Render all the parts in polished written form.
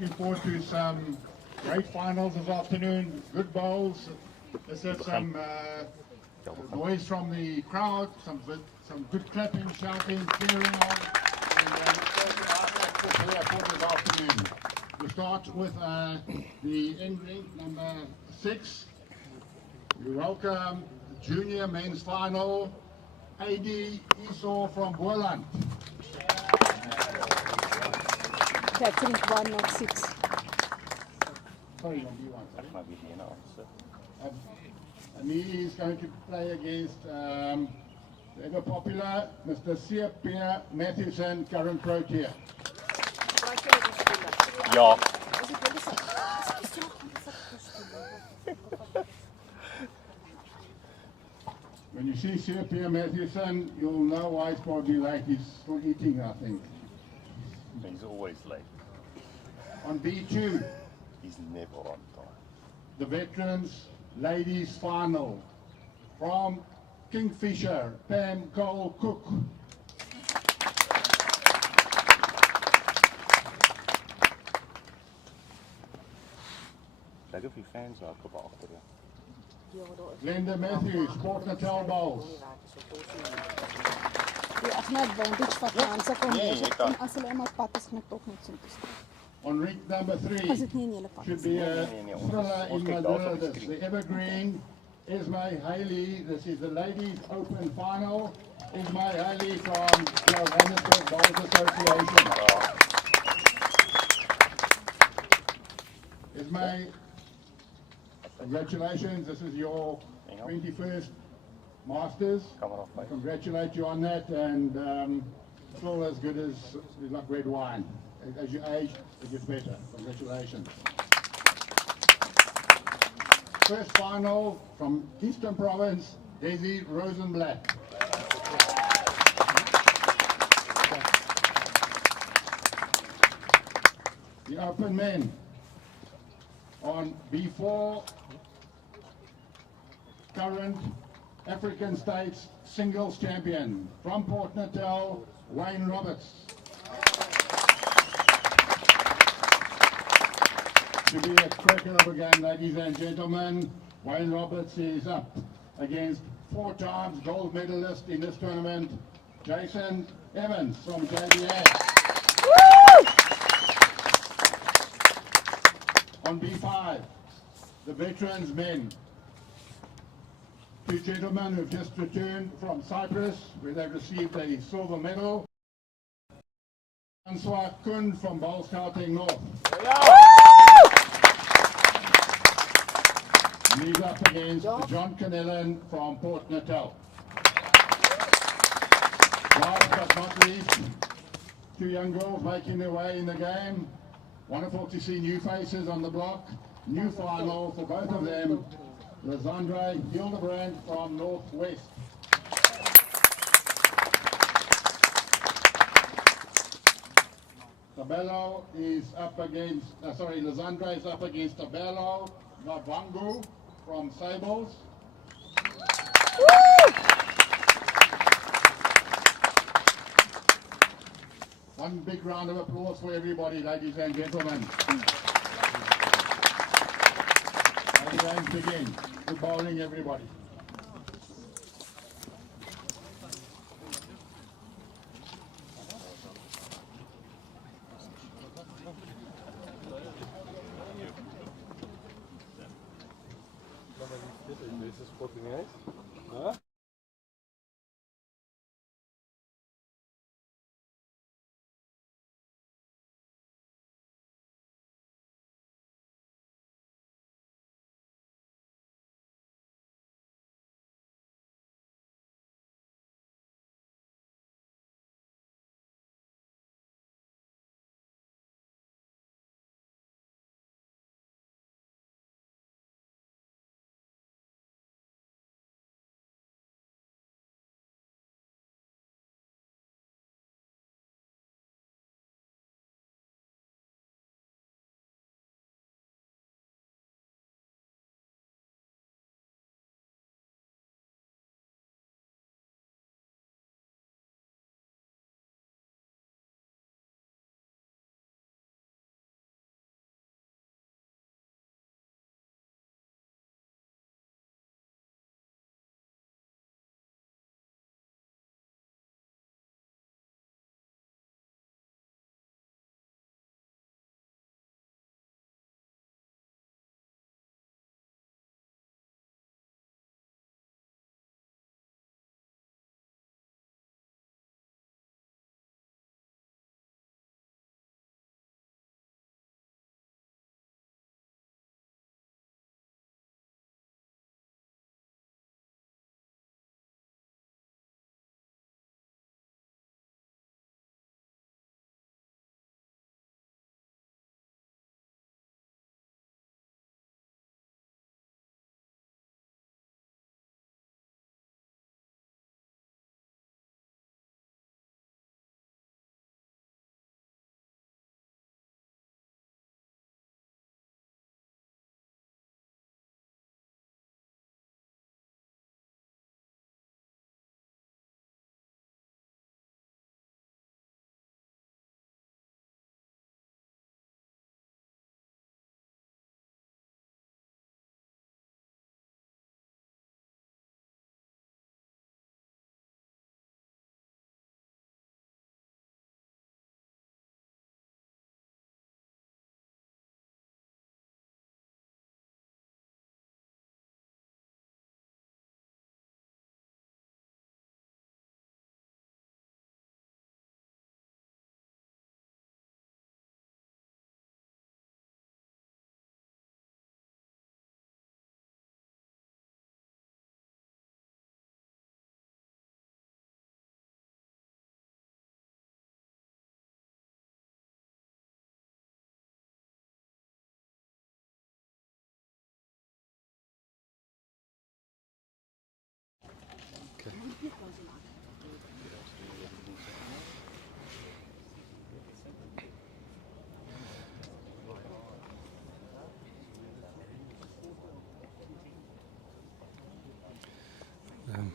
Looking forward to some great finals this afternoon. Good bowls. Let's have some noise from the crowd, some good clapping, shouting, cheering on. And for this afternoon. We start with the end ring, number 6. We welcome the junior men's final, AD Esau from Boland. That's in 1 not 6. Sorry, on B1. And he is going to play against the ever popular Mr. Pierre Matthewson, current Protea. Ja. When you see Pierre Matthewson, you'll know why it's probably late. He's still eating, I think. He's always late. On B2, He's never on time. the veterans ladies final from Kingfisher, Pam Cole Cook. Kyk of die fans raak op agter jou. Glenda Matthews, Port Natal Bowls. Die Ahmed advantage van Franse kom Nee, wees. jy kan. En as hulle eenmaal pad is, gaan ek toch net so tussen. On ring number 3, As dit nie in julle pad should is. be a Nee, thriller ons in kyk daar op Madrid. die This skerm. the evergreen Esme Haley. This is the ladies open final. Esme Haley from Johannesburg Bowls Association. Esme, congratulations. This is your 21st Masters. Camera I 5. congratulate you on that, and still as good as like red wine. As you age, it gets better. Congratulations. First final from Eastern Province, Dezi Rosenblatt. The open men on B4, current African States singles champion from Port Natal, Wayne Roberts. To be a cracker of a game, ladies and gentlemen, Wayne Roberts is up against 4 times gold medalist in this tournament, Jason Evans from JBA. On B5, the veterans men. 2 gentlemen who have just returned from Cyprus, where they received a silver medal. Francois Kuhn from Bowl Scouting North. And he's up against John Canellan from Port Natal. Last but not least, 2 young girls making their way in the game. Wonderful to see new faces on the block. New final for both of them. Lizandre Hildebrand from Northwest. Tabello is up against, Lizandre is up against Tabello Mavangu from Sables. One big round of applause for everybody, ladies and gentlemen. Now the games begin. Good bowling, everybody. Deze spotting uit. Huh?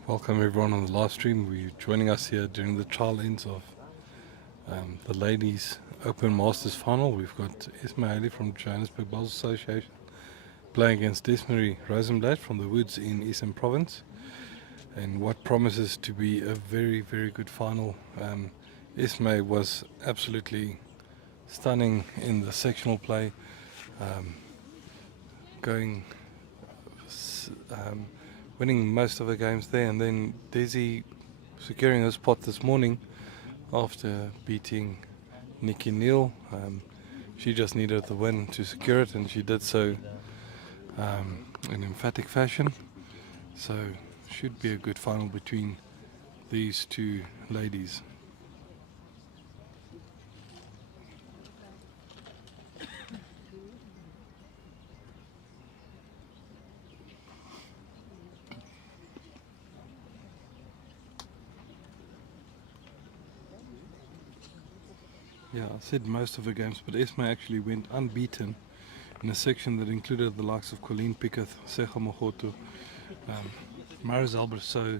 Welcome everyone on the live stream. We're joining us here during the trial ends of the Ladies Open Masters Final. We've got Esme from Johannesburg Bowls Association playing against Esme Rosenblatt from the Woods in Eastern Province, and what promises to be a very, very good final. Esme was absolutely stunning in the sectional play, going winning most of her games there, and then Desi securing her spot this morning after beating Nikki Neal. She just needed the win to secure it, and she did so in emphatic fashion. So should be a good final between these two ladies. Yeah, I said most of her games, but Esme actually went unbeaten in a section that included the likes of Colleen Pickett, Secha Mogoto, Marisol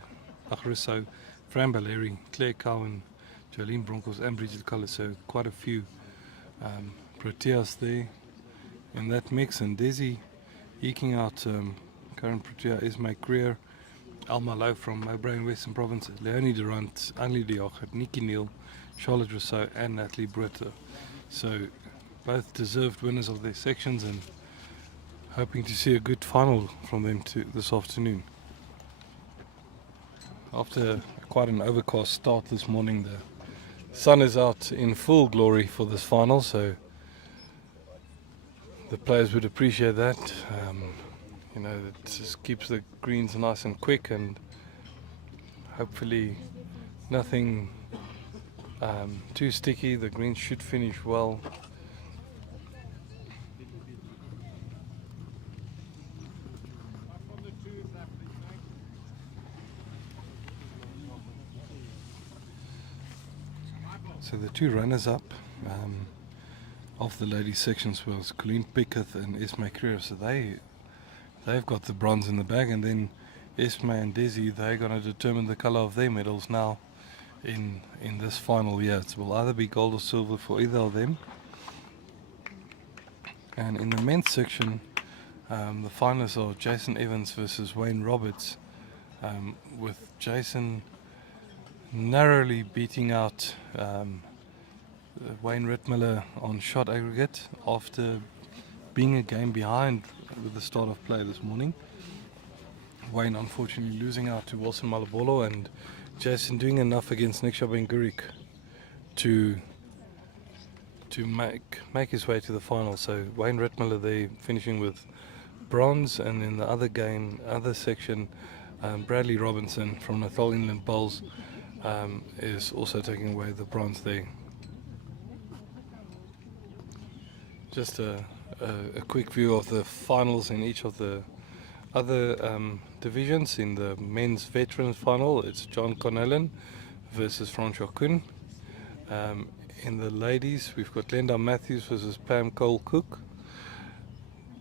Agrisso, Fran Baleri, Claire Cowan, Jolene Broncos, and Bridget Cullis. So quite a few Proteas there in that mix, and Desi eking out current Protea Esme Creer, Alma Lowe from Mowbray in Western Province, Leonie Durant, Annelie de Jager, Nikki Neal, Charlotte Rousseau and Natalie Britta. So both deserved winners of their sections, and hoping to see a good final from them this afternoon. After quite an overcast start this morning, the sun is out in full glory for this final, so the players would appreciate that. It just keeps the greens nice and quick, and hopefully nothing too sticky. The greens should finish well. So the two runners-up of the ladies sections was Colleen Pickett and Esme Creer. So they've got the bronze in the bag, and then Esme and Desi, they're going to determine the color of their medals now in this final year. It will either be gold or silver for either of them. And in the men's section, the finalists are Jason Evans versus Wayne Roberts, with Jason narrowly beating out Wayne Rittmiller on shot aggregate after being a game behind with the start of play this morning. Wayne unfortunately losing out to Wilson Malabolo, and Jason doing enough against Nick Shabengurik to make his way to the final. So Wayne Rittmiller there finishing with bronze, and in the other section, Bradley Robinson from Natal Inland Bowls is also taking away the bronze there. Just a quick view of the finals in each of the other divisions. In the men's veterans final, it's John Connellan versus Francois Kuhn. In the ladies, we've got Glenda Matthews versus Pam Cole-Cook.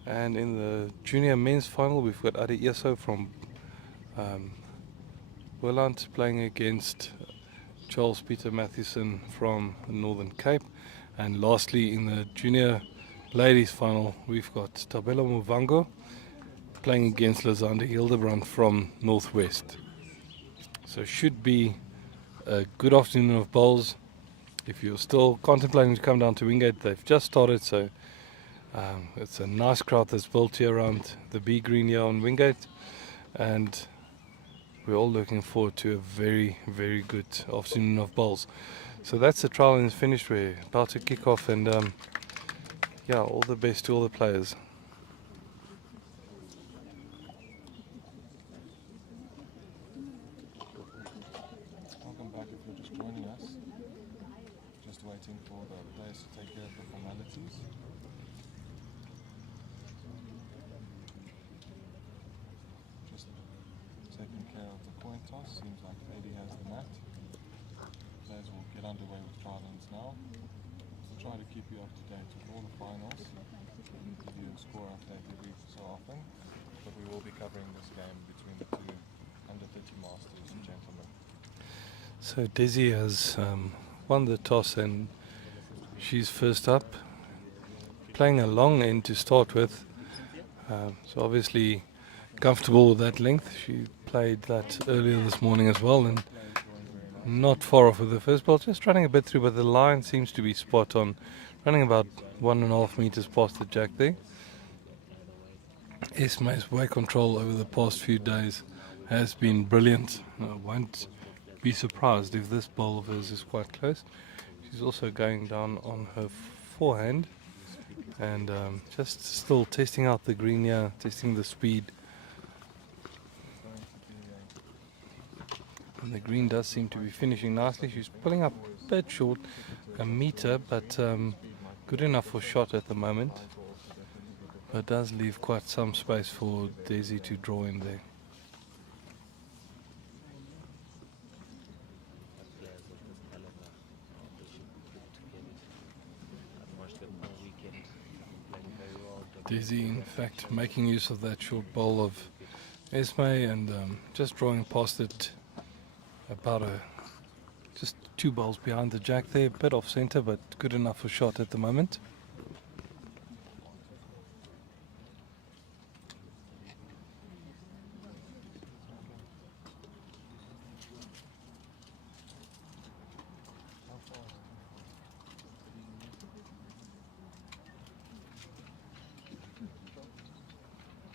And in the junior men's final, we've got Adi Eso from Willand playing against Charles Peter Mathewson from Northern Cape. And lastly, in the junior ladies final, we've got Tabelo Muvango playing against Lazande Hildebrand from Northwest. So should be a good afternoon of bowls. If you're still contemplating to come down to Wingate, they've just started, so it's a nice crowd that's built here around the B Green here on Wingate, and we're all looking forward to a very, very good afternoon of bowls. So that's the trial and finished. We're about to kick off, and all the best to all the players. Welcome back if you're just joining us. Just waiting for the players to take care of the formalities. Just taking care of the coin toss. Seems like Lady has the mat. Players will get underway with trial ends now. We'll try to keep you up to date with all the finals, give you a score update every so often, but we will be covering this game between the two So Desi has won the toss and she's first up, playing a long end to start with. So obviously comfortable with that length. She played that earlier this morning as well and not far off with the first ball, just running a bit through, but the line seems to be spot on, running about 1.5 meters past the jack there. Esme's weight control over the past few days has been brilliant. I won't be surprised if this bowl of hers is quite close. She's also going down on her forehand and just still testing out the green here, testing the speed. And the green does seem to be finishing nicely. She's pulling up a bit short, a meter, but good enough for shot at the moment. But does leave quite some space for Desi to draw in there. Desi, in fact, making use of that short bowl of Esme and just drawing past it about just 2 balls behind the jack there, a bit off centre, but good enough for shot at the moment.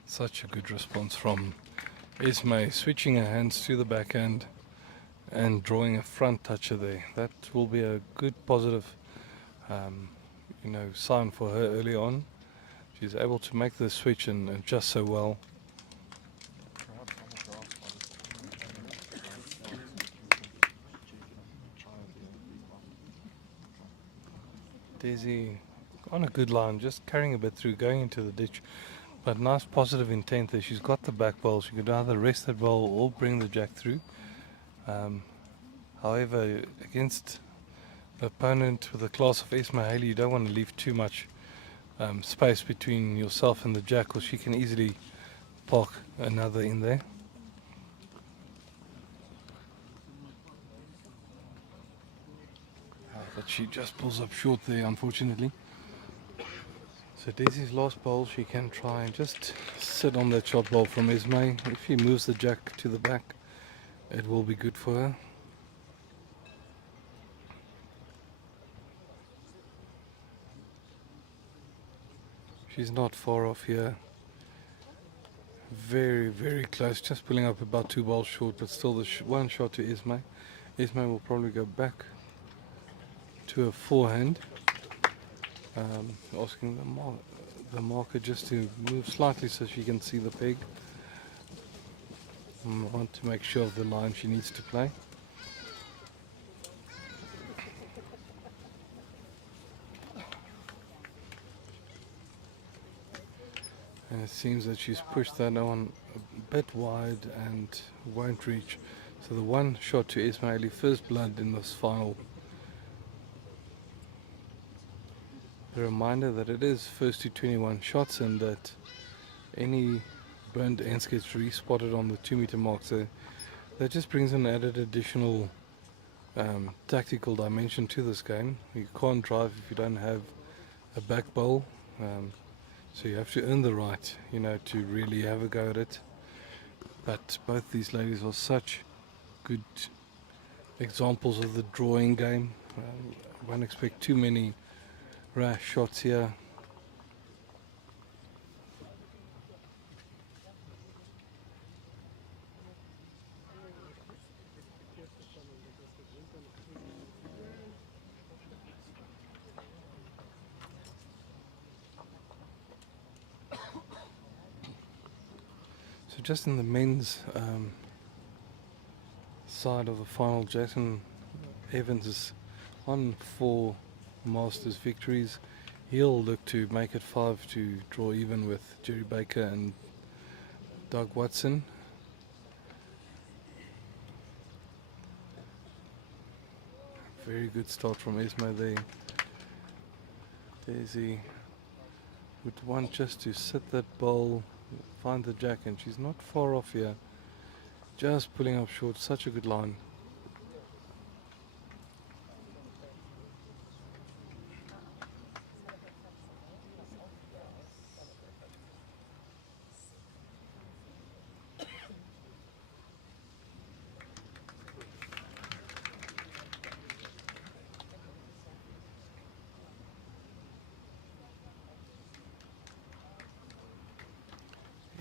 Such a good response from Esme, switching her hands to the backhand and drawing a front toucher there. That will be a good positive sign for her early on. She's able to make the switch and adjust so well. Desi on a good line, just carrying a bit through, going into the ditch. But nice positive intent there. She's got the back bowl. She could either rest that bowl or bring the jack through. However, against an opponent with the class of Esme Haley, you don't want to leave too much space between yourself and the jack, or she can easily park another in there. But she just pulls up short there, unfortunately. So Desi's last bowl, she can try and just sit on that shot ball from Esme. If she moves the jack to the back, it will be good for her. She's not far off here. Very, very close. Just pulling up about 2 balls short, but still the one shot to Esme. Esme will probably go back to a forehand. Asking the marker just to move slightly so she can see the peg. I want to make sure of the line she needs to play. And it seems that she's pushed that one a bit wide and won't reach. So the one shot to Ismaili, first blood in this final. A reminder that it is first to 21 shots and that any burned ends gets re-spotted on the 2 meter mark. So that just brings an added additional tactical dimension to this game. You can't drive if you don't have a back bowl. So you have to earn the right, to really have a go at it. But both these ladies are such good examples of the drawing game. Won't expect too many rash shots here. So just in the men's side of the final, Jason Evans is on 4 Masters victories. He'll look to make it 5 to draw even with Jerry Baker and Doug Watson. Very good start from Esme there. Desi would want just to sit that bowl, find the jack, and she's not far off here. just pulling up short. Such a good line.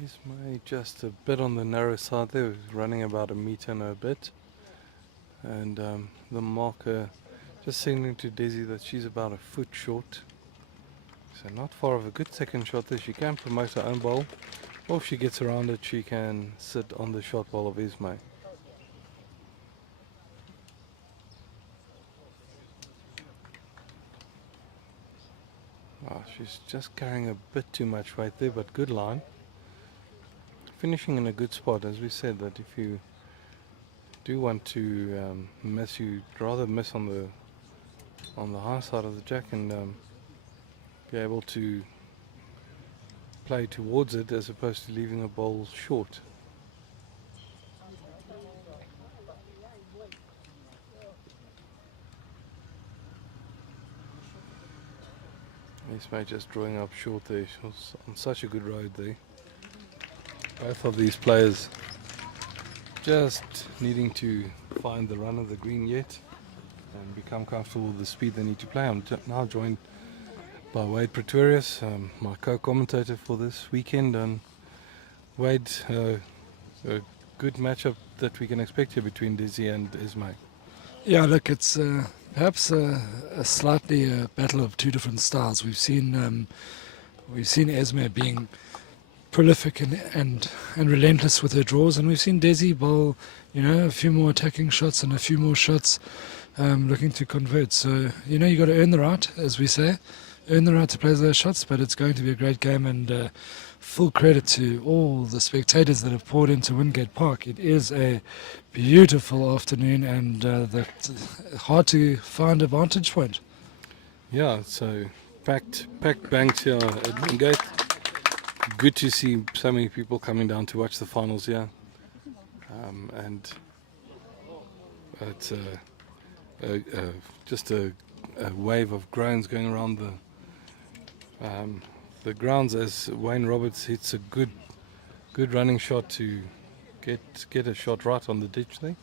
Esme just a bit on the narrow side there, running about a meter and a bit. And the marker just signaling to Desi that she's about a foot short. So not far of a good second shot there. She can promote her own bowl. Or if she gets around it, she can sit on the shot bowl of Esme. Oh, she's just carrying a bit too much weight there, but good line. Finishing in a good spot, as we said, that if you do want to miss, you'd rather miss on the high side of the jack and be able to play towards it as opposed to leaving a bowl short. Esme just drawing up short there. She was on such a good road there. Both of these players just needing to find the run of the green yet and become comfortable with the speed they need to play. I'm now joined by Wade Pretorius, my co-commentator for this weekend. And Wade, a good matchup that we can expect here between Dezi and Esme. Yeah, look, it's perhaps a slightly a battle of two different styles. We've seen Esme being prolific and relentless with her draws, and we've seen Desi bowl, a few more attacking shots and a few more shots looking to convert. So you got to earn the right, as we say, earn the right to play those shots. But it's going to be a great game, and full credit to all the spectators that have poured into Wingate Park. It is a beautiful afternoon, and hard to find a vantage point. Yeah, so packed banks here at Wingate. Good to see so many people coming down to watch the finals here, and it's just a wave of groans going around the grounds as Wayne Roberts hits a good running shot to get a shot right on the ditch there.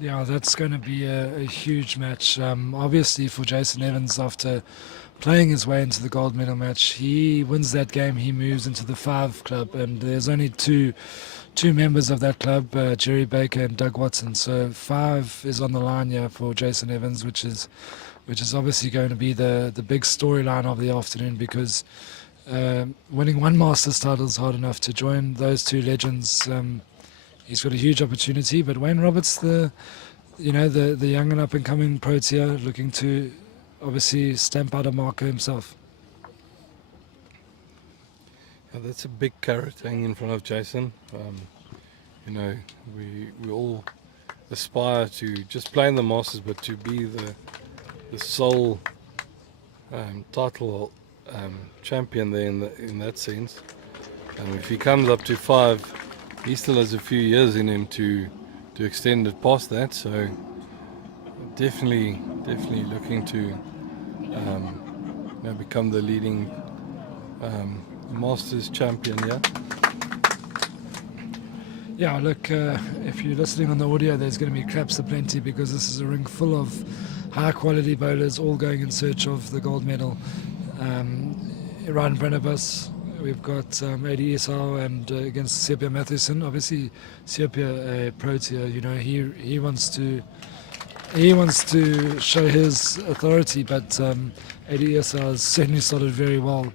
Yeah, that's going to be a huge match. Obviously for Jason Evans, after playing his way into the gold medal match, he wins that game, he moves into the 5 club, and there's only two members of that club, Jerry Baker and Doug Watson. So 5 is on the line here for Jason Evans, which is obviously going to be the big storyline of the afternoon, because winning one Masters title is hard enough. To join those two legends, he's got a huge opportunity. But Wayne Roberts, the young and up and coming Protea, looking to obviously stamp out a marker himself. Yeah, that's a big carrot hanging in front of Jason. We all aspire to just play in the Masters, but to be the sole title champion there in that sense. And if he comes up to 5, he still has a few years in him to extend it past that. So definitely looking to become the leading Masters champion. Yeah, look, if you're listening on the audio, there's going to be claps aplenty, because this is a ring full of high quality bowlers all going in search of the gold medal. Right in front of us, we've got Adi Esau and against Siopia Matheson. Obviously, Siopia, a Protea, he wants to show his authority, but Adi Esau has certainly started very well.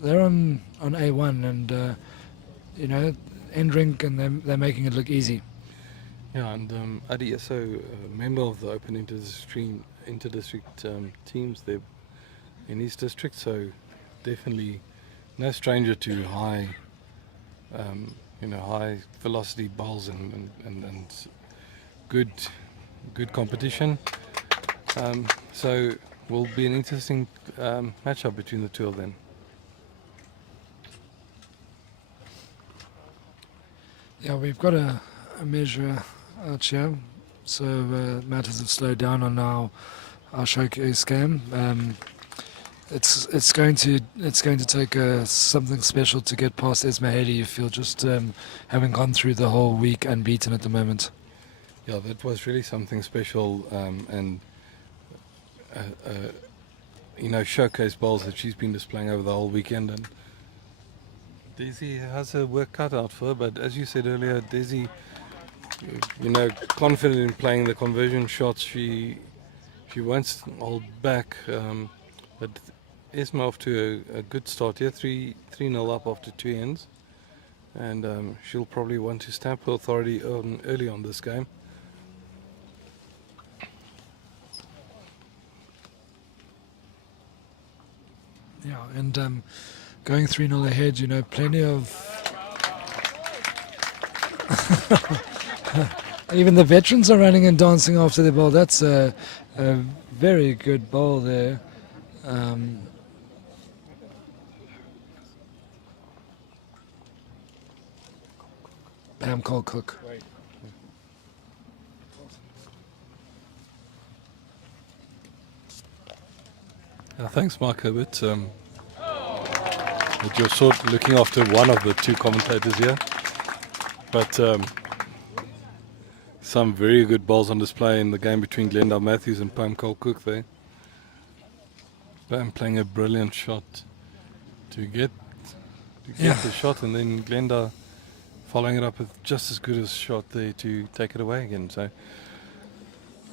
They're on A1, and end rink, and they're making it look easy. Yeah, and Adi Esau, a member of the Open Inter-District teams there in his district, so definitely no stranger to high velocity bowls and good competition. So will be an interesting matchup between the two of them. Yeah, we've got a measure out here, so matters have slowed down on our showcase game. It's going to take something special to get past Esme Haley. You feel just having gone through the whole week unbeaten at the moment. Yeah, that was really something special, and showcase bowls that she's been displaying over the whole weekend. And Desi has her work cut out for her, but as you said earlier, Desi, confident in playing the conversion shots, she won't hold back. But Esme off to a good start here, 3-0 up after 2 ends, and she'll probably want to stamp her authority early on this game. Yeah, and going 3-0 ahead, plenty of... Even the veterans are running and dancing after the ball. That's a very good ball there. Pam Cole-Cook. Thanks, Mark Herbert. That you're sort of looking after one of the two commentators here. But some very good balls on display in the game between Glenda Matthews and Pam Cole-Cook there. Pam playing a brilliant shot to get the shot, and then Glenda following it up with just as good a shot there to take it away again. So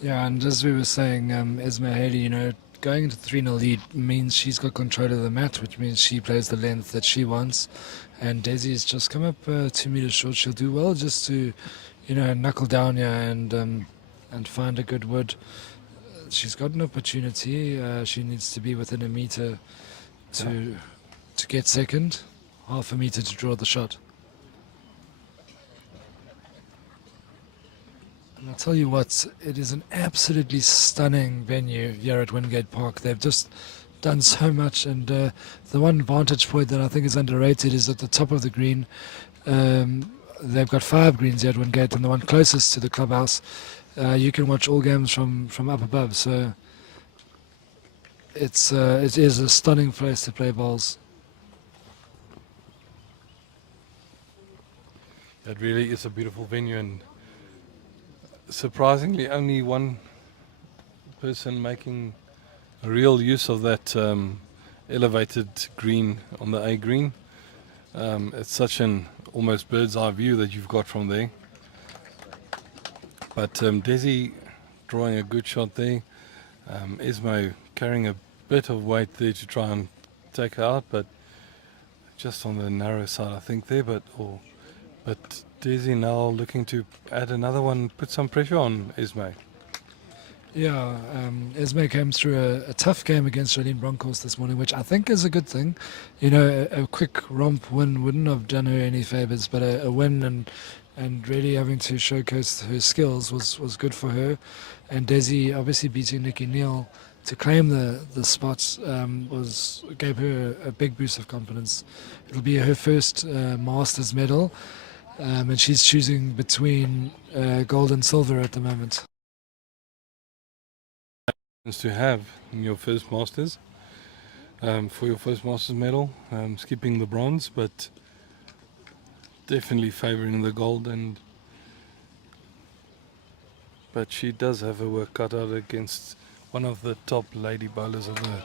yeah, and as we were saying, Esme Haley, going into 3-0 lead means she's got control of the mat, which means she plays the length that she wants. And Desi's just come up 2 meters short. She'll do well just to, knuckle down here and find a good wood. She's got an opportunity. She needs to be within a meter to get second, half a meter to draw the shot. And I'll tell you what, it is an absolutely stunning venue here at Wingate Park. They've just done so much, and the one vantage point that I think is underrated is at the top of the green. They've got 5 greens here at Wingate, and the one closest to the clubhouse, you can watch all games from up above. So it is a stunning place to play bowls. it really is a beautiful venue, and surprisingly only one person making a real use of that elevated green on the A green. It's such an almost bird's eye view that you've got from there. But Desi drawing a good shot there. Esme carrying a bit of weight there to try and take her out, but just on the narrow side I think there. But Desi now looking to add another one, put some pressure on Esme. Yeah, Esme came through a tough game against Jolene Broncos this morning, which I think is a good thing. A quick romp win wouldn't have done her any favours, but a win and really having to showcase her skills was good for her. And Desi obviously beating Nikki Neal to claim the spot gave her a big boost of confidence. It'll be her first Masters medal, and she's choosing between gold and silver at the moment. To have in your first Masters, for your first Masters medal, skipping the bronze, but definitely favouring the gold. But she does have her work cut out against one of the top lady bowlers of the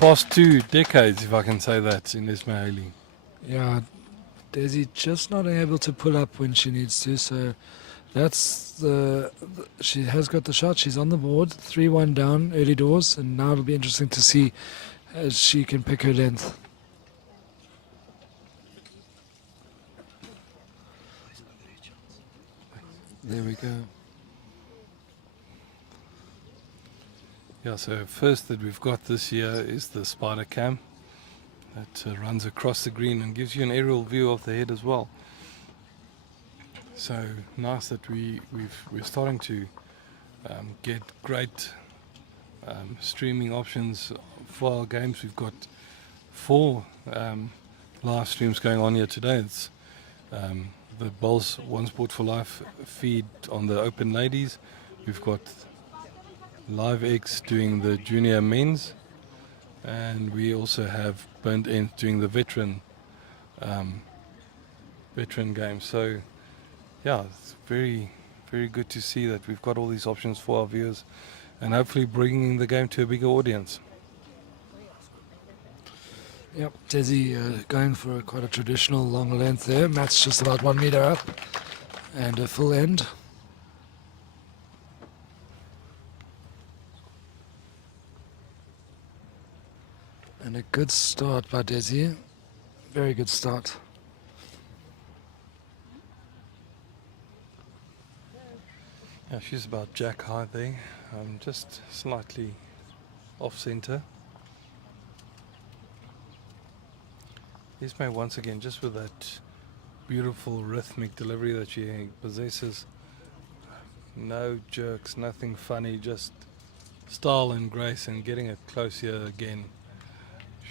past 2 decades, if I can say that, in Esme Haley. Yeah, Desi just not able to pull up when she needs to, so that's she has got the shot. She's on the board, 3-1 down early doors, and now it'll be interesting to see as she can pick her length. There we go. Yeah, so first that we've got this year is the spider cam that runs across the green and gives you an aerial view of the head as well. So nice that we're starting to get great streaming options for our games. We've got 4 live streams going on here today. It's the Bowls One Sport for Life feed on the Open Ladies. We've got Live X doing the junior men's, and we also have Burnt Ends doing the veteran game. So yeah, it's very good to see that we've got all these options for our viewers, and hopefully bringing the game to a bigger audience. Yep, Desi going for quite a traditional long length there. Matt's just about 1 meter up and a full end. And a good start by Desi. Very good start. Yeah, she's about jack high there, just slightly off centre. Esme once again, just with that beautiful rhythmic delivery that she possesses. No jerks, nothing funny, just style and grace, and getting it close here again.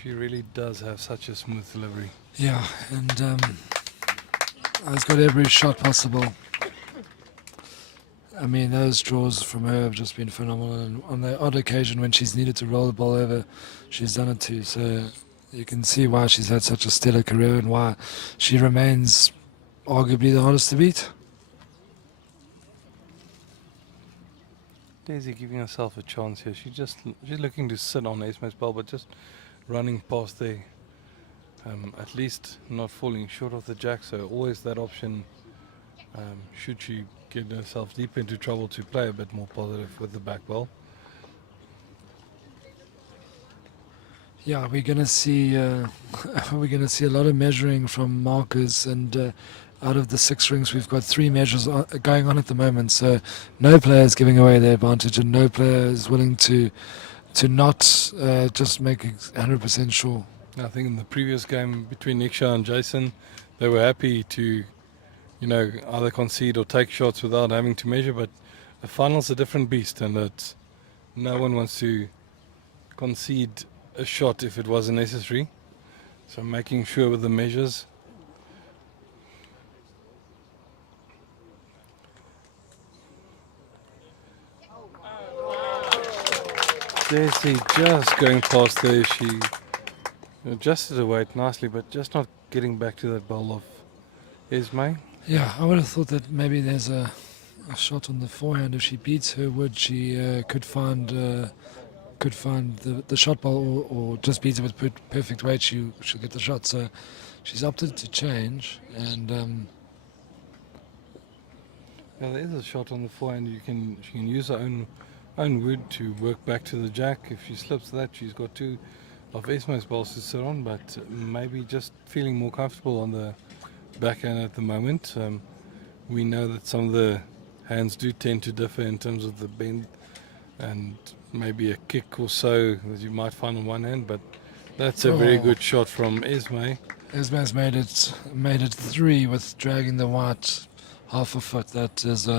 She really does have such a smooth delivery. Yeah, and has got every shot possible. I mean, those draws from her have just been phenomenal, and on the odd occasion when she's needed to roll the ball over, she's done it too. So you can see why she's had such a stellar career and why she remains arguably the hardest to beat. Dezi giving herself a chance here. She's looking to sit on Esme's ball, but just running past there. At least not falling short of the jack, so always that option, should she get herself deep into trouble, to play a bit more positive with the back ball. Yeah, we're going to see a lot of measuring from markers, and out of the 6 rings, we've got 3 measures going on at the moment. So no player is giving away their advantage, and no player is willing to not just make 100% sure. I think in the previous game between Niksha and Jason, they were happy to, either concede or take shots without having to measure. But the final's a different beast, and no one wants to concede a shot if it wasn't necessary. So making sure with the measures. Desi just going past there. She adjusted her weight nicely, but just not getting back to that bowl of Esme. Yeah, I would have thought that maybe there's a shot on the forehand. If she beats her wood, she could find the shot ball, or just beats it with perfect weight, she'll get the shot. So she's opted to change, and yeah, there is a shot on the forehand. She can use her own wood to work back to the jack. If she slips that, she's got 2 of Esme's balls to sit on, but maybe just feeling more comfortable on the backhand at the moment. We know that some of the hands do tend to differ in terms of the bend, and maybe a kick or so that you might find on one hand, but that's a very good shot from Esme. Esme's made it 3 with dragging the white half a foot. That is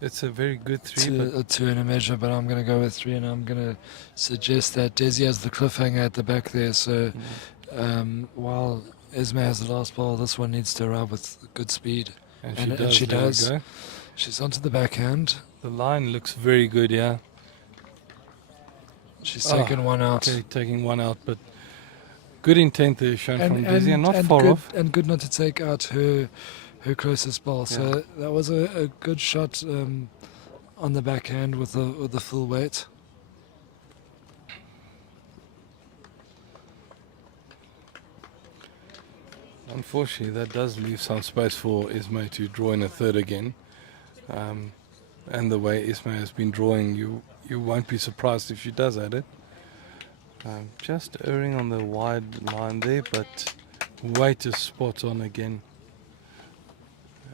it's a very good 3. a 2 in a measure, but I'm going to go with 3, and I'm going to suggest that Desi has the cliffhanger at the back there. So while Esme has the last ball, this one needs to arrive with good speed, and she does. She's onto the backhand. The line looks very good, yeah. She's taken one out. Okay, taking one out, but good intent there shown from Desi, and not far off. And good not to take out her closest ball. So that was a good shot on the backhand with the full weight. Unfortunately, that does leave some space for Esme to draw in a third again. And the way Esme has been drawing, you won't be surprised if she does add it. Just erring on the wide line there, but weight is spot on again.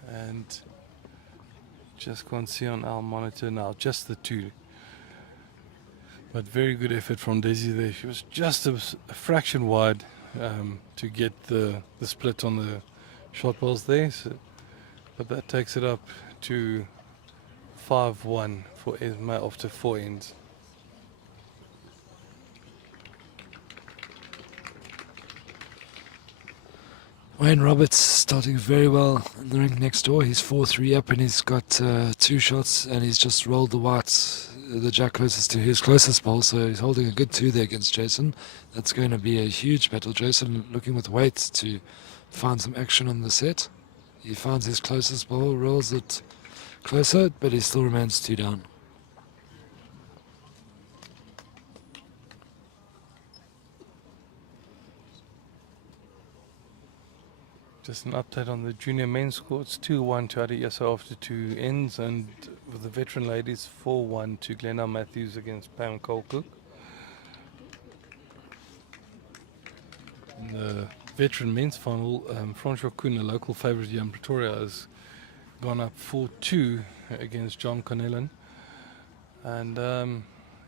And just can't see on our monitor now, just the 2. But very good effort from Desi there. She was just a fraction wide to get the split on the shot balls there. So, but that takes it up to 5-1 for Esme after 4 ends. Wayne Roberts starting very well in the ring next door. He's 4-3 up and he's got 2 shots and he's just rolled the whites, the jack closest to his closest ball, so he's holding a good 2 there against Jason. That's going to be a huge battle. Jason looking with weight to find some action on the set. He finds his closest ball, rolls it closer, but he still remains 2 down. Just an update on the junior men's score. It's 2-1 to Adiyasa after 2 ends, and with the veteran ladies 4-1 to Glenna Matthews against Pam Colcook. In the veteran men's final, Francois Kuhn, a local favourite here in Pretoria, has gone up 4-2 against John Connellan. And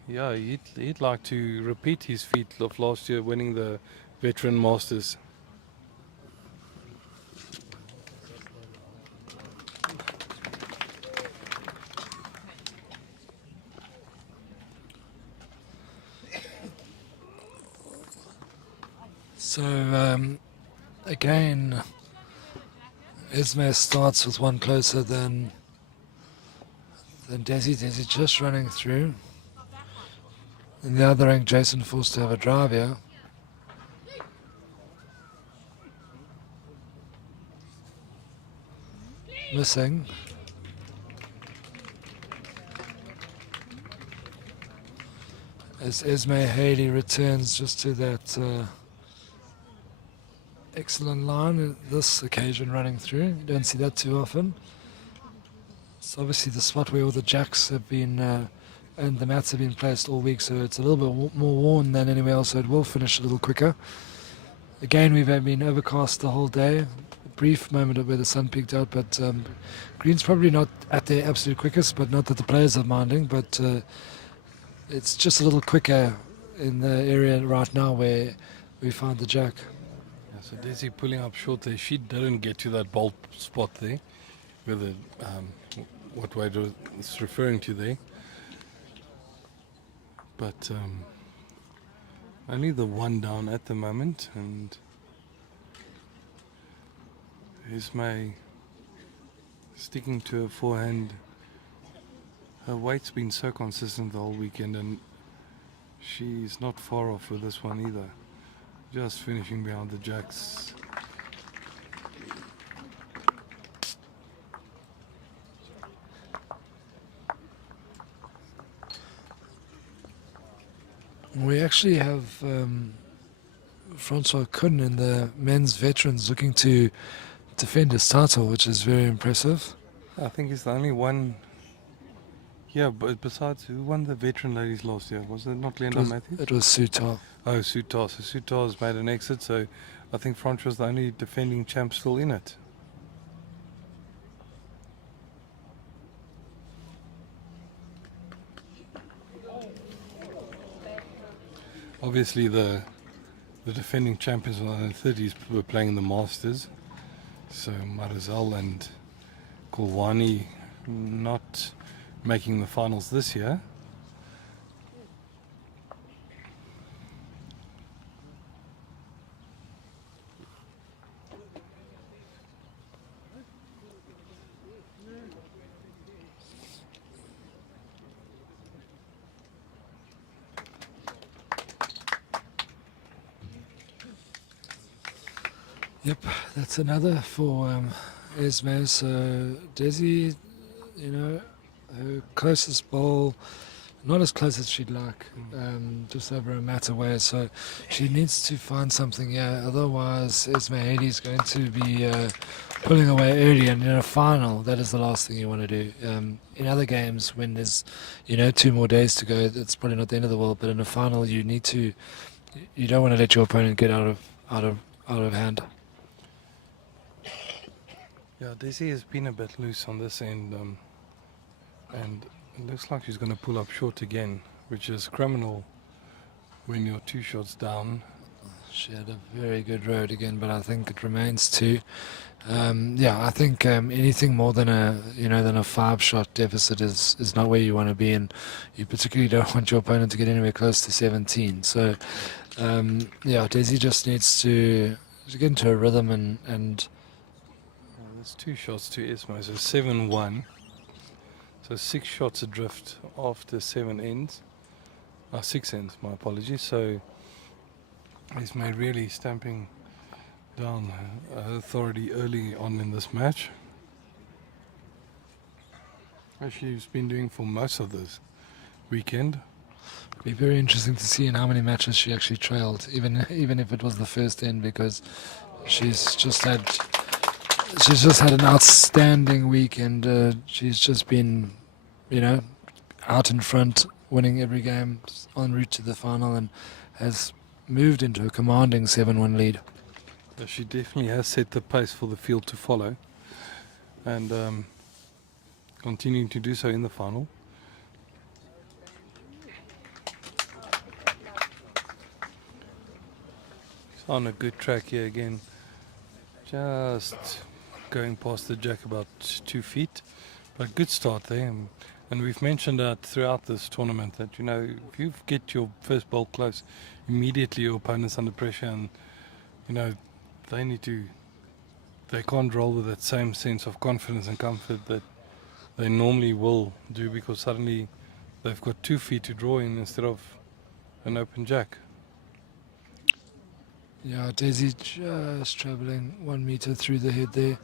yeah, he'd like to repeat his feat of last year, winning the veteran masters. So again, Esme starts with 1 closer than Desi. Desi just running through. In the other ring, Jason forced to have a drive here. Missing. As Esme Haley returns just to that excellent line, this occasion running through. You don't see that too often. It's obviously the spot where all the jacks have been and the mats have been placed all week, so it's a little bit more worn than anywhere else, so it will finish a little quicker. Again, we've been overcast the whole day. A brief moment where the sun peeked out, but green's probably not at their absolute quickest, but not that the players are minding, but it's just a little quicker in the area right now where we found the jack. Yeah, so Desi pulling up short there. She didn't get to that bolt spot there, where the what Wade is referring to there. But only the 1 down at the moment, and Esme sticking to her forehand. Her weight's been so consistent the whole weekend, and she's not far off with this one either. Just finishing behind the jacks. We actually have Francois Kuhn in the men's veterans looking to defend his title, which is very impressive. I think he's the only one. Yeah, but besides, who won the veteran ladies last year? Was it not Glenda Matthews? It was Sutar. Oh, Sutar. So Sutar's made an exit, so I think Francois the only defending champ still in it. Obviously, the defending champions in the 30s were playing in the Masters. So Marizal and Kulwani not making the finals this year. Yep, that's another for Esme. So Desi, you know, her closest bowl, not as close as she'd like, just over a mat away. So she needs to find something here. Otherwise, Esme Haley's going to be pulling away early. And in a final, that is the last thing you want to do. In other games, when there's 2 more days to go, it's probably not the end of the world. But in a final, you don't want to let your opponent get out of hand. Yeah, Desi has been a bit loose on this end, and it looks like she's going to pull up short again, which is criminal when you're 2 shots down. She had a very good road again, but I think it remains 2. I think anything more than a 5-shot deficit is not where you want to be, and you particularly don't want your opponent to get anywhere close to 17. So Desi just needs to She's getting to a rhythm and There's 2 shots to Esme, so 7-1. So 6 shots adrift after 7 ends. 6 ends, my apologies. So Esme really stamping down authority early on in this match. As she's been doing for most of this weekend. be very interesting to see in how many matches she actually trailed, even if it was the first end, because she's just had an outstanding week, and she's just been, out in front, winning every game, en route to the final, and has moved into a commanding 7-1 lead. She definitely has set the pace for the field to follow, and continuing to do so in the final. She's on a good track here again, just going past the jack about 2 feet, but good start there. And we've mentioned that throughout this tournament that, if you get your first ball close, immediately your opponent's under pressure, and they can't roll with that same sense of confidence and comfort that they normally will do, because suddenly they've got 2 feet to draw in instead of an open jack. Yeah, Desi just travelling 1 meter through the head there.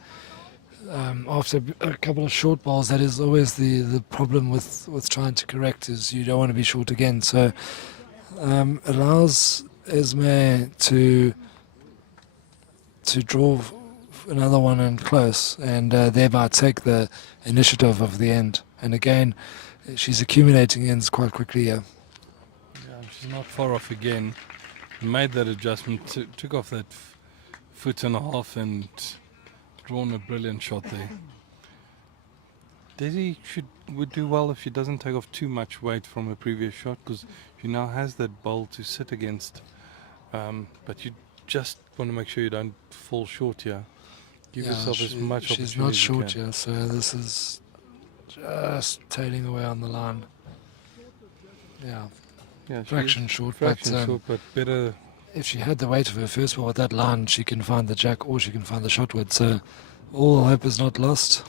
After a couple of short balls, that is always the problem with trying to correct, is you don't want to be short again. So allows Esme to draw another one in close, and thereby take the initiative of the end. And again, she's accumulating ends quite quickly here. Yeah, she's not far off again. Made that adjustment, took off that foot and a half, and drawn a brilliant shot there. Desi would do well if she doesn't take off too much weight from her previous shot, because she now has that bowl to sit against. But you just want to make sure you don't fall short here. Give yourself as much opportunity She's not as you short can. here, so this is just tailing away on the line. Yeah, Yeah, fraction short, but better. if she had the weight of her first ball at that line, she can find the jack or she can find the shot wood. So all hope is not lost.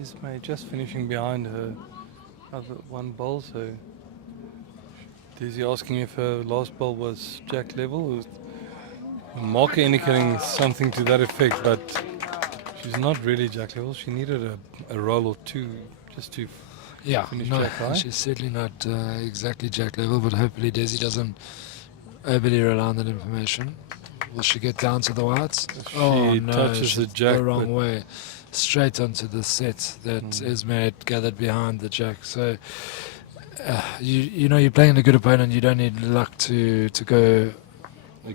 Esme just finishing behind her other one ball, so Desi asking if her last ball was jack level. The marker indicating something to that effect, but she's not really jack level. She needed a roll or two just to finish jack high. She's certainly not exactly jack level, but hopefully Desi doesn't overly rely on that information. Will she get down to the whites? She touches the jack, the wrong but way, straight onto the set that Esme had gathered behind the jack. So you're playing a good opponent. You don't need luck to go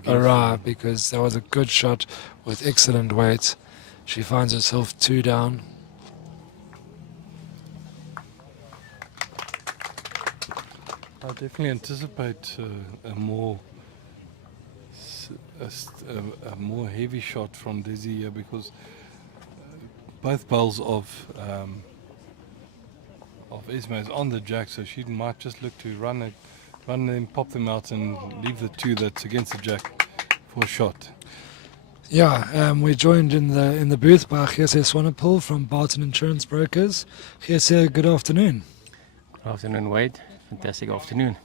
awry, because that was a good shot with excellent weight. She finds herself 2 down. I definitely anticipate a more heavy shot from Desi here, because both bowls of Esme is on the jack, so she might just look to run them, pop them out, and leave the 2 that's against the jack for a shot. Yeah, we're joined in the booth by Jesse Swanepoel from Barton Insurance Brokers. Jesse, good afternoon. Good afternoon, Wade. Fantastic afternoon.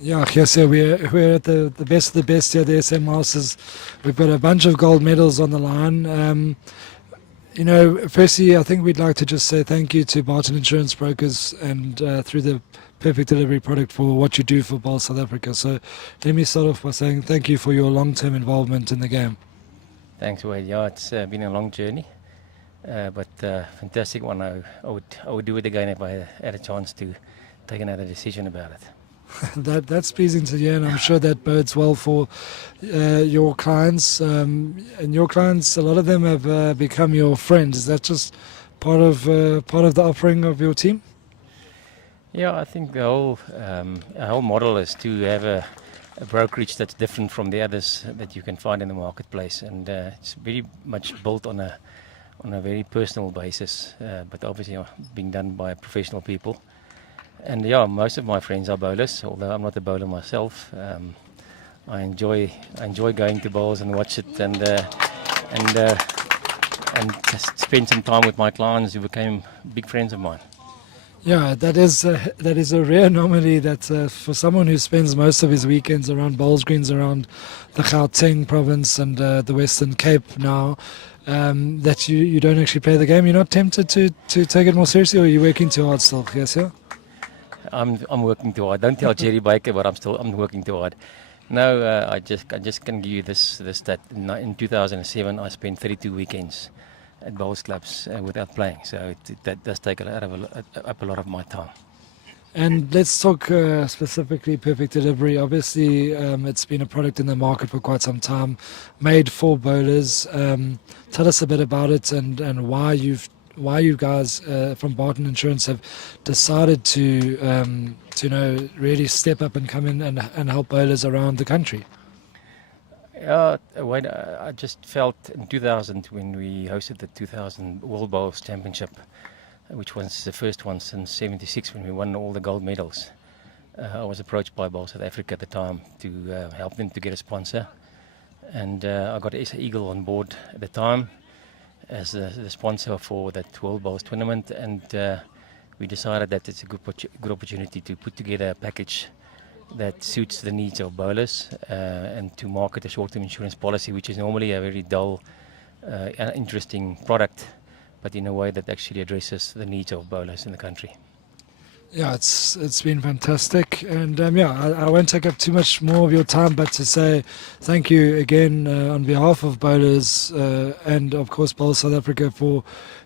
Yeah, Jesse, we're at the best of the best here, the SM Masters. We've got a bunch of gold medals on the line. Firstly, I think we'd like to just say thank you to Barton Insurance Brokers and through the Perfect Delivery product for what you do for Bowl South Africa. So let me start off by saying thank you for your long-term involvement in the game. Thanks, Wade. Yeah, it's been a long journey, but fantastic one. I would do it again if I had a chance to take another decision about it. That's pleasing to hear, and I'm sure that bodes well for your clients. And your clients, a lot of them have become your friends. Is that just part of the offering of your team? Yeah, I think our whole model is to have a brokerage that's different from the others that you can find in the marketplace, and it's very much built on a very personal basis, but obviously being done by professional people. And yeah, most of my friends are bowlers, although I'm not a bowler myself. I enjoy going to bowls and watch it, and just spend some time with my clients who became big friends of mine. Yeah, that is a rare anomaly that for someone who spends most of his weekends around bowls greens around the Gauteng province and the Western Cape now, that you don't actually play the game. You're not tempted to take it more seriously, or are you working too hard still? Yes, yeah. I'm working too hard. Don't tell Jerry Baker, but I'm working too hard. No, I just can give you this stat. In 2007, I spent 32 weekends at bowls clubs without playing. So that does take up a lot of my time. And let's talk specifically Perfect Delivery. Obviously, it's been a product in the market for quite some time, made for bowlers. Tell us a bit about it and why you guys from Barton Insurance have decided to really step up and come in and help bowlers around the country. I just felt in 2000 when we hosted the 2000 World Bowls Championship, which was the first one since '76 when we won all the gold medals. I was approached by Bowls South Africa at the time to help them to get a sponsor, and I got SA Eagle on board at the time as the sponsor for that World Bowls tournament, and we decided that it's a good opportunity to put together a package that suits the needs of bowlers and to market a short-term insurance policy, which is normally a very dull, interesting product, but in a way that actually addresses the needs of bowlers in the country. Yeah, it's been fantastic, and I won't take up too much more of your time, but to say thank you again on behalf of bowlers and of course Bowls South Africa for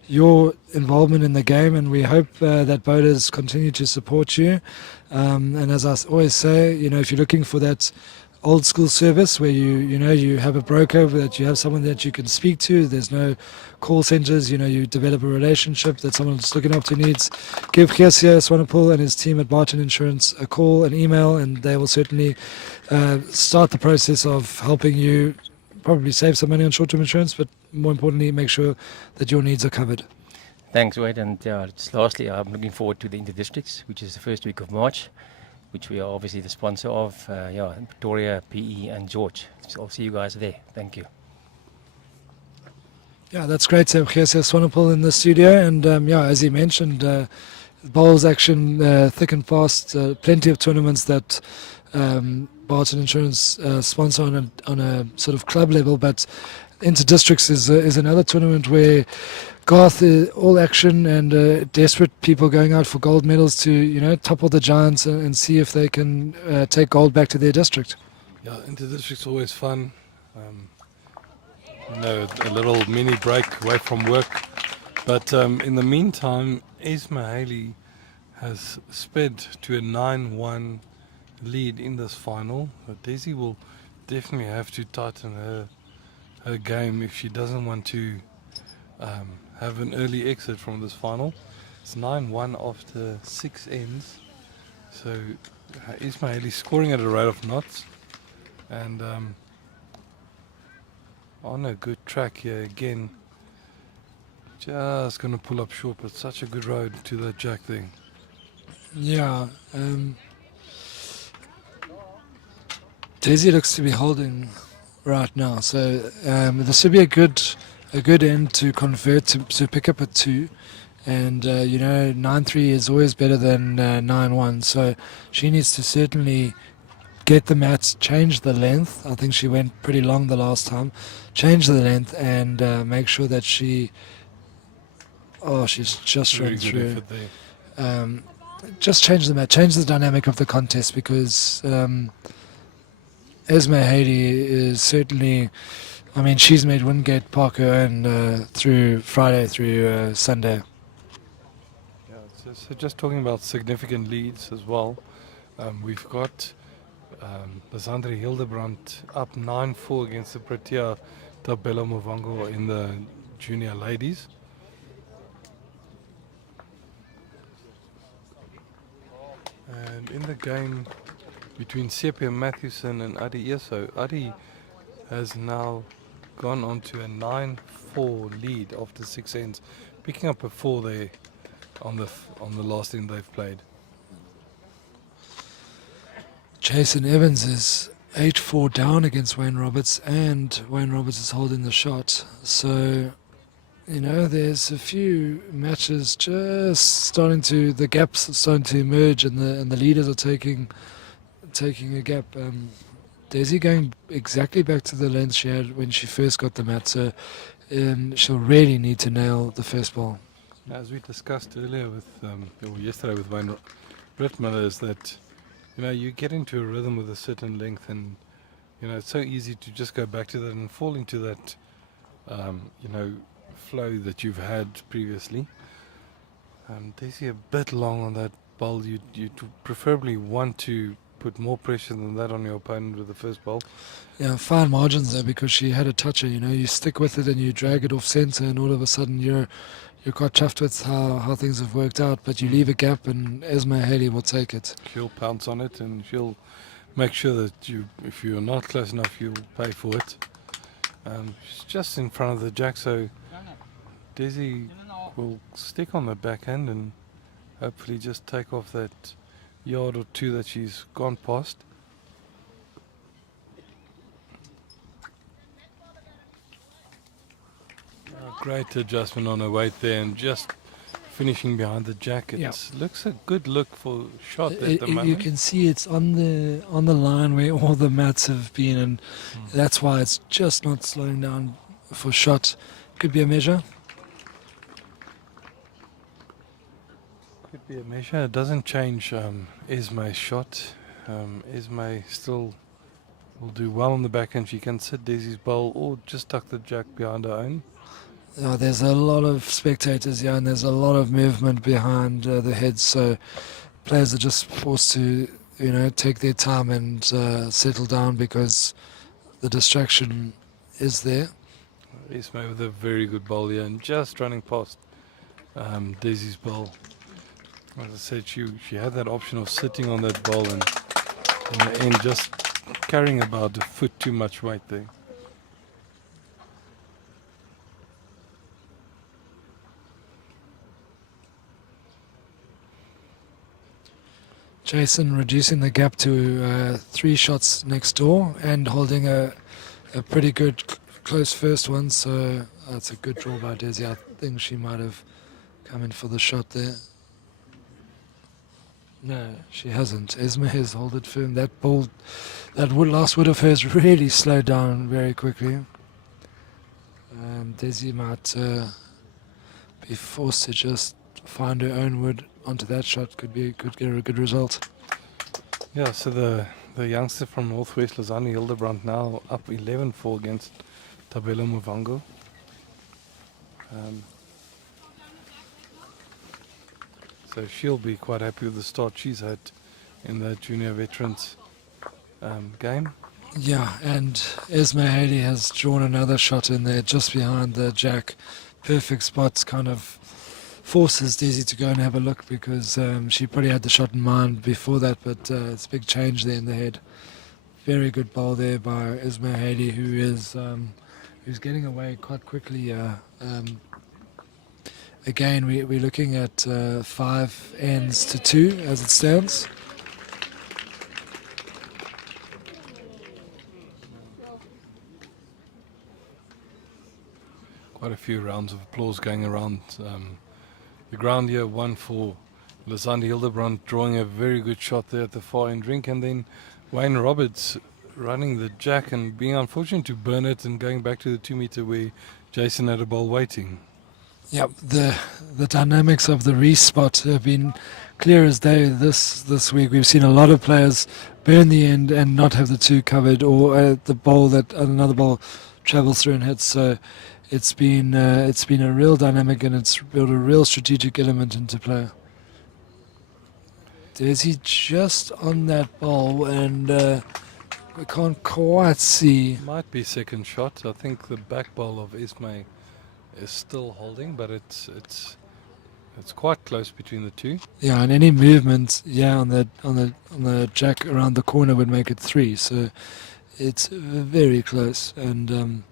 your involvement in the game, and we hope that bowlers continue to support you. And as I always say, if you're looking for that old school service where you have a broker, that you have someone that you can speak to, there's no call centers, you develop a relationship that someone that's looking after needs, give Geesia Swanepoel and his team at Barton Insurance a call, an email, and they will certainly start the process of helping you probably save some money on short-term insurance, but more importantly, make sure that your needs are covered. Thanks, Wade. And just lastly, I'm looking forward to the Interdistricts, which is the first week of March, which we are obviously the sponsor of, in Pretoria, PE, and George. So I'll see you guys there. Thank you. Yeah, that's great to have Geesia Swanepoel in the studio, and as he mentioned, bowls action thick and fast, plenty of tournaments that Barton Insurance sponsor on a sort of club level, but Interdistricts is another tournament where Garth all action and desperate people going out for gold medals to topple the giants and see if they can take gold back to their district. Yeah, Interdistrict's always fun. A little mini break away from work. But in the meantime, Esme Haley has sped to a 9-1 lead in this final. Desi will definitely have to tighten her game if she doesn't want to have an early exit from this final. It's 9-1 after 6 ends. So Esme Haley scoring at a rate of knots. And on a good track here again. Just going to pull up short, but such a good road to that jack thing. Yeah. Desi looks to be holding right now, so this would be a good end to convert to pick up a 2, and 9-3 is always better than 9-1, so she needs to certainly get the mats, change the length. I think she went pretty long the last time. Change the length and make sure that she's just run through. Just change the mat, change the dynamic of the contest, because Esme Haley is certainly, she's made Wingate, Parker, and through Friday through Sunday. Yeah, so just talking about significant leads as well. We've got Lizandre Hildebrandt up 9-4 against the Pretoria Tabelo Movango in the junior ladies. And in the game between Sepia Mathewson and Adi Eso, Adi has now gone on to a 9-4 lead after 6 ends, picking up a 4 there on the last end they've played. Jason Evans is 8-4 down against Wayne Roberts, and Wayne Roberts is holding the shot. So, you know, there's a few matches just the gaps starting to emerge, and the leaders are taking a gap. Desi going exactly back to the length she had when she first got the mat, so she'll really need to nail the first ball. As we discussed earlier or yesterday with Wayne Rittmiller, is that, you know, you get into a rhythm with a certain length, and, you know, it's so easy to just go back to that and fall into that, you know, flow that you've had previously. Desi a bit long on that bowl. You preferably want to put more pressure than that on your opponent with the first bowl. Yeah, fine margins there, because she had a toucher. You know, you stick with it and you drag it off centre, and all of a sudden you're quite chuffed with how things have worked out. But you leave a gap, and Esme Haley will take it. She'll pounce on it, and she'll make sure that if you're not close enough, you'll pay for it. She's just in front of the jack, so Desi will stick on the backhand and hopefully just take off that yard or two that she's gone past. Great adjustment on her weight there, and just finishing behind the jack. It looks a good look for shot at the moment. You can see it's on the line where all the mats have been, and that's why it's just not slowing down for shot. Could be a measure. Could be a measure. It doesn't change Esme's shot. Esme still will do well on the backhand. She can sit Desi's bowl or just tuck the jack behind her own. There's a lot of spectators here, and there's a lot of movement behind the heads, so players are just forced to, you know, take their time and settle down, because the distraction is there. Esme with a very good bowl here, and just running past Desi's bowl. As I said, she had that option of sitting on that bowl and in the end just carrying about a foot too much weight there. Jason reducing the gap to 3 shots next door, and holding a pretty good close first one, so that's a good draw by Desi. I think she might have come in for the shot there. No, she hasn't. Esme has held it firm. That ball, last wood of hers really slowed down very quickly. Desi might be forced to just find her own wood onto that shot. Could get her a good result. Yeah, so the youngster from Northwest, Lizandre Hildebrandt, now up 11-4 against Tabelo Movango. So she'll be quite happy with the start she's had in the junior veterans game. Yeah, and Esme Haley has drawn another shot in there just behind the jack. Perfect spots, kind of forces Desi to go and have a look, because she probably had the shot in mind before that, but it's a big change there in the head. Very good bowl there by Esme Haley, who's getting away quite quickly. Again, we're looking at 5 ends to 2 as it stands. Quite a few rounds of applause going around the ground here. One for Lizandre Hildebrandt, drawing a very good shot there at the far end rink, and then Wayne Roberts running the jack and being unfortunate to burn it and going back to the 2 meter where Jason had a ball waiting. Yep, the dynamics of the respot have been clear as day this week. We've seen a lot of players burn the end and not have the 2 covered, or the ball that another ball travels through and hits. So it's been a real dynamic, and it's built a real strategic element into play. Desi just on that ball, and we can't quite see. Might be second shot. I think the back ball of Esme is still holding, but it's quite close between the two. Yeah, and any movement, on the jack around the corner would make it 3. So it's very close, and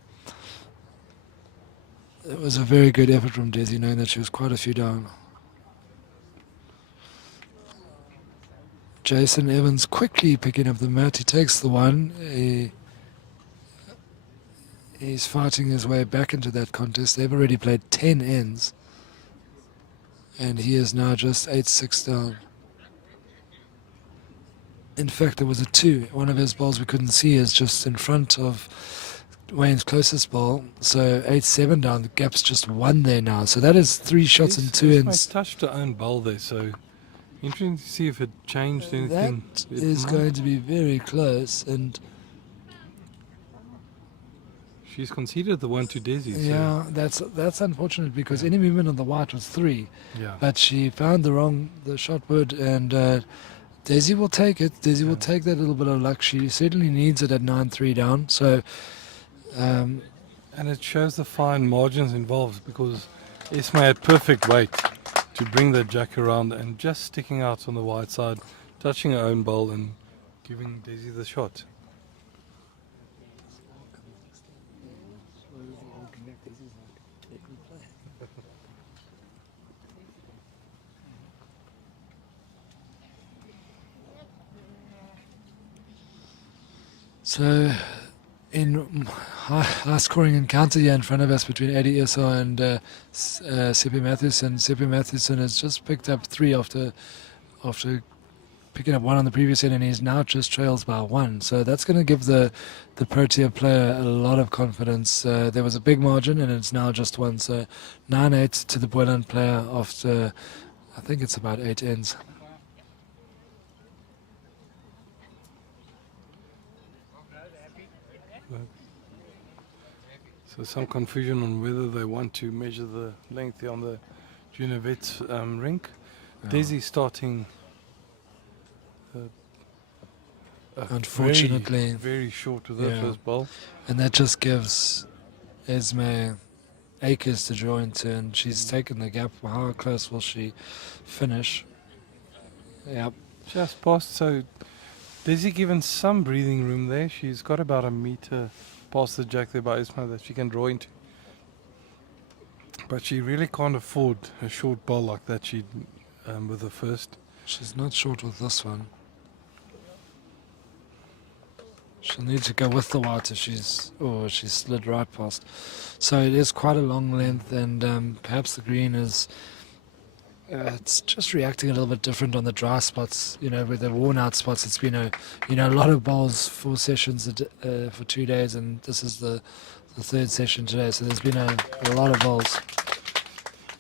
it was a very good effort from Desi, knowing that she was quite a few down. Jason Evans quickly picking up the mat. He takes the one. He's fighting his way back into that contest. They've already played 10 ends, and he is now just 8-6 down. In fact, there was a 2. One of his balls we couldn't see is just in front of Wayne's closest ball. So 8-7 down. The gap's just 1 there now. So that is 3 shots and 2 Esme ends. touched her own bowl there, so interesting to see if it changed anything. That It is might. going to be very close, and She's conceded the one to Desi. yeah, that's unfortunate because any movement on the white was 3, So, yeah. but she found the shot wood, and Desi will take it. Desi will take that little bit of luck. She certainly needs it at 9-3 down. So And it shows the fine margins involved because Esme had perfect weight to bring the jack around and just sticking out on the wide side, touching her own bowl and giving Desi the shot. So, in high scoring encounter here in front of us between Eddie Issa and Sepe Mathewson. Sepe Mathewson has just picked up 3 after picking up 1 on the previous end, and he's now just trails by 1. So that's going to give the Protea player a lot of confidence. There was a big margin, and it's now just 1. So 9-8 to the Boyland player after, I think it's about 8 ends. So some confusion on whether they want to measure the length here on the junior vets rink. Desi starting Unfortunately. very short with her Yeah. first bowl. And that just gives Esme acres to draw into, and she's taken the gap. How close will she finish? Yep. Just past, so Desi given some breathing room there. She's got about a meter past the jack there by Esme that she can draw into. But she really can't afford a short bowl like that she with the first. She's not short with this one. She'll need to go with the white if she's slid right past. So it is quite a long length, and perhaps the green is it's just reacting a little bit different on the dry spots. With the worn out spots, it's been a lot of bowls, 4 sessions for 2 days, and this is the 3rd session today. So there's been a lot of bowls.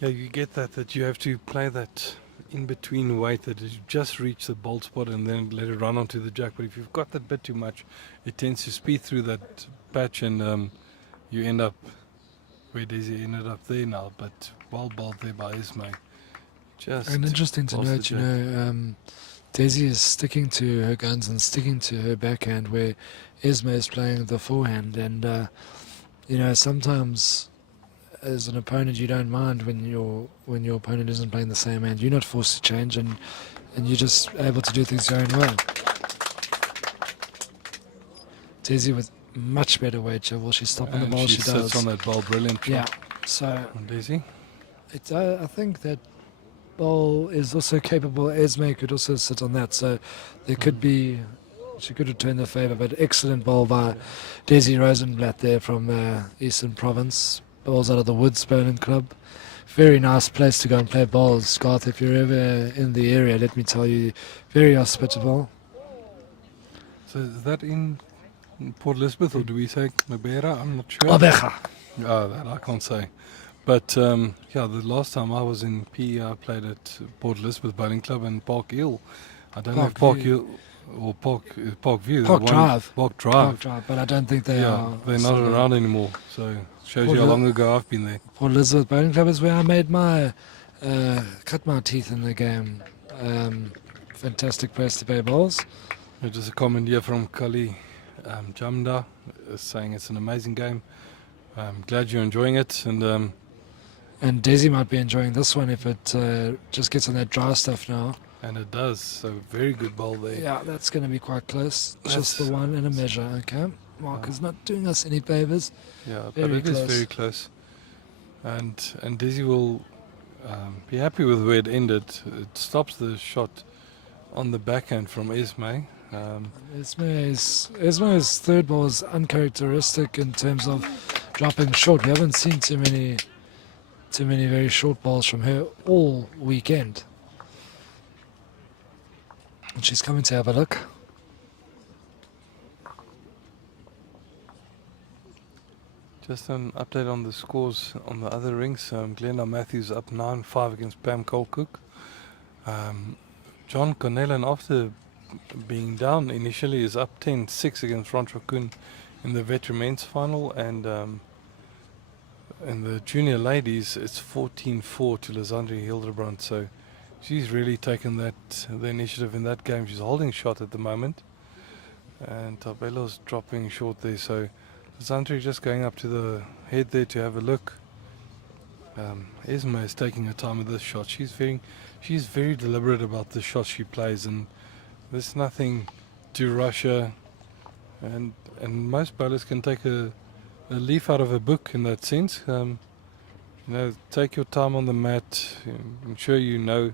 Yeah, you get that you have to play that in between weight that you just reach the bolt spot and then let it run onto the jack. But if you've got that bit too much, it tends to speed through that patch, and you end up where Desi ended up there now. But well bowled there by Esme. Just And interesting to past the note, jack. Desi is sticking to her guns and sticking to her backhand, where Esme is playing the forehand. And sometimes as an opponent, you don't mind when your opponent isn't playing the same hand. You're not forced to change, and you're just able to do things your own way. Desi with much better weight. Will she stop on the And ball? she She sits does. on that ball, brilliant. Yeah. So On Desi. I think that ball is also capable. Esme could also sit on that, so there could be. She could return the favour, but excellent ball by Desi Rosenblatt there from Eastern Province. Balls out of the Woods Bowling Club. Very nice place to go and play bowls, Garth. If you're ever in the area, let me tell you, very hospitable. So is that in Port Elizabeth, or do we say Mabera? I'm not sure. Obecha. Oh, that I can't say. But the last time I was in PE, I played at Port Elizabeth Bowling Club and Park Hill. I don't know if Park Hill or Park View. Park the one- Drive. Park Drive. Park Drive, but I don't think they are. They're not still there. around anymore. So shows Port you how El- long ago I've been there. Port Elizabeth Bowling Club is where I made cut my teeth in the game. fantastic place to play bowls. Just a comment here from Kali Jamda saying it's an amazing game. I'm glad you're enjoying it, and And Desi might be enjoying this one if it just gets on that dry stuff now. it does. So very good bowl there. Yeah, that's going to be quite close. Just That's- the one and a measure, okay? Mark is not doing us any favours. Yeah, but Very it is close. very close. And Desi will be happy with where it ended. It stops the shot on the backhand from Esme. Esme's third ball is uncharacteristic in terms of dropping short. We haven't seen too many very short balls from her all weekend. And she's coming to have a look. Just an update on the scores on the other rings. Glenda Matthews up 9-5 against Pam Colcook. John Connellan, after being down initially, is up 10-6 against Ron Chokun in the veteran men's final, and in the junior ladies it's 14-4 to Lizandre Hildebrand. So she's really taken the initiative in that game. She's holding shot at the moment, and Tabelo's dropping short there. So Lizandre just going up to the head there to have a look. Esme is taking her time with this shot. She's very deliberate about the shot she plays, and there's nothing to rush her. And most bowlers can take a leaf out of a book in that sense. Take your time on the mat. Ensure you know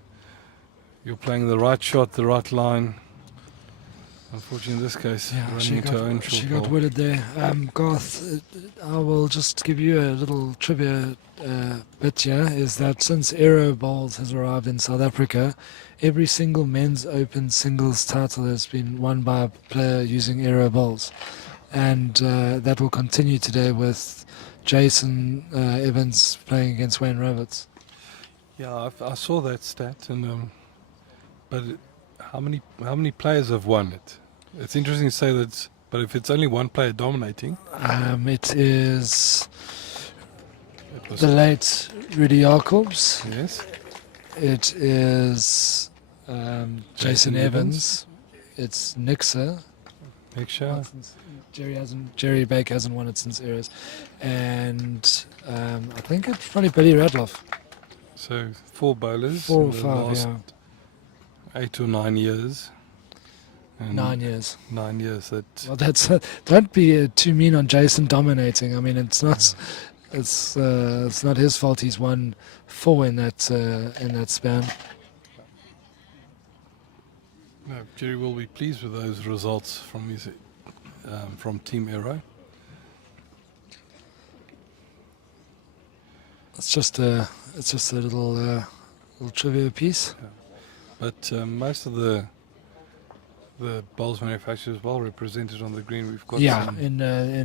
you're playing the right shot, the right line. Unfortunately, in this case, Yeah, running she into her own got short ball. wooded there. Garth, I will just give you a little trivia bit here, is that since Aero Bowls has arrived in South Africa, every single men's open singles title has been won by a player using Aero Bowls. And that will continue today with Jason Evans playing against Wayne Roberts. Yeah, I saw that stat, and but how many players have won it? It's interesting to say that, but if it's only one player dominating, It is it was the late Rudy Jacobs. yes, It is Jason Evans. Evans. It's Nixa. Niksha, Jerry Baker hasn't won it since Eras, and I think it's probably Billy Radloff. so 4 bowlers 4 or in the 5, last yeah, 8 or 9 years. And 9 years. 9 years. That Well, that's don't be too mean on Jason dominating. I mean, it's not. It's not his fault. He's won 4 in that span. no, Jerry will be pleased with those results from his from Team Aero. It's just a little trivia piece. But most of the bowls manufacturers well represented on the green. We've got Yeah, some in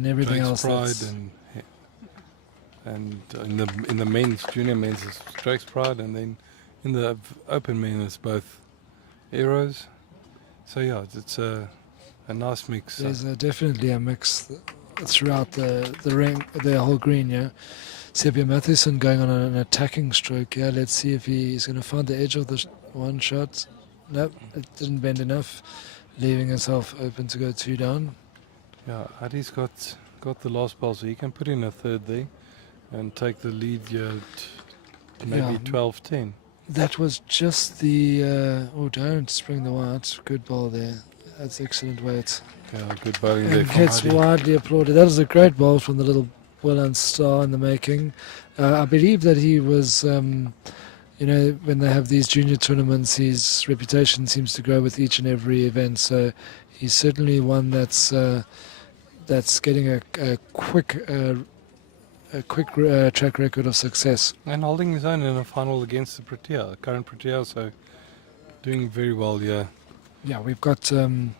everything Drake's else. Pride that's- and in the men's junior men's is Drake's Pride, and then in the open men it's both Aeros. So yeah, it's a nice mix. There's definitely a mix throughout the whole green. Yeah, Sepia Matheson going on an attacking stroke. Yeah, let's see if he's going to find the edge of the one shot. Nope, it didn't bend enough, leaving himself open to go 2 down. Yeah, Adi's got the last ball, so he can put in a third there and take the lead here at maybe Yeah. 12-10. That was just the don't spring the white. Good ball there. That's excellent weight. Yeah, good bowling there And from gets Adi. widely applauded. That was a great ball from the little Welland star in the making. I believe that he was, when they have these junior tournaments, his reputation seems to grow with each and every event. So he's certainly one that's getting a quick track record of success. And holding his own in a final against the current Protea, so doing very well, yeah. Yeah, we've got Tabela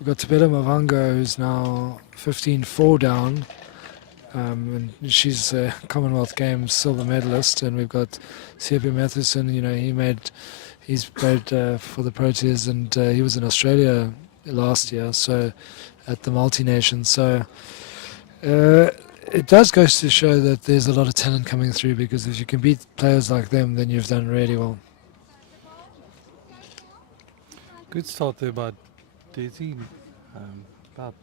Mavanga, who's now 15-4 down, and she's a Commonwealth Games silver medalist. And we've got Sepia Matheson. He's played for the Proteas, and he was in Australia last year, so at the multi-nation. So it does go to show that there's a lot of talent coming through, because if you can beat players like them, then you've done really well. Good start there by Dezi. About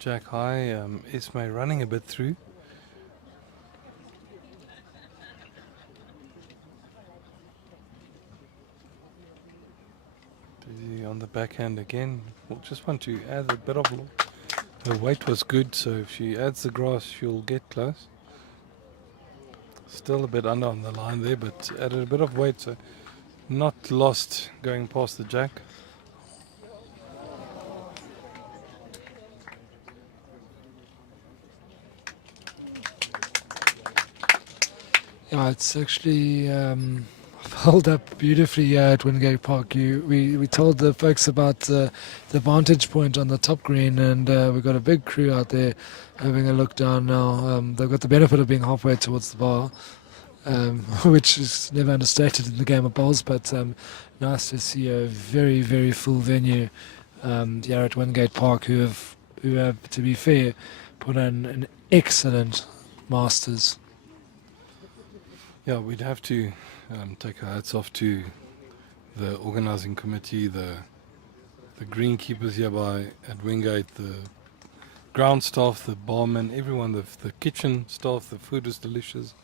Jack high. Esme running a bit through. Dezi on the backhand again. We'll just want to add a bit of. Her weight was good, so if she adds the grass, she'll get close. Still a bit under on the line there, but added a bit of weight, so not lost going past the jack. Yeah, it's actually held up beautifully here at Wingate Park. We told the folks about the vantage point on the top green, and we've got a big crew out there having a look down now. They've got the benefit of being halfway towards the bar, which is never understated in the game of bowls, but nice to see a very, very full venue here at Wingate Park, who have, to be fair, put on an excellent Masters. Yeah, we'd have to take our hats off to the organising committee, the greenkeepers hereby at Wingate, the ground staff, the barman, everyone, the kitchen staff. The food was delicious.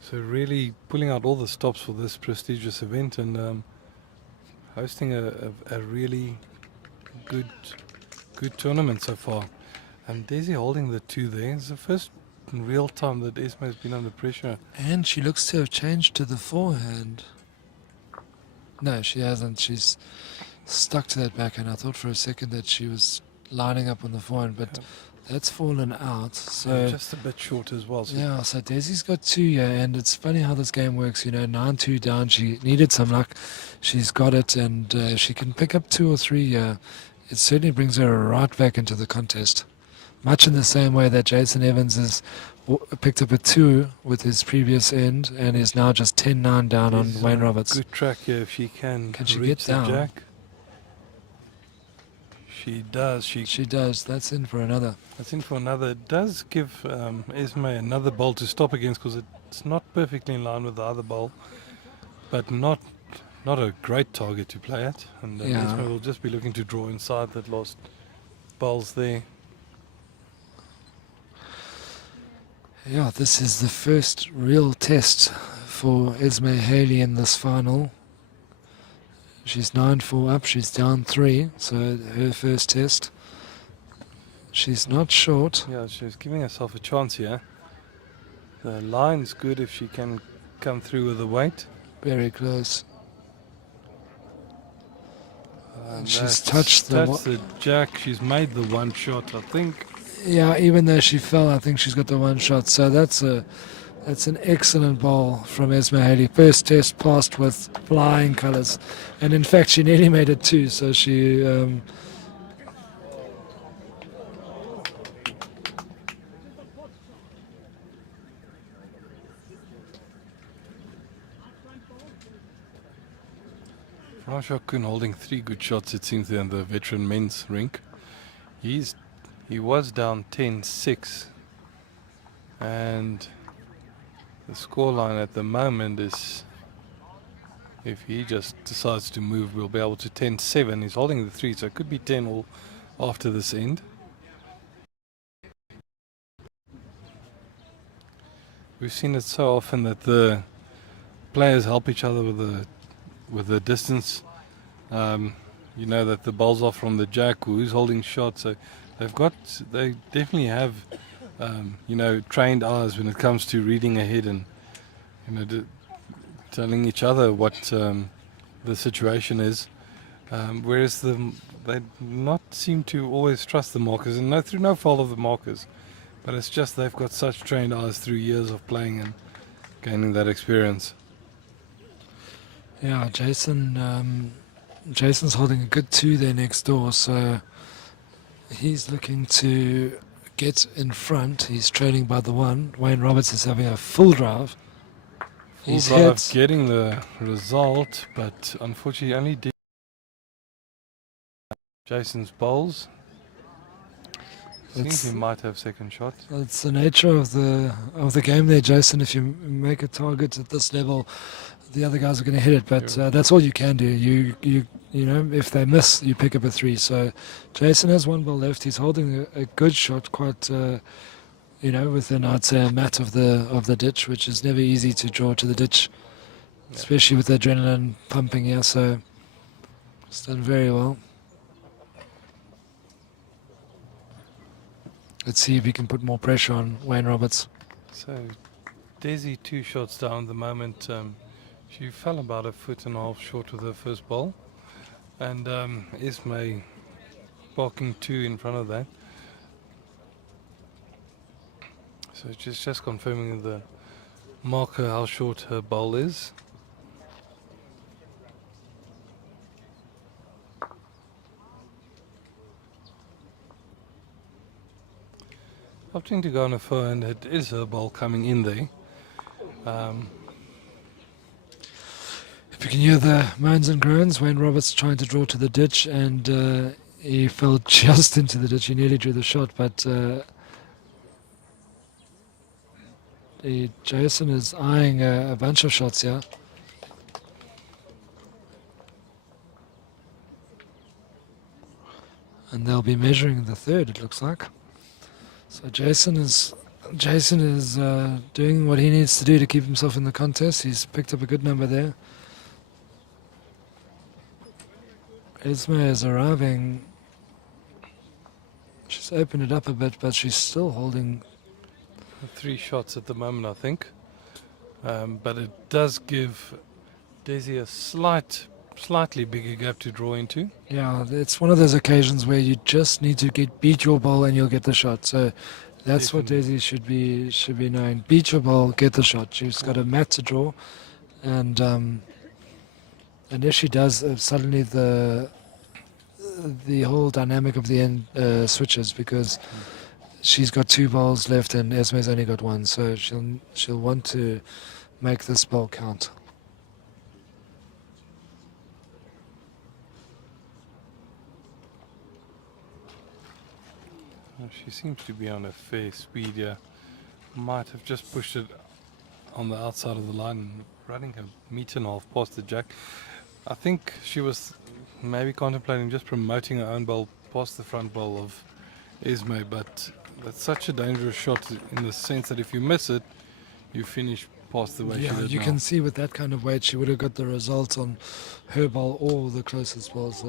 So really pulling out all the stops for this prestigious event and hosting a really good tournament so far. And Desi holding the 2 there. It's the first in real time that Esme has been under pressure. And she looks to have changed to the forehand. No, she hasn't. She's stuck to that backhand. I thought for a second that she was lining up on the forehand, but that's fallen out. So just a bit short as well. So yeah, so Desi's got 2 here, and it's funny how this game works. 9-2 down. She needed some luck. She's got it, and she can pick up 2 or 3 here. It certainly brings her right back into the contest. Much in the same way that Jason Evans has picked up a 2 with his previous end and is now just 10-9 down on Wayne Roberts. Good track here if she can she reach get the down? jack. She does. She does. That's in for another. That's in for another. It does give Esme another bowl to stop against because it's not perfectly in line with the other bowl, but not a great target to play at. And Yeah. Esme will just be looking to draw inside that last bowls there. Yeah, this is the first real test for Esme Haley in this final. She's 9-4 up, she's down 3, so her first test. She's not short. Yeah, she's giving herself a chance here. The line's good if she can come through with the weight. Very close. And She's that's touched the jack. She's made the 1 shot, I think. Yeah, even though she fell, I think she's got the 1 shot. So that's an excellent bowl from Esme Haley. First test passed with flying colours, and in fact she nearly made it 2. So she Rajah Kun holding 3 good shots, it seems, there in the veteran men's rink. He was down 10-6, and the scoreline at the moment is, if he just decides to move, we'll be able to 10-7. He's holding the 3, so it could be 10 all after this end. We've seen it so often that the players help each other with the distance. You know that the bowls are from the jack, who's holding shots. So they definitely have, trained eyes when it comes to reading ahead and, telling each other what the situation is. Whereas they not seem to always trust the markers, and through no fault of the markers, but it's just they've got such trained eyes through years of playing and gaining that experience. yeah, Jason's holding a good 2 there next door, so he's looking to get in front. He's trailing by the 1. Wayne Roberts is having a full drive. He's Getting the result, but unfortunately only did Jason's bowls. Seems he might have second shot. It's the nature of the game there, Jason. If you make a target at this level, the other guys are going to hit it, but that's all you can do. You know, if they miss, you pick up a 3. So Jason has 1 ball left. He's holding a good shot, quite within, I'd say, a mat of the ditch, which is never easy to draw to the ditch, especially with the adrenaline pumping here. So it's done very well. Let's see if he can put more pressure on Wayne Roberts. So Desi 2 shots down at the moment. She fell about a foot and a half short of the first ball, and Esme barking 2 in front of that. So just confirming the marker how short her bowl is. Opting to go on a forehand, it is her ball coming in there. If you can hear the moans and groans, Wayne Roberts trying to draw to the ditch, and he fell just into the ditch. He nearly drew the shot, but Jason is eyeing a bunch of shots here. And they'll be measuring the 3rd, it looks like. So Jason is doing what he needs to do to keep himself in the contest. He's picked up a good number there. Esme is arriving. She's opened it up a bit, but she's still holding 3 shots at the moment, I think. But it does give Desi a slightly bigger gap to draw into. Yeah, it's one of those occasions where you just need to beat your ball and you'll get the shot. So that's what Desi should be knowing. Beat your ball, get the shot. She's got a mat to draw, and if she does, suddenly the whole dynamic of the end switches, because she's got 2 balls left and Esme's only got 1. So she'll want to make this ball count. She seems to be on a fair speed here. Might have just pushed it on the outside of the line, running a metre and a half past the jack. I think she was maybe contemplating just promoting her own ball past the front ball of Esme, but that's such a dangerous shot in the sense that if you miss it, you finish past the way she did you now. can see with that kind of weight, she would have got the result on her ball or the closest balls.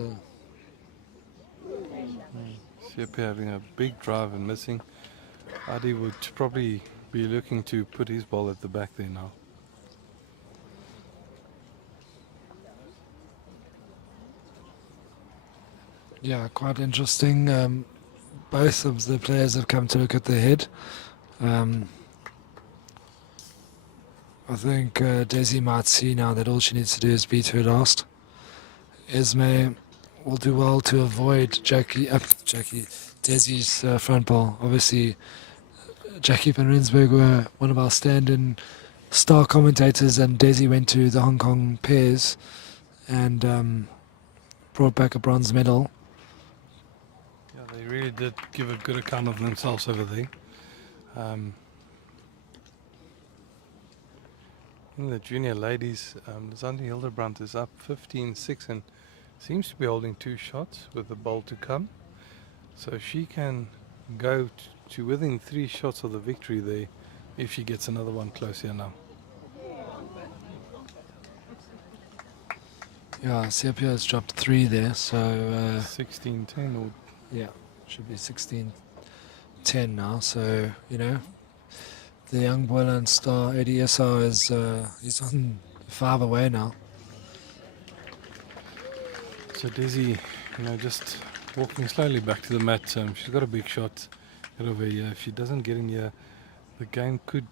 Sipe having a big drive and missing. Adi would probably be looking to put his ball at the back there now. Yeah, quite interesting. Both of the players have come to look at the head. I think Desi might see now that all she needs to do is beat her last. Esme will do well to avoid Desi's front ball. Obviously, Jackie van Rensburg were one of our stand-in star commentators, and Desi went to the Hong Kong pairs and brought back a bronze medal. Yeah, they really did give a good account of themselves over there. In the junior ladies, Zandi Hildebrandt is up 15-6 and seems to be holding 2 shots with the ball to come. So she can go to within 3 shots of the victory there if she gets another one close here now. Yeah, Sepia has dropped 3 there, so 16-10 or yeah, should be 16-10 now. So the young Boyland star Eddie Esau is he's on 5 away now. so Desi, just walking slowly back to the mat. She's got a big shot over here. If she doesn't get in here, the game could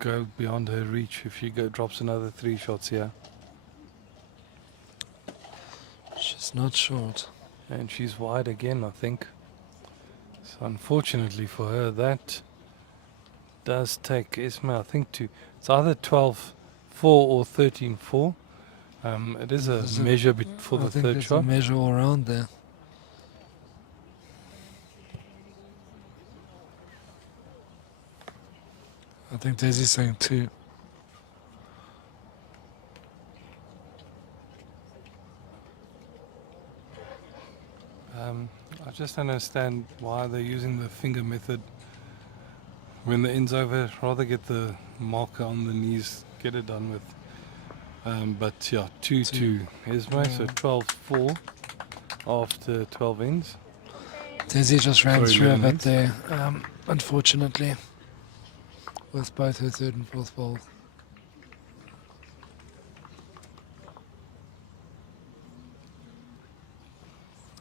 go beyond her reach if she drops another 3 shots here. She's not short. And she's wide again, I think. So unfortunately for her, that does take Esme, I think, to it's either 12-4 or 13-4. It is a measure for the I think third there's shot. a measure all around there. I think Desi's saying 2. I just don't understand why they're using the finger method when the end's over. Rather get the marker on the knees, get it done with. But yeah, 2-2 Esme, so 12-4 after 12 ends. Desi just ran Sorry, through a 11 bit ends. there, unfortunately, with both her third and fourth balls.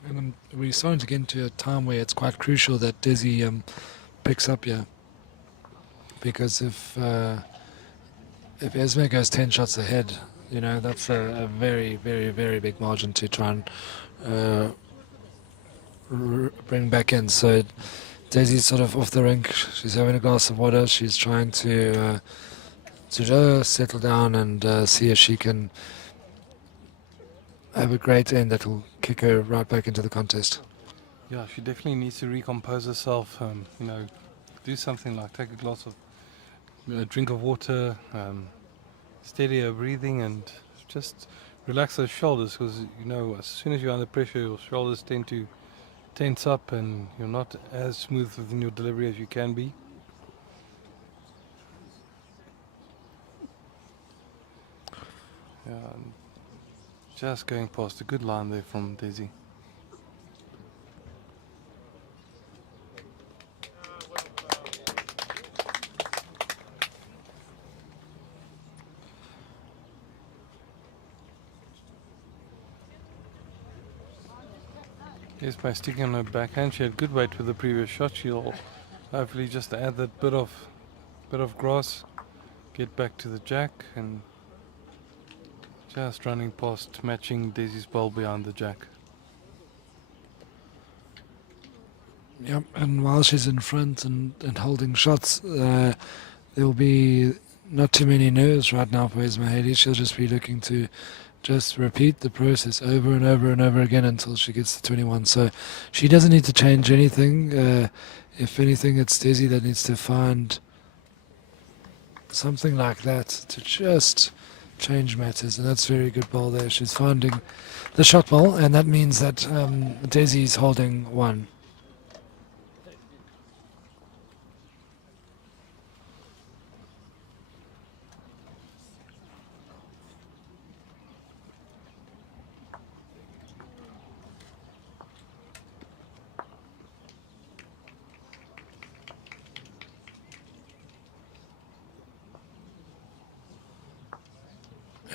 And we're starting to get into a time where it's quite crucial that Desi picks up here, because if Esme goes 10 shots ahead, you know, that's a very, very, very big margin to try and bring back in. So Desi's sort of off the rink. She's having a glass of water. She's trying to just settle down and see if she can have a great end that will kick her right back into the contest. Yeah, she definitely needs to recompose herself. You know, do something like take a glass of, a drink of water, steady her breathing, and just relax her shoulders. Because you know, as soon as you're under pressure, your shoulders tend to tense up, and you're not as smooth within your delivery as you can be. Yeah, and just going past a good line there from Desi. Yes, by sticking on her backhand, she had good weight with the previous shot. She'll hopefully just add that bit of grass, get back to the jack, and just running past, matching Desi's ball behind the jack. Yep, and while she's in front and holding shots, there will be not too many nerves right now for Esme Haley. She'll just be looking to just repeat the process over and over and over again until she gets to 21. So she doesn't need to change anything. If anything, it's Desi that needs to find something like that to just change matters, and that's very good ball there. She's finding the shot ball, and that means that Desi's holding one.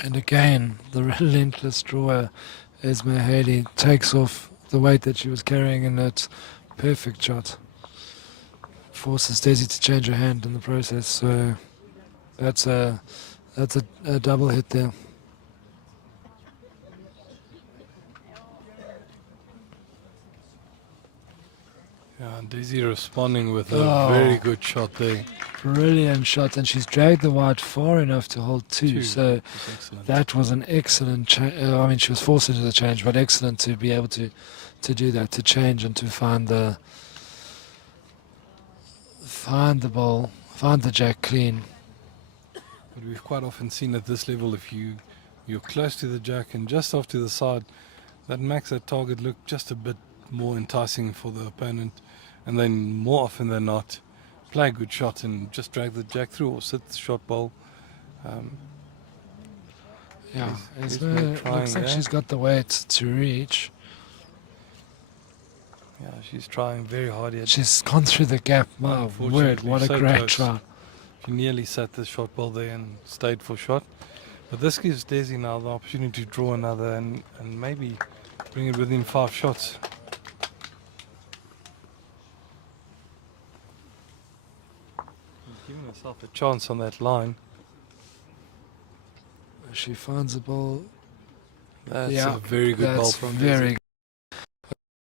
And again, the relentless drawer, Esme Haley, takes off the weight that she was carrying in that perfect shot. Forces Desi to change her hand in the process. So that's a double hit there. Yeah, and Desi responding with a very good shot there. Brilliant shot, and she's dragged the white far enough to hold two. So that was an excellent change. I mean, she was forced into the change, but excellent to be able to do that, to change and to find the ball, find the jack clean. But we've quite often seen at this level, if you're close to the jack and just off to the side, that makes that target look just a bit more enticing for the opponent. And then more often than not, play a good shot and just drag the jack through or sit the shot ball. Yeah, Esme looks trying like there. she's got the weight to reach. Yeah, she's trying very hard yet. She's gone through the gap. My word, what a so great close. try. She nearly sat the shot ball there and stayed for shot. But this gives Desi now the opportunity to draw another and maybe bring it within 5 shots. She's giving herself a chance on that line. She finds the ball. That's Yeah, a very good ball that's from very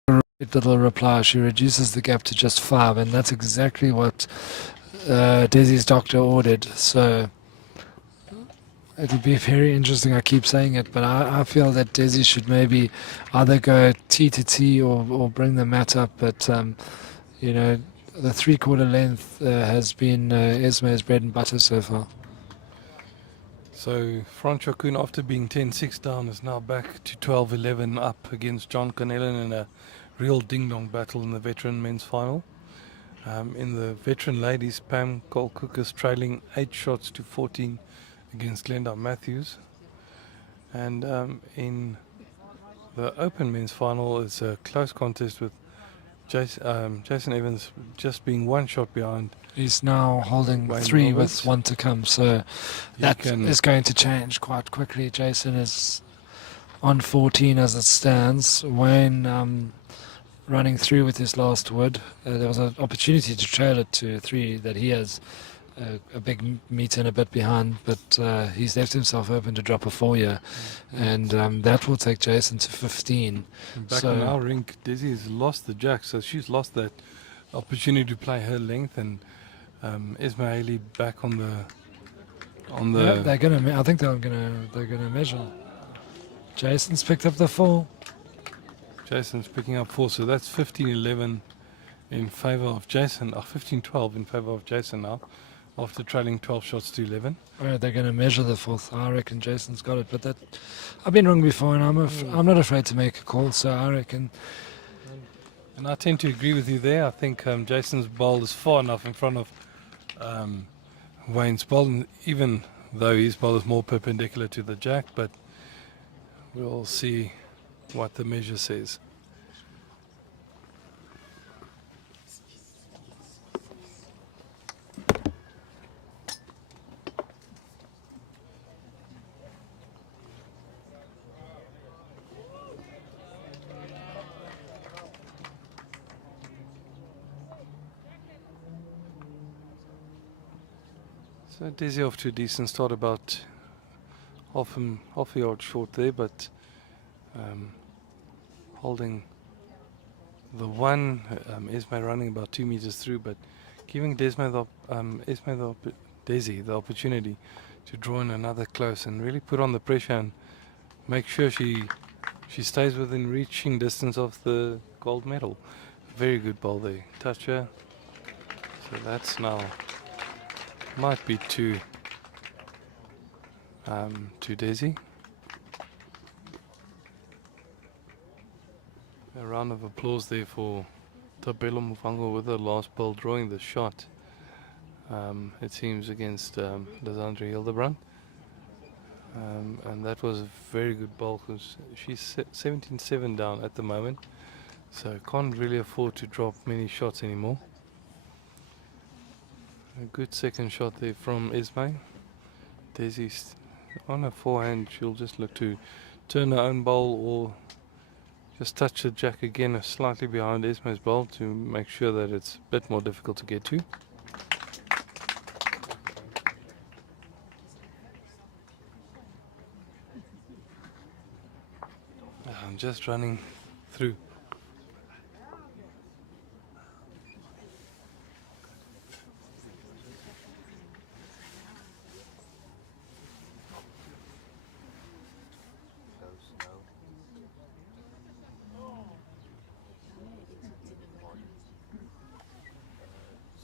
Desi. good little reply. She reduces the gap to just 5, and that's exactly what Desi's doctor ordered. So it'll be very interesting. I keep saying it, but I feel that Desi should maybe either go T to T or bring the mat up. But you know, the 3/4 length has been Esme's bread and butter so far. So Francois Koen, after being 10-6 down, is now back to 12-11 up against John Connellan in a real ding-dong battle in the veteran men's final. In the veteran ladies, Pam Cole-Cook is trailing 8 shots to 14 against Glenda Matthews. And in the open men's final, it's a close contest with Jason Evans just being 1 shot behind. He's now holding Wayne 3 Roberts. with 1 to come, so He that can- is going to change quite quickly. Jason is on 14 as it stands. Wayne running through with his last wood. There was an opportunity to trail it to 3 that he has a big meter and a bit behind, but he's left himself open to drop a 4 here, and that will take Jason to 15. Back So- on our rink, Desi has lost the jack, so she's lost that opportunity to play her length, and Esme Haley back on the Yeah, they're gonna. I think they're gonna measure. Jason's picked up the 4. Jason's picking up 4, so that's 15-11 in favour of Jason. 15-12 in favour of Jason now, after trailing 12 shots to 11. They're going to measure the 4th. I reckon Jason's got it, but that I've been wrong before, and I'm not afraid to make a call. So I reckon. And I tend to agree with you there. I think Jason's bowl is far enough in front of Wayne's bowl, and even though his bowl is more perpendicular to the jack, but we'll see what the measure says. So Desi off to a decent start, about half a yard short there, but holding the 1. Esme running about 2 meters through, but giving Desi the opportunity to draw in another close and really put on the pressure and make sure she stays within reaching distance of the gold medal. Very good ball there. Touch her. So that's now might be to Desi. A round of applause there for Tabelo Mufango with the last ball drawing the shot. It seems against Lizandre Hildebrand. And that was a very good ball because she's 17-7 down at the moment, so can't really afford to drop many shots anymore. A good second shot there from Esme. Desi's on her forehand, she'll just look to turn her own bowl or just touch the jack again slightly behind Esme's bowl to make sure that it's a bit more difficult to get to. I'm just running through.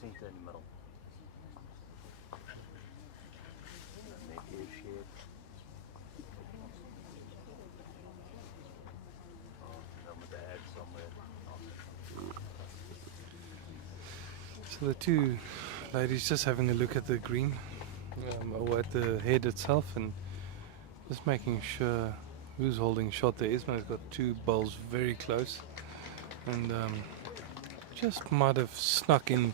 Centre in the middle. Neck is shared. With the head somewhere. So the 2 ladies just having a look at the green, or at the head itself, and just making sure who's holding shot there. Esme's got 2 bowls very close, and just might have snuck in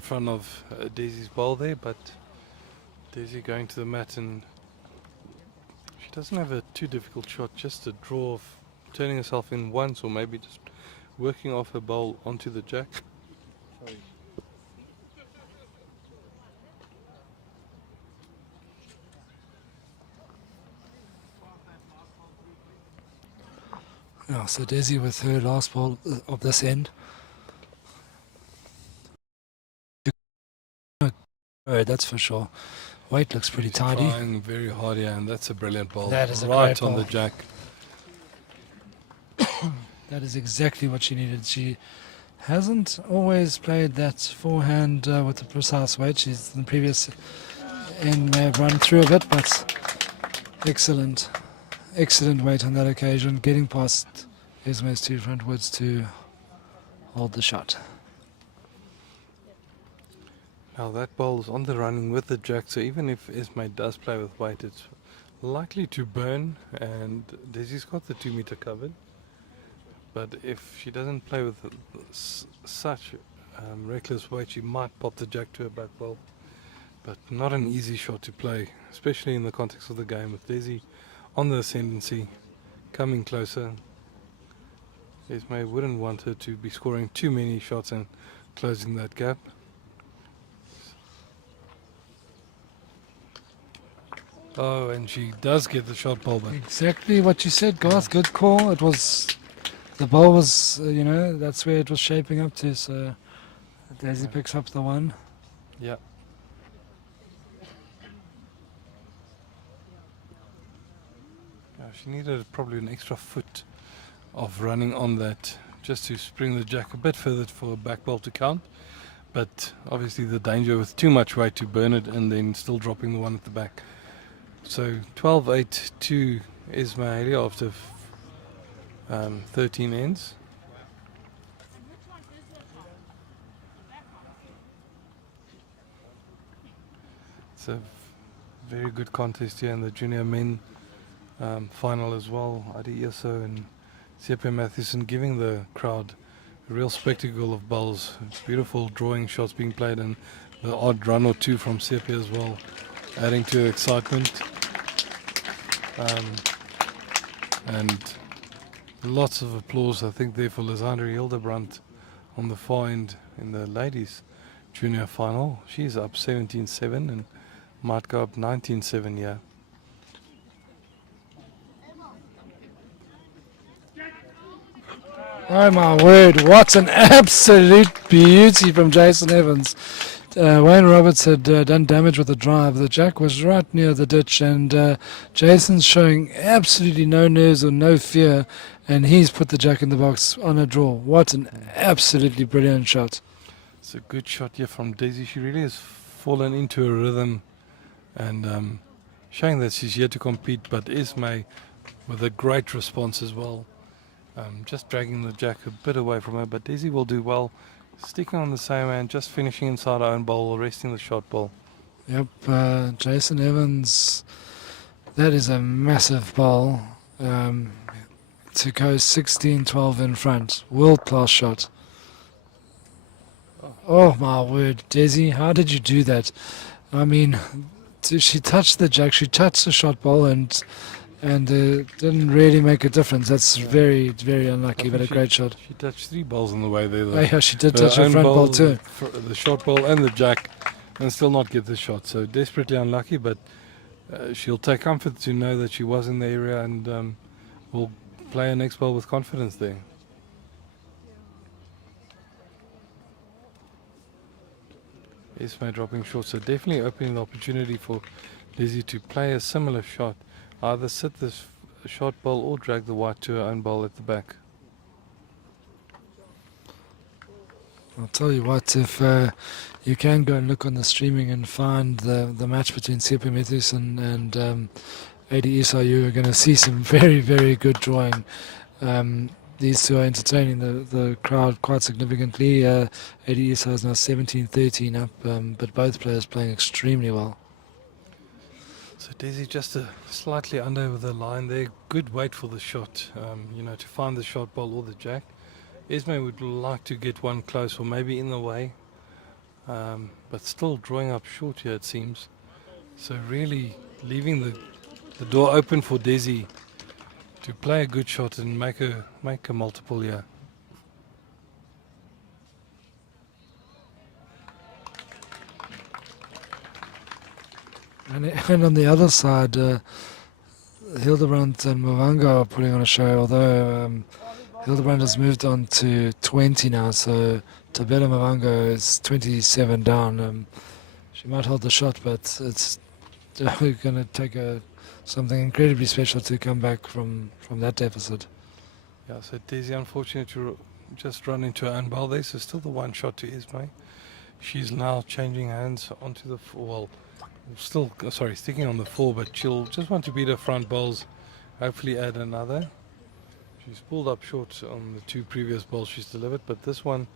front of Desi's bowl there, but Desi going to the mat, and she doesn't have a too difficult shot, just a draw of turning herself in once, or maybe just working off her bowl onto the jack. Yeah, so Desi with her last ball of this end. That's for sure. Weight looks pretty tidy. Trying very hard, yeah, and that's a brilliant ball. That is a right great on ball. the jack. That is exactly what she needed. She hasn't always played that forehand with a precise weight. She's in the previous end may have run through a bit, but excellent weight on that occasion, getting past Esme's two frontwards to hold the shot. Now that ball's on the running with the jack, so even if Esme does play with weight, it's likely to burn, and Desi's got the 2 meter covered. But if she doesn't play with such reckless weight, she might pop the jack to her back ball. But not an easy shot to play, especially in the context of the game with Desi on the ascendancy, coming closer. Esme wouldn't want her to be scoring too many shots and closing that gap. Oh, and she does get the shot ball back. Exactly what you said, Garth. Good call. It was, the ball was, that's where it was shaping up to. So Desi picks up the one. Yeah. She needed probably an extra foot of running on that just to spring the jack a bit further for a back ball to count. But obviously the danger with too much weight to burn it and then still dropping the one at the back. So 12-8 to Esme after 13 ends. It's a very good contest here in the junior men final as well. Adi Iso and CP Matheson giving the crowd a real spectacle of bowls. Beautiful drawing shots being played, and the odd run or two from CP as well, adding to the excitement. And lots of applause, I think, there for Lysandre Hildebrandt on the far end in the ladies junior final. She's up 17-7 and might go up 19-7 here. Oh my word, what an absolute beauty from Jason Evans. Wayne Roberts had done damage with the drive. The jack was right near the ditch, and Jason's showing absolutely no nerves or no fear, and he's put the jack in the box on a draw. What an absolutely brilliant shot. It's a good shot here from Desi. She really has fallen into a rhythm and showing that she's here to compete, but Esme with a great response as well. Just dragging the jack a bit away from her, but Desi will do well. Sticking on the same end, just finishing inside her own bowl, resting the shot ball. Yep, Jason Evans, that is a massive bowl to go 16-12 in front. World-class shot. Oh my word, Desi, how did you do that? I mean, she touched the jack, she touched the shot ball, and didn't really make a difference. That's very, very unlucky, but a great shot. She touched 3 balls on the way there, though. Oh, yeah, she did touch her front ball too. The short ball and the jack, and still not get the shot. So desperately unlucky, but she'll take comfort to know that she was in the area and will play her next ball with confidence there. Esme dropping short, so definitely opening the opportunity for Desi to play a similar shot. Either sit this short ball or drag the white to her own ball at the back. I'll tell you what, if you can go and look on the streaming and find the match between Sipe Matheson and Adi Isa, you are going to see some very, very good drawing. These two are entertaining the crowd quite significantly. Adi Isa is now 17-13 up, but both players playing extremely well. So Desi just slightly under the line there. Good weight for the shot, to find the short ball or the jack. Esme would like to get one close or maybe in the way, but still drawing up short here, it seems. So really leaving the door open for Desi to play a good shot and make a multiple here. And on the other side, Hildebrandt and Mwango are putting on a show, although Hildebrandt has moved on to 20 now, so Tabela Mwango is 27 down. She might hold the shot, but it's going to take something incredibly special to come back from that deficit. Yeah, so Desi unfortunate to just run into her own ball there, so still the one shot to Esme. She's now changing hands onto the sticking on the 4, but she'll just want to beat her front bowls, hopefully add another. She's pulled up short on the two previous balls she's delivered, but this one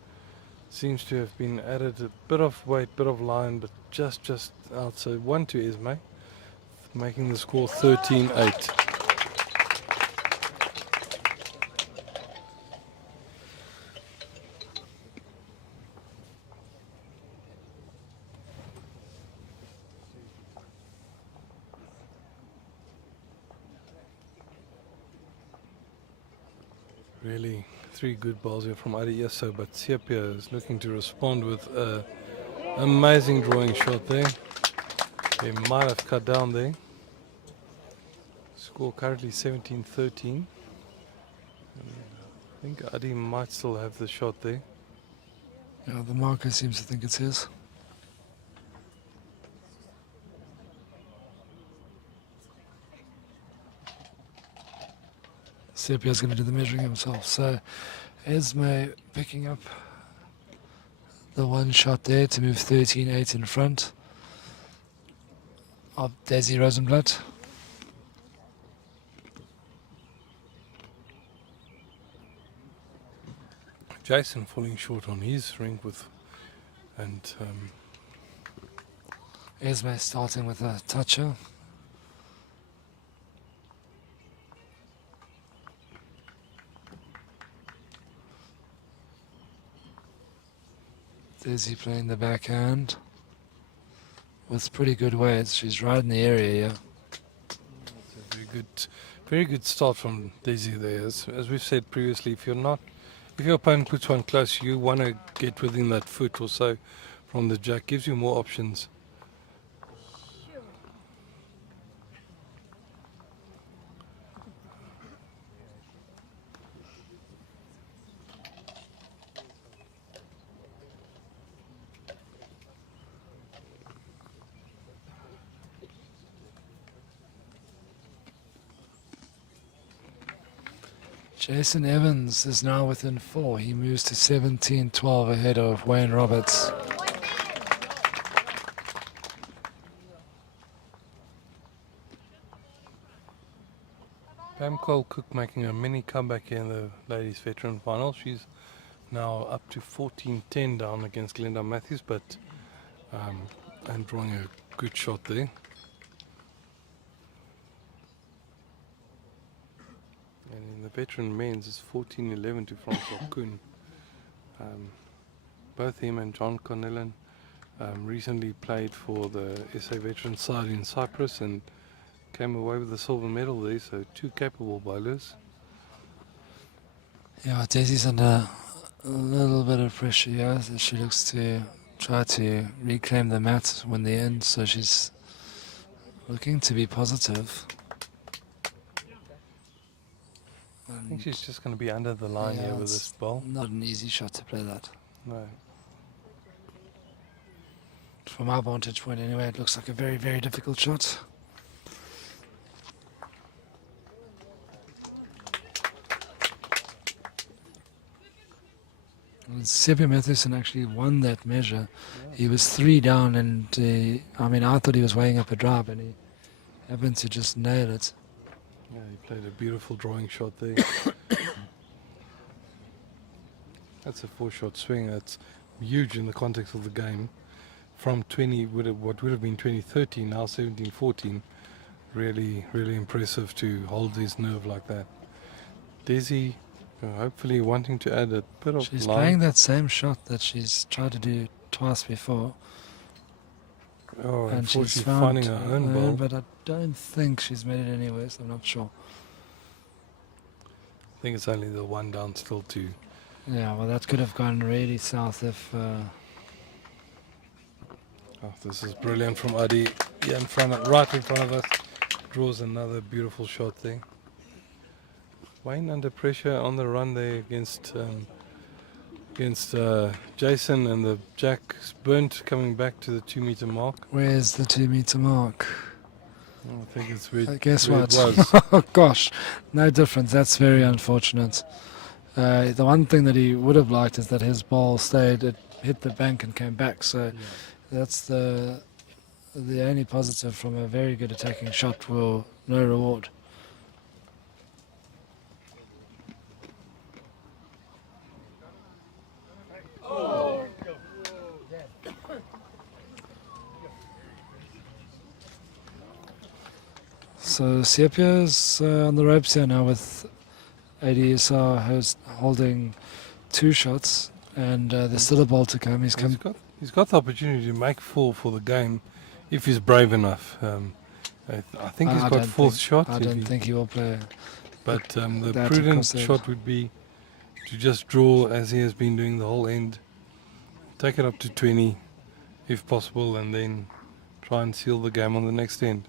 seems to have been added a bit of weight, bit of line, but just out. So 1 to Esme, making the score 13-8. Really, 3 good balls here from Adi Yeso, but Siapia is looking to respond with an amazing drawing shot there. He might have cut down there. Score currently 17-13. I think Adi might still have the shot there. Yeah, the marker seems to think it's his. Sepia's going to do the measuring himself. So Esme picking up the one shot there to move 13-8 in front of Desi Rosenblatt. Jason falling short on his ring with, and Esme starting with a toucher. Desi playing the backhand with pretty good weights. She's right in the area here. it's a very good start from Desi there. As we've said previously, if your opponent puts one close, you want to get within that foot or so from the jack. Gives you more options. Jason Evans is now within 4. He moves to 17-12 ahead of Wayne Roberts. Pam Cole-Cook making a mini comeback here in the ladies veteran final. She's now up to 14-10 down against Glenda Matthews, but and drawing a good shot there. And in the veteran men's, it's 14-11 to Francois Kuhn. Both him and John Cornellan recently played for the SA veteran side in Cyprus and came away with the silver medal there, so 2 capable bowlers. Yeah, Desi's under a little bit of pressure here as she looks to try to reclaim the mat when the end, so she's looking to be positive. I think she's just going to be under the line here with this ball. Not an easy shot to play that. No. From our vantage point anyway, it looks like a very, very difficult shot. Sepia Matheson actually won that measure. He was 3 down, and I thought he was weighing up a drive, and he happened to just nail it. Yeah, he played a beautiful drawing shot there. That's a 4-shot swing. That's huge in the context of the game. From what would have been 2013, now 17-14. Really, really impressive to hold his nerve like that. Desi, hopefully wanting to add a bit of She's line. playing that same shot that she's tried to do twice before. Oh, And she's unfortunately found finding her own ball. but I don't think she's made it anywhere, so I'm not sure. I think it's only the 1 down still to. Yeah, well, that could have gone really south if... Oh, this is brilliant from Adi. Yeah, right in front of us. Draws another beautiful shot there. Wayne under pressure on the run there against Jason, and the jack's burnt coming back to the 2-meter mark. Where's the 2-meter mark? I think it's where, Guess where what? it was. Oh, gosh, no difference. That's very unfortunate. The one thing that he would have liked is that his ball stayed, it hit the bank and came back. So that's the only positive from a very good attacking shot. Will no reward. So Sepia's on the ropes here now with ADSR holding 2 shots, and there's still a ball to come. He's come. He's got the opportunity to make 4 for the game if he's brave enough. I think he's got 4th shot. I don't think he will play. But the that prudent across there. shot would be to just draw as he has been doing the whole end. Take it up to 20 if possible, and then try and seal the game on the next end.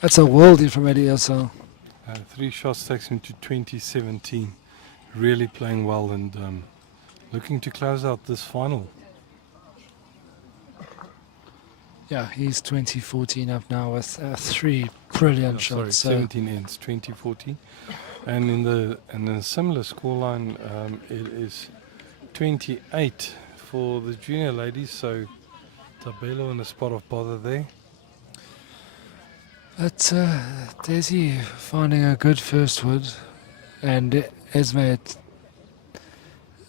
That's a worldie from ADSR. 3 shots takes him to 2017. Really playing well and looking to close out this final. Yeah, he's 2014 up now with 3 brilliant Sorry, shots. 17 ends, 2014. And in a similar scoreline, it is 28 for the junior ladies. So Tabelo in a spot of bother there. But Desi finding a good first wood, and Esme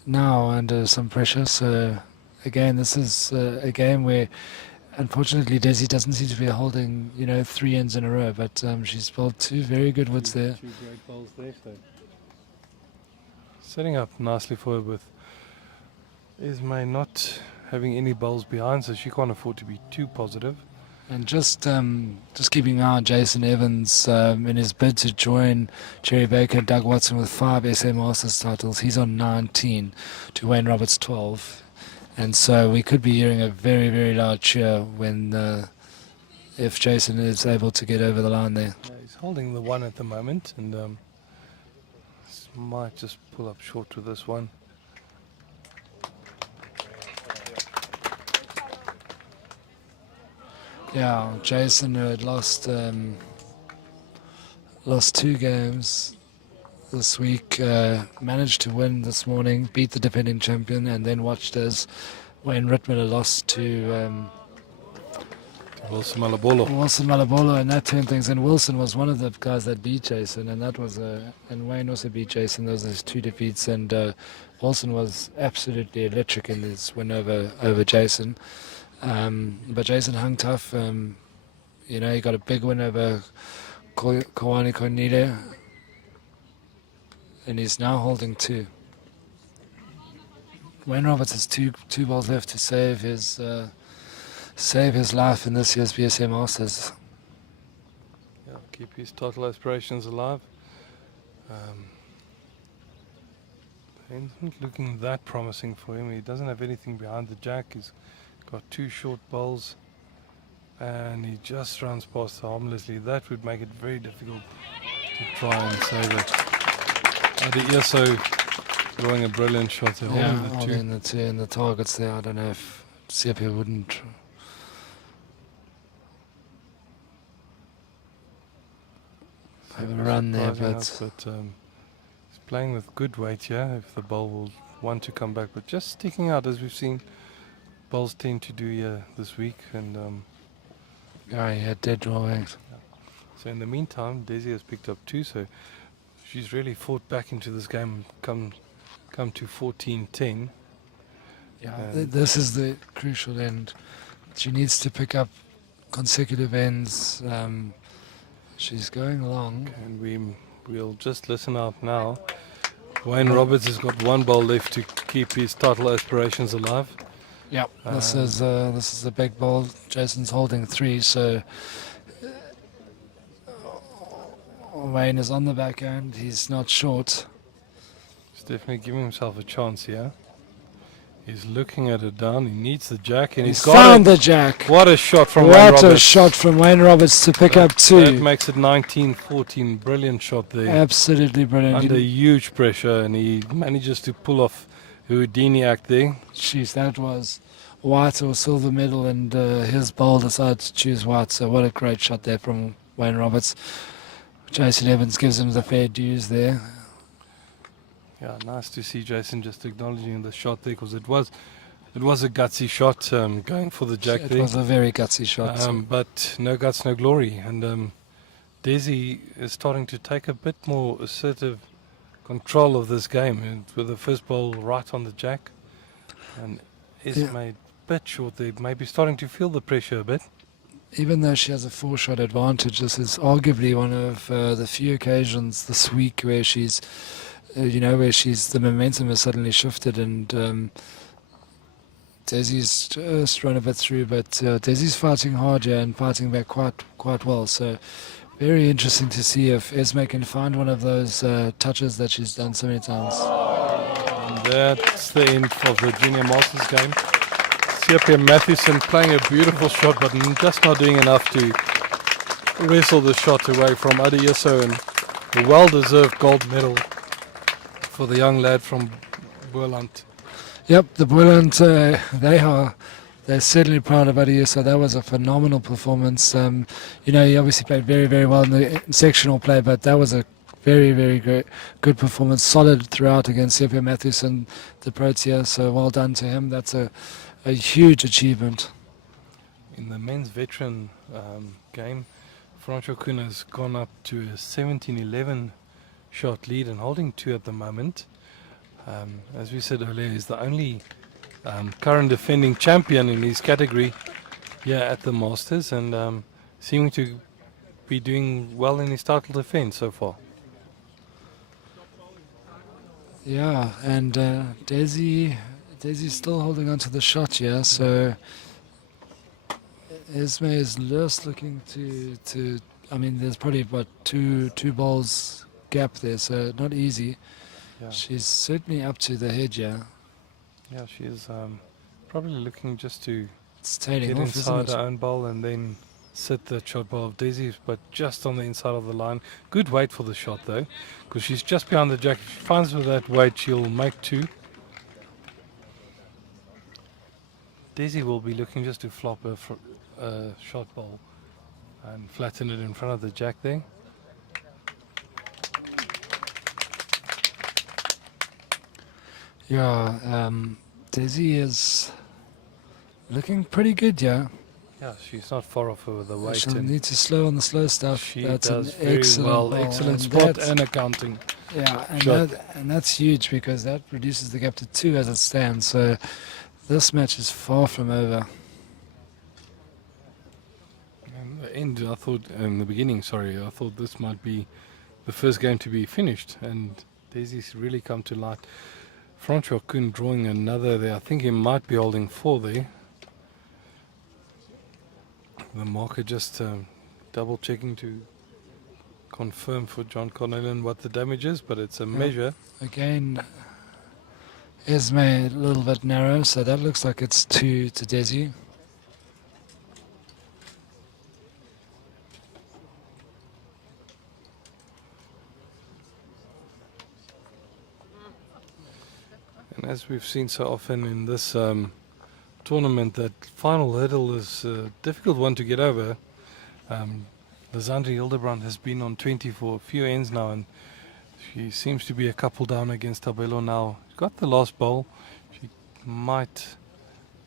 now under some pressure. So again, this is a game where unfortunately Desi doesn't seem to be holding 3 ends in a row, but she's bowled 2 very good woods there. 2 great bowls there. So setting up nicely for her with Esme not having any bowls behind, so she can't afford to be too positive. And just keeping an eye on Jason Evans in his bid to join Jerry Baker, Doug Watson with 5 SA Masters titles. He's on 19 to Wayne Roberts 12. And so we could be hearing a very, very loud cheer when if Jason is able to get over the line there. Yeah, he's holding the 1 at the moment, and might just pull up short with this one. Yeah, Jason who had lost 2 games this week, managed to win this morning, beat the defending champion, and then watched as Wayne Rittmiller lost to Wilson Malabolo. and that turned things. And Wilson was one of the guys that beat Jason, and that was and Wayne also beat Jason. Those are his 2 defeats, and Wilson was absolutely electric in his win over Jason. But Jason hung tough. He got a big win over Kawani Cornelia, and he's now holding 2. Wayne Roberts has two balls left to save his life in this year's BSA Masters. Yeah, keep his title aspirations alive. Things not looking that promising for him. He doesn't have anything behind the jack. He's got 2 short bowls, and he just runs past harmlessly. That would make it very difficult to try and save it. ESO drawing a brilliant shot there, holding the 2 and the targets there. I don't know if Sepia wouldn't. Have a run there, but he's playing with good weight here. If the ball will want to come back, but just sticking out as we've seen bowls tend to do here this week. And he had dead draw out. So in the meantime, Desi has picked up 2, so she's really fought back into this game. Come to 14-10. Yeah, this is the crucial end. She needs to pick up consecutive ends. She's going along. And we'll just listen out now. Wayne Roberts has got 1 bowl left to keep his title aspirations alive. Yep, this is a big ball. Jason's holding 3, so Wayne is on the back end. He's not short. He's definitely giving himself a chance here. He's looking at it down. He needs the jack, and he's got found it. the jack. What a shot from Wayne Roberts. What a shot from Wayne Roberts to pick up 2. That makes it 19-14. Brilliant shot there. Absolutely brilliant. Under huge pressure, and he manages to pull off a Houdini act there. Jeez, that was white or silver medal, and his bowl decided to choose white. So what a great shot there from Wayne Roberts. Jason Evans gives him the fair dues there. Yeah, nice to see Jason just acknowledging the shot there, because it was a gutsy shot, going for the jack It there. was a very gutsy shot. But no guts, no glory. And Desi is starting to take a bit more assertive control of this game, and with the first ball right on the jack. And Esme a bit short there, maybe starting to feel the pressure a bit. Even though she has a 4-shot advantage, this is arguably one of the few occasions this week where she's, the momentum has suddenly shifted, and Desi's just run a bit through, but Desi's fighting hard here and fighting back quite well. So very interesting to see if Esme can find one of those touches that she's done so many times. And that's the end of the Junior Masters game. Siapia Mathewson playing a beautiful shot, but just not doing enough to wrestle the shot away from Adieso, and a well-deserved gold medal for the young lad from Boland. Yep, the Boland, they're certainly proud of Adieso. That was a phenomenal performance. He obviously played very, very well in the sectional play, but that was a very, very good performance. Solid throughout against Siapia Mathewson, the Protea. So well done to him. That's a huge achievement. In the men's veteran game, Francois Kuhn has gone up to a 17-11 shot lead and holding 2 at the moment. As we said earlier, he's the only current defending champion in his category here at the Masters, and seeming to be doing well in his title defense so far. Yeah, and Desi's still holding on to the shot here, so Esme is just looking to there's probably about two balls gap there, so not easy. Yeah, She's certainly up to the head, yeah. yeah, she is probably looking just to It's tailing get off, isn't inside it? her own bowl and then sit the shot ball of Desi, but just on the inside of the line. Good weight for the shot though, because she's just behind the jack. If she finds with that weight, she'll make 2. Desi will be looking just to flop a shot ball and flatten it in front of the jack there. Yeah, Desi is looking pretty good, yeah. Yeah, she's not far off her with the weight. She'll And need to slow on the slow stuff. she That's does an very excellent well. ball, Excellent and spot that's- and accounting. Yeah, shot. and that's huge because that reduces the gap to 2 as it stands. So this match is far from over. In the end, I thought this might be the first game to be finished, and Desi's really come to light. Francois Kuhn drawing another there. I think he might be holding 4 there. The marker just double checking to confirm for John Cornelian what the damage is, but it's a measure. Again, Esme a little bit narrow, so that looks like it's 2 to Desi. And as we've seen so often in this tournament, that final hurdle is a difficult one to get over. Lizandre Hildebrand has been on 20 for a few ends now, and she seems to be a couple down against Tabelo now. She's got the last bowl. She might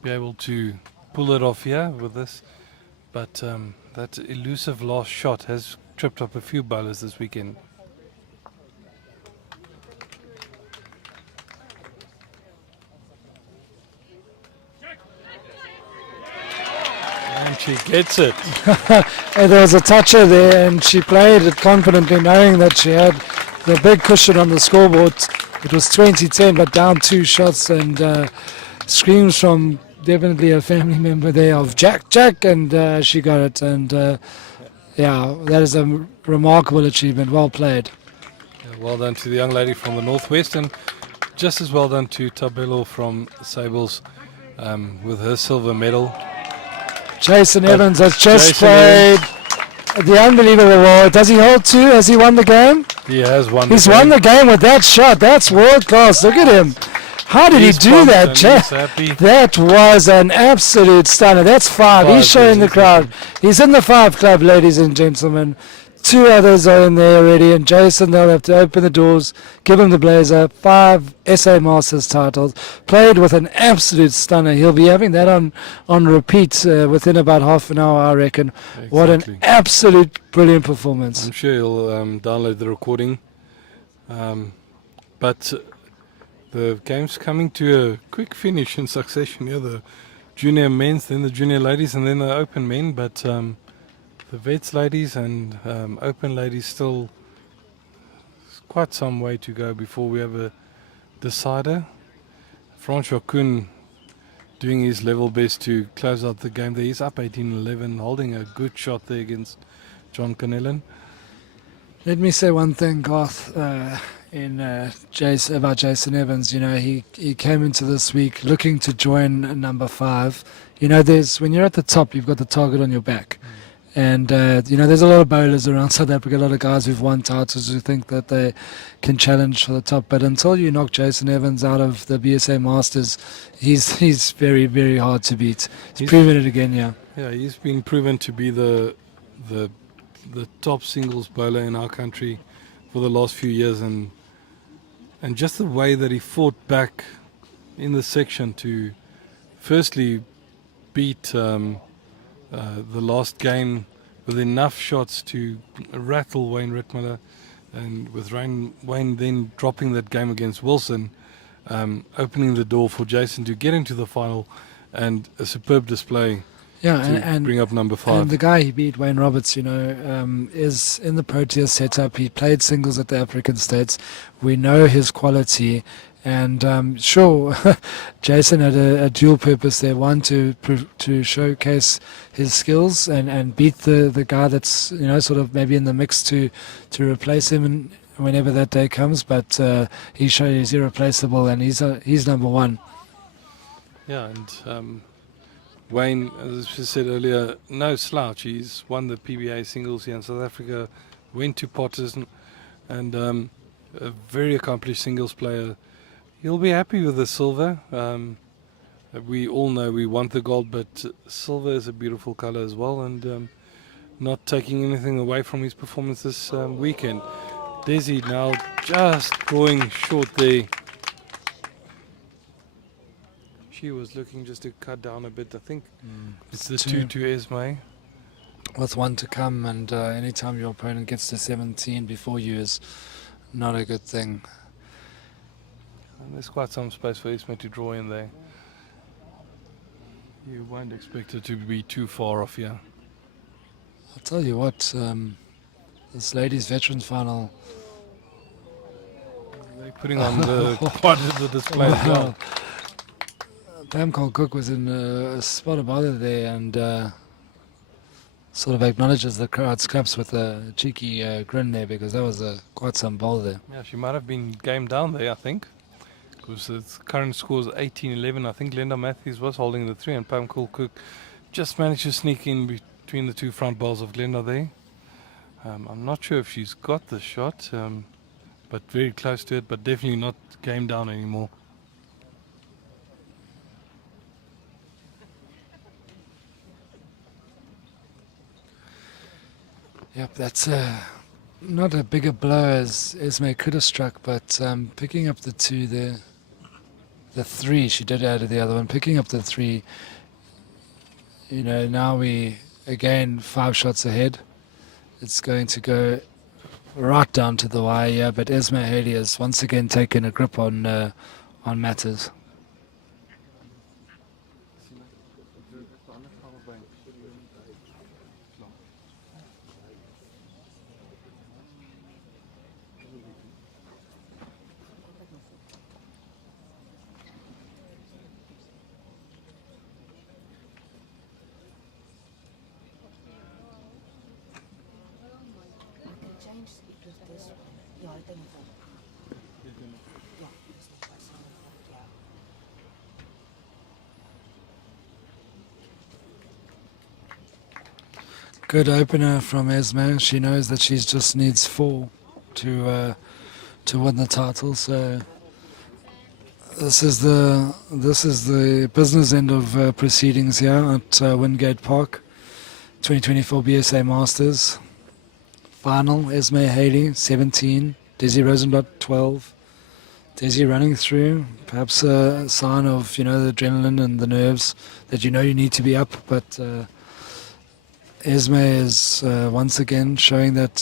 be able to pull it off here with this, but that elusive last shot has tripped up a few bowlers this weekend. And she gets it. There was a toucher there, and she played it confidently, knowing that she had the big cushion on the scoreboard. It was 20-10, but down 2 shots, and screams from definitely a family member there of Jack, and she got it. And yeah, that is a remarkable achievement. Well played. Yeah, well done to the young lady from the Northwest, and just as well done to Tabelo from Sables with her silver medal. Jason Evans has just Jason played the unbelievable role. Does he hold 2? Has he won the game? He has won. He's won the game with that shot. That's world class. Look at him. How did he He's do pumped that, and Jack? he's happy. That was an absolute stunner. That's 5. He's Five, showing the Desi, crowd. He's in the 5 club, ladies and gentlemen. 2 others are in there already, and Jason, they'll have to open the doors, give him the blazer. 5 SA Masters titles. Played with an absolute stunner. He'll be having that on repeat within about half an hour, I reckon. What an Exactly. absolute brilliant performance. I'm sure he'll download the recording. But the game's coming to a quick finish in succession here. The junior men's, then the junior ladies, and then the open men. But the vets ladies and open ladies still quite some way to go before we have a decider. Francois Kuhn doing his level best to close out the game there. He's up 18-11, holding a good shot there against John Canellan. Let me say one thing, Garth, about Jason Evans. You know, he came into this week looking to join number 5. You know, when you're at the top, you've got the target on your back. And, you know, there's a lot of bowlers around South Africa, a lot of guys who've won titles who think that they can challenge for the top. But until you knock Jason Evans out of the BSA Masters, he's very, very hard to beat. He's proven it again, yeah. Yeah, he's been proven to be the top singles bowler in our country for the last few years, and just the way that he fought back in the section to firstly beat the last game with enough shots to rattle Wayne Rittmiller, and with Wayne then dropping that game against Wilson, opening the door for Jason to get into the final, and a superb display. Yeah, to and bring up number 5. And the guy he beat, Wayne Roberts, you know, is in the Protea setup. He played singles at the African States. We know his quality. And sure, Jason had a dual purpose there. One, to showcase his skills and beat the guy that's, you know, sort of maybe in the mix to replace him whenever that day comes. But he showed he's irreplaceable, and he's number 1. Yeah, and Wayne, as I said earlier, no slouch. He's won the PBA singles here in South Africa, went to Potters, and a very accomplished singles player. He'll be happy with the silver. We all know we want the gold, but silver is a beautiful color as well, and not taking anything away from his performance this weekend. Desi now just drawing short there. She was looking just to cut down a bit. I think it's the 2 to Esme. With 1 to come, and anytime your opponent gets to 17 before you is not a good thing. And there's quite some space for Esme to draw in there. You won't expect her to be too far off here. I'll tell you what, this ladies' veterans final. They're putting on quite the display as well. Pam Cook was in a spot of bother there, and sort of acknowledges the crowd's claps with a cheeky grin there, because that was quite some bowl there. Yeah, she might have been game down there, I think, because the current score is 18-11. I think Glenda Matthews was holding the 3, and Pam Cook just managed to sneak in between the 2 front bowls of Glenda there. I'm not sure if she's got the shot, but very close to it, but definitely not game down anymore. Yep, that's not a bigger blow as Esme could have struck, but picking up the 2 there, the 3, she did add to the other one, picking up the 3, you know, now we, again, 5 shots ahead. It's going to go right down to the wire here, but Esme Haley has once again taken a grip on matters. Good opener from Esme. She knows that she just needs 4 to win the title. So This is the business end of proceedings here at Wingate Park, 2024 BSA Masters final. Esme Haley 17, Dezi Rosenblatt 12. Desi running through, perhaps a sign of the adrenaline and the nerves that you need to be up. But Esme is once again showing that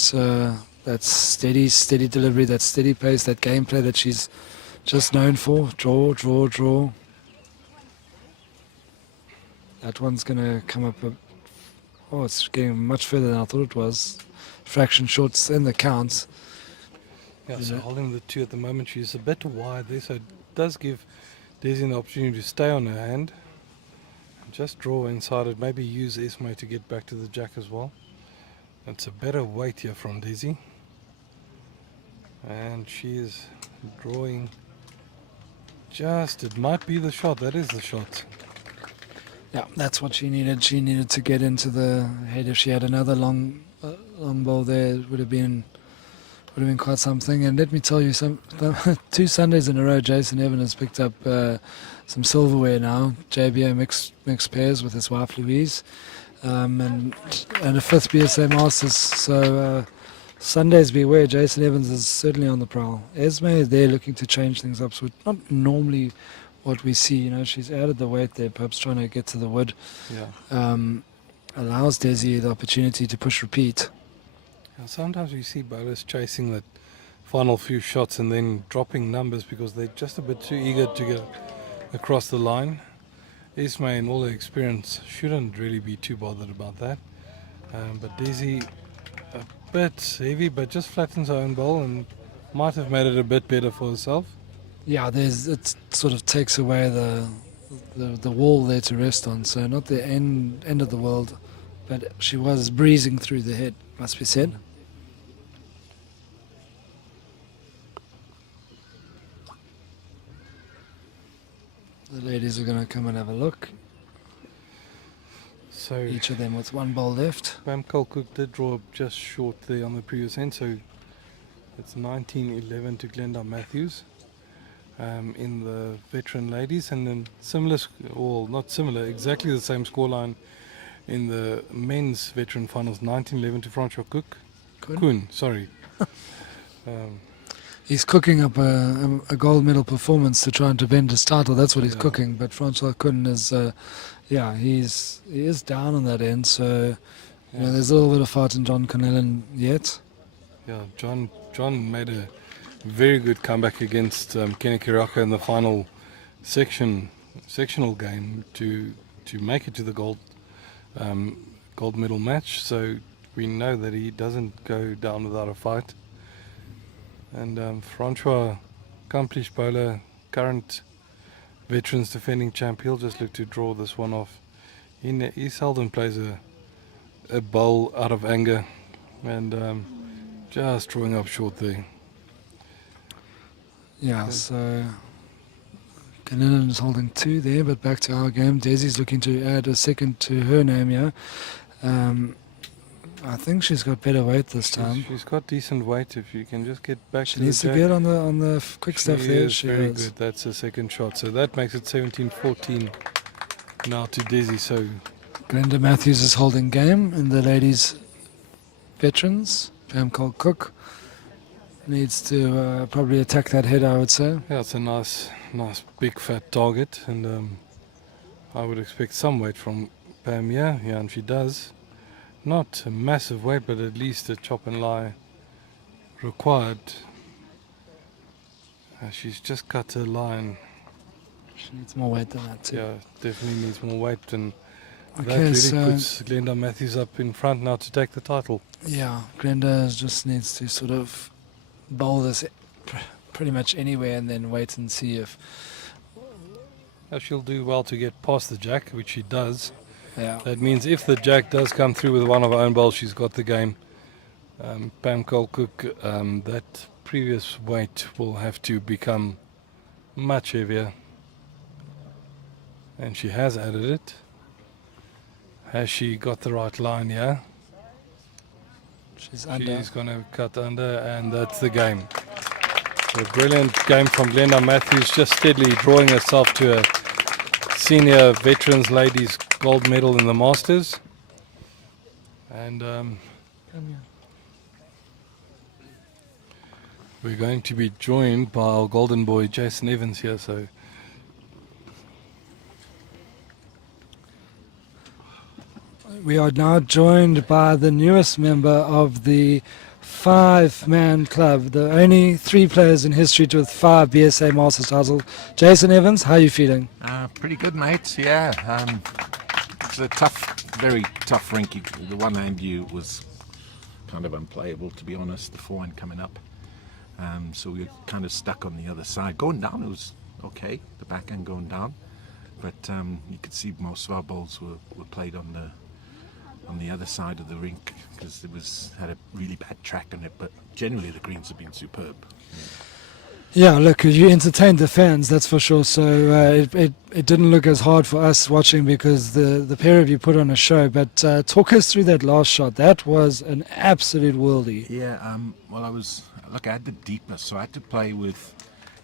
that steady delivery, that steady pace, that gameplay that she's just known for. Draw, draw, draw. That one's going to come up. It's getting much further than I thought it was. Fraction shorts in the counts. Yeah, so holding the 2 at the moment, she's a bit wide there, so it does give Desi an opportunity to stay on her hand. Just draw inside it, maybe use Esme to get back to the jack as well. It's a better weight here from Desi. And she is drawing it might be the shot, that is the shot. Yeah, that's what she needed. She needed to get into the head. If she had another long ball there, it would have been quite something. And let me tell you, 2 Sundays in a row, Jason Evans has picked up some silverware now. JBO mixed pairs with his wife Louise, and a 5th BSA Masters. So Sundays beware. Jason Evans is certainly on the prowl. Esme is there looking to change things up. So not normally what we see. She's added the weight there, perhaps trying to get to the wood. Yeah. Allows Desi the opportunity to push repeat. Sometimes we see bowlers chasing that final few shots and then dropping numbers because they're just a bit too eager to get across the line. Esme, in all her experience, shouldn't really be too bothered about that. But Desi, a bit heavy, but just flattens her own bowl and might have made it a bit better for herself. Yeah, it sort of takes away the wall there to rest on. So not the end of the world, but she was breezing through the head, must be said. The ladies are going to come and have a look. So Each of them with 1 ball left. Pam Colcook did draw up just short there on the previous end, so it's 19-11 to Glenda Matthews in the veteran ladies, and then exactly the same scoreline in the men's veteran finals, 19-11 to Francois Kuhn. Sorry. He's cooking up a gold medal performance to try and defend his title. That's what he's cooking. But Francois Kuhn is, he is down on that end. So there's a little bit of fight in John Connellan yet. Yeah, John made a very good comeback against Kenny Kiraka in the final sectional game to make it to the gold medal match. So we know that he doesn't go down without a fight. And Francois, accomplished bowler, current veterans defending champ, he'll just look to draw this one off. He seldom plays a bowl out of anger, and just drawing up short there. Yeah, so Connellan is holding 2 there, but back to our game. Desi's looking to add a second to her name here. I think she's got better weight this time. She's got decent weight. If you can just get back She to needs the to jack. get on the quick stuff there. She is very good. That's a second shot. So that makes it 17-14 now to Desi. So Glenda Matthews is holding game in the ladies' veterans. Pam Colcook needs to probably attack that head, I would say. yeah, it's a nice big fat target, and I would expect some weight from Pam. Yeah, and she does. Not a massive weight, but at least a chop and lie required. She's just cut her line. She needs more weight than that too. Yeah, definitely needs more weight, and that Okay, really so puts Glenda Matthews up in front now to take the title. yeah, Glenda just needs to sort of bowl this pretty much anywhere and then wait and see if. She'll do well to get past the jack, which she does. Yeah. That means if the jack does come through with one of her own bowls, she's got the game. Pam Colcook, that previous weight will have to become much heavier. And she has added it. Has she got the right line here? She's under. She's going to cut under, and that's the game. A brilliant game from Glenda Matthews, just steadily drawing herself to a senior veterans ladies gold medal in the Masters. And we're going to be joined by our golden boy Jason Evans here. So we are now joined by the newest member of the 5-man club, the only 3 players in history to with 5 BSA Masters titles. Jason Evans, how are you feeling? Pretty good, mate. Yeah, it's a tough, very tough rink. The one hand you was kind of unplayable, to be honest. The forehand coming up, so we were kind of stuck on the other side. Going down, it was okay. The backhand going down, but you could see most of our balls were played on the other side of the rink because it had a really bad track on it. But generally, the greens have been superb. Yeah, look, you entertained the fans, that's for sure. So it didn't look as hard for us watching because the pair of you put on a show. But talk us through that last shot. That was an absolute worldie. Yeah, well, I had the deepness, so I had to play with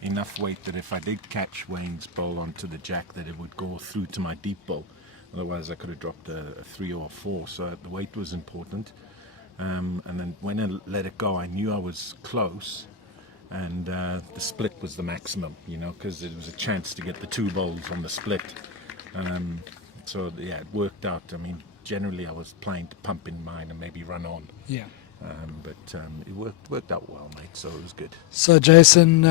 enough weight that if I did catch Wayne's ball onto the jack, that it would go through to my deep ball. Otherwise, I could have dropped a 3 or a 4. So the weight was important. And then when I let it go, I knew I was close. And the split was the maximum, because it was a chance to get the 2 balls on the split. So, yeah, it worked out. I mean, generally I was playing to pump in mine and maybe run on. Yeah. But it worked out well, mate, so it was good. So, Jason,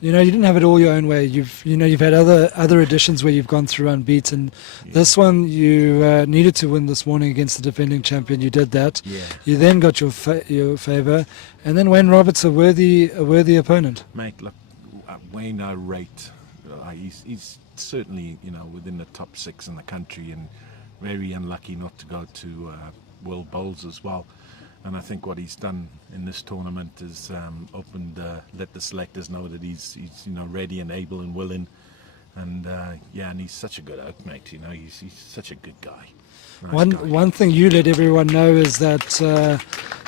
you didn't have it all your own way. You've had other editions where you've gone through unbeaten. Yeah. This one you needed to win this morning against the defending champion. You did that. Yeah. You then got your favour, and then Wayne Roberts, a worthy opponent. Mate, look, Wayne I rate. He's certainly, within the top 6 in the country, and very unlucky not to go to World Bowls as well. And I think what he's done in this tournament is let the selectors know that he's ready and able and willing. And and he's such a good oak, mate. He's such a good guy. Nice guy. One thing you let everyone know is that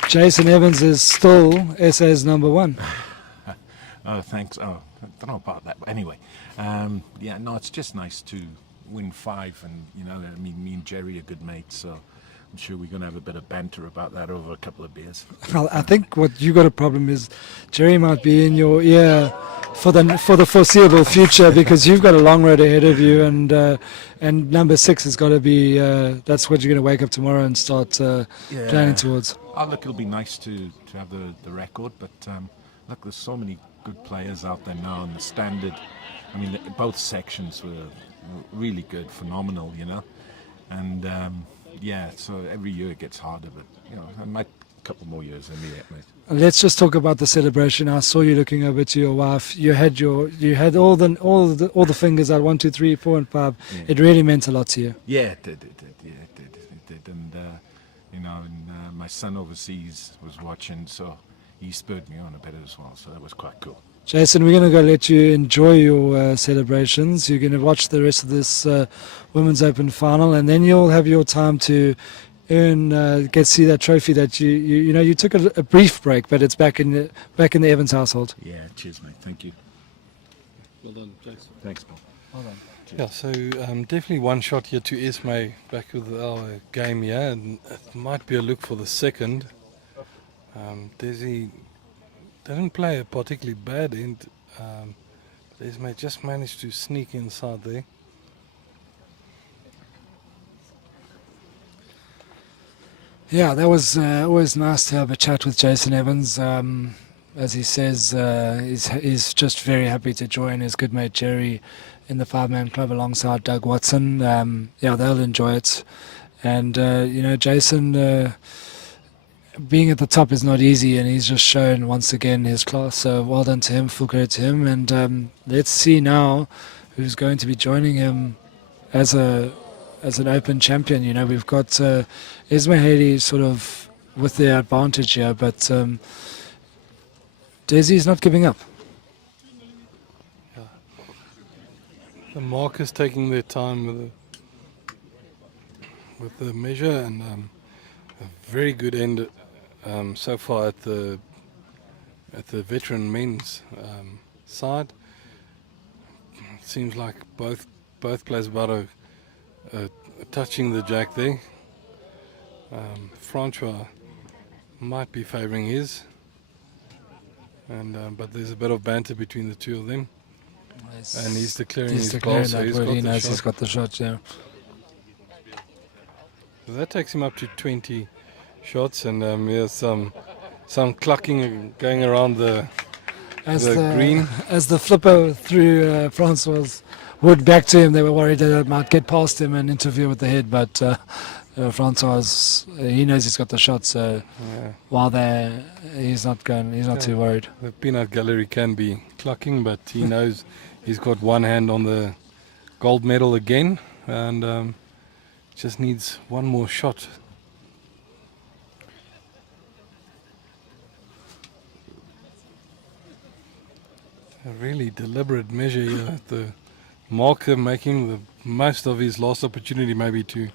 Jason Evans is still SA's number 1. Oh, thanks. Oh, I don't know about that. But anyway, it's just nice to win 5. And, me and Jerry are good mates, so I'm sure we're going to have a bit of banter about that over a couple of beers. Well, I think what you got a problem is Jerry might be in your ear for the foreseeable future because you've got a long road ahead of you, and number 6 has got to be that's what you're going to wake up tomorrow and start planning towards. Oh, look, it'll be nice to have the record, but look, there's so many good players out there now, and the standard. I mean, both sections were really good, phenomenal, and. So every year it gets harder, but I might a couple more years in the mate. Let's just talk about the celebration. I saw you looking over to your wife. You had all the fingers out, 1, 2, 3, 4, and 5. Yeah. It really meant a lot to you. Yeah, it did. It did. And my son overseas was watching, so he spurred me on a bit as well. So that was quite cool. Jason, we're going to go let you enjoy your celebrations. You're going to watch the rest of this Women's Open final, and then you'll have your time to get to see that trophy that you took a brief break, but it's back in the Evans household. Yeah, cheers, mate. Thank you. well done, Jason. Thanks, Paul. Well done. Yeah, so definitely one shot here to Esme back with our game here, and it might be a look for the second. Desi didn't play a particularly bad end. Esme just managed to sneak inside there. Yeah, that was always nice to have a chat with Jason Evans. As he says, he's just very happy to join his good mate Jerry in the 5-man club alongside Doug Watson. They'll enjoy it. And, Jason being at the top is not easy, and he's just shown once again his class. So well done to him, full credit to him. And let's see now who's going to be joining him as an Open champion. We've got Esme Haley sort of with the advantage here, but Desi's not giving up. Yeah. The markers taking their time with the measure, and a very good end so far at at the veteran men's side. It seems like both players about touching the jack there. Francois might be favouring his, and but there's a bit of banter between the two of them. And he's declaring his ball, so that he's word. got He the knows shot. he's got the shot, yeah. So that takes him up to 20 shots, and there's some clucking going around the green. As the flipper threw Francois wood back to him, they were worried that it might get past him and interfere with the head, but Francois, he knows he's got the shot, so Yeah. while he's not too worried. The peanut gallery can be clucking, but he knows he's got one hand on the gold medal again, and just needs one more shot. A really deliberate measure here. The marker making the most of his last opportunity maybe to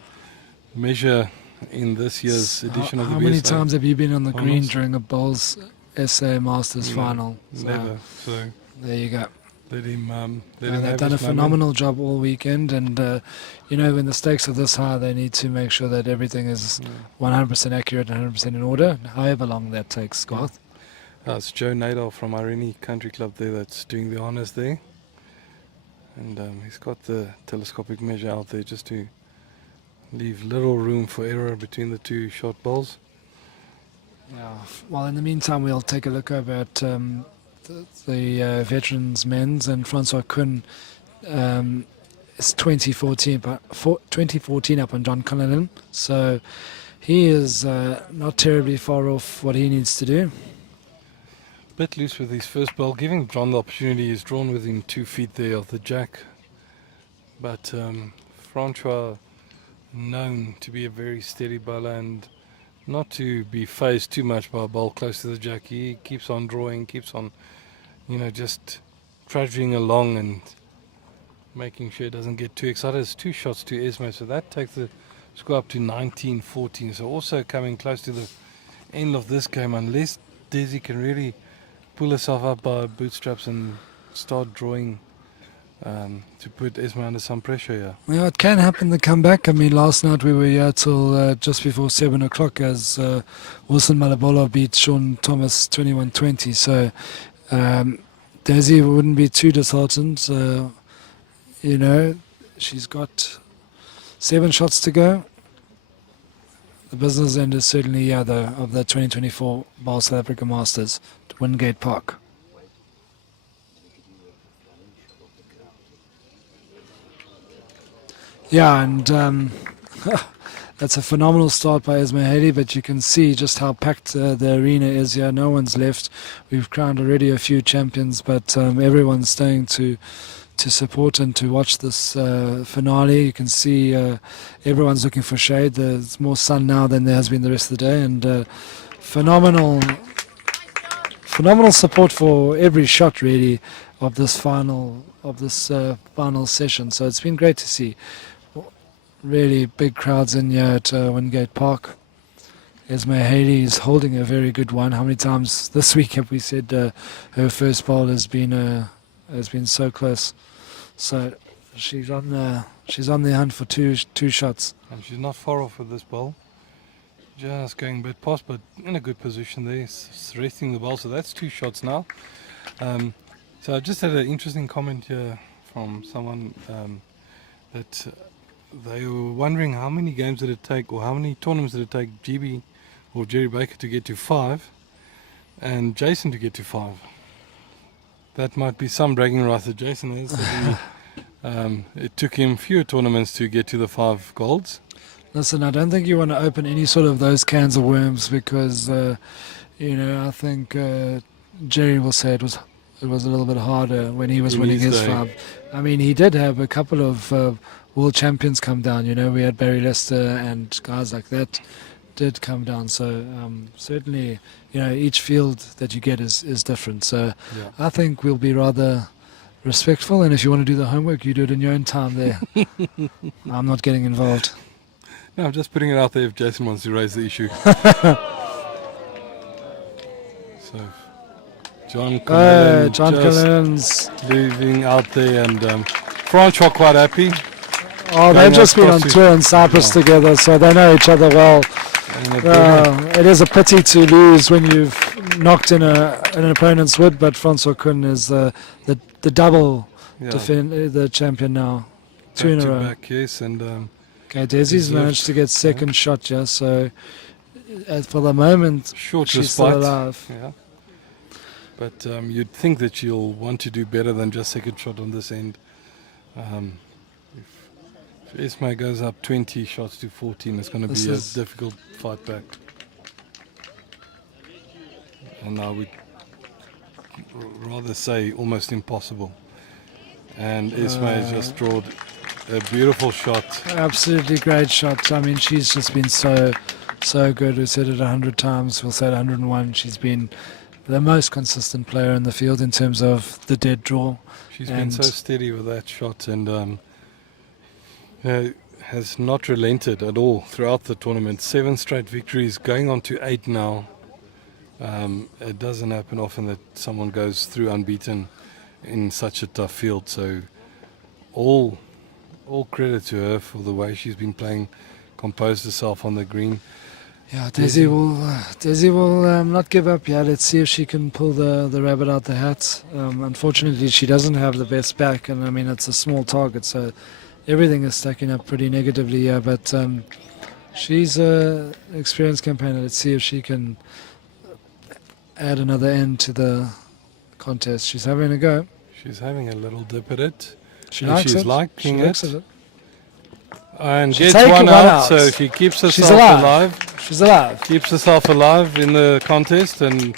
measure in this year's edition of the How many BSA times have you been on the green finals? during a bowls SA Masters No, final? So, Never. So there you go. let him They've have done a his moment. phenomenal job all weekend, and when the stakes are this high, they need to make sure that everything is 100% accurate and 100% in order, however long that takes, Garth. It's Joe Nadal from Irene Country Club there that's doing the honours there. And he's got the telescopic measure out there just to leave little room for error between the two shot balls. Yeah. Well, in the meantime, we'll take a look over at the veterans men's, and Francois Kuhn is 2014 up on John Cullinan, so he is not terribly far off what he needs to do. Bit loose with his first ball, giving John the opportunity. He's drawn within 2 feet there of the jack, but Francois, known to be a very steady bowler and not to be phased too much by a ball close to the jack. He keeps on drawing, keeps on, just trudging along and making sure it doesn't get too excited. It's 2 shots to Esme, so that takes the score up to 19-14. So also coming close to the end of this game, unless Desi can really pull herself up by her bootstraps and start drawing to put Esme under some pressure here. Yeah, it can happen, the comeback. I mean, last night we were here till just before 7 o'clock as Wilson Malabolo beat Sean Thomas 21-20. So Desi wouldn't be too disheartened. She's got 7 shots to go. The business end is certainly of the 2024 Bowl South Africa Masters at Wingate Park. Yeah, and that's a phenomenal start by Esme Haley, but you can see just how packed the arena is here. No one's left. We've crowned already a few champions, but everyone's staying to support and to watch this finale. You can see everyone's looking for shade. There's more sun now than there has been the rest of the day, and phenomenal support for every shot really of this final session. So it's been great to see. Really big crowds in here at Wingate Park. Esme Haley is holding a very good one. How many times this week have we said her first bowl has been so close? So she's on the hunt for two shots. And she's not far off with this ball. Just going a bit past, but in a good position there, resting the ball. So that's 2 shots now. So I just had an interesting comment here from someone that they were wondering how many games did it take, or how many tournaments did it take GB or Jerry Baker to get to 5 and Jason to get to 5. That might be some bragging rights that Jason has. It took him fewer tournaments to get to the 5 golds. Listen, I don't think you want to open any sort of those cans of worms because, I think Jerry will say it was a little bit harder when he was winning his 5. I mean, he did have a couple of world champions come down. We had Barry Lester and guys like that did come down. So certainly, each field that you get is different. So Yeah. I think we'll be rather respectful. And if you want to do the homework, you do it in your own time there. I'm not getting involved. No, I'm just putting it out there if Jason wants to raise the issue. So John Cullen John just Collins. leaving out there, and Francois quite happy. Oh, Going they've just been on across tour in Cyprus yeah. together, so they know each other well. And a brilliant- It is a pity to lose when you've knocked in an opponent's wood, but Francois Kuhn is the double yeah, the champion now. Two in a row. back, yes, and Okay, Desi's deserved, managed to get second shot here, so for the moment, short she's still respite. alive. Yeah. But you'd think that she'll want to do better than just second shot on this end. If Esme goes up 20 shots to 14, it's going to This be a is- difficult fight back. And I would rather say almost impossible. And Esme has just drawn a beautiful shot. Absolutely great shot. I mean, she's just been so good. We've said it 100 times. We'll say it 101. She's been the most consistent player in the field in terms of the dead draw. She's been so steady with that shot, and has not relented at all throughout the tournament. 7 straight victories, going on to 8 now. It doesn't happen often that someone goes through unbeaten in such a tough field. So all credit to her for the way she's been playing, composed herself on the green. Yeah, Desi will not give up yet. Let's see if she can pull the rabbit out the hat. Unfortunately, she doesn't have the best back, and I mean, it's a small target, so everything is stacking up pretty negatively here. But she's an experienced campaigner. Let's see if she can add another end to the contest. She's having a go. She's having a little dip at it. She And likes she's it. liking She likes it. it. And She's gets taken one one out, out. so she keeps She's herself alive. She's alive. Keeps herself alive in the contest, and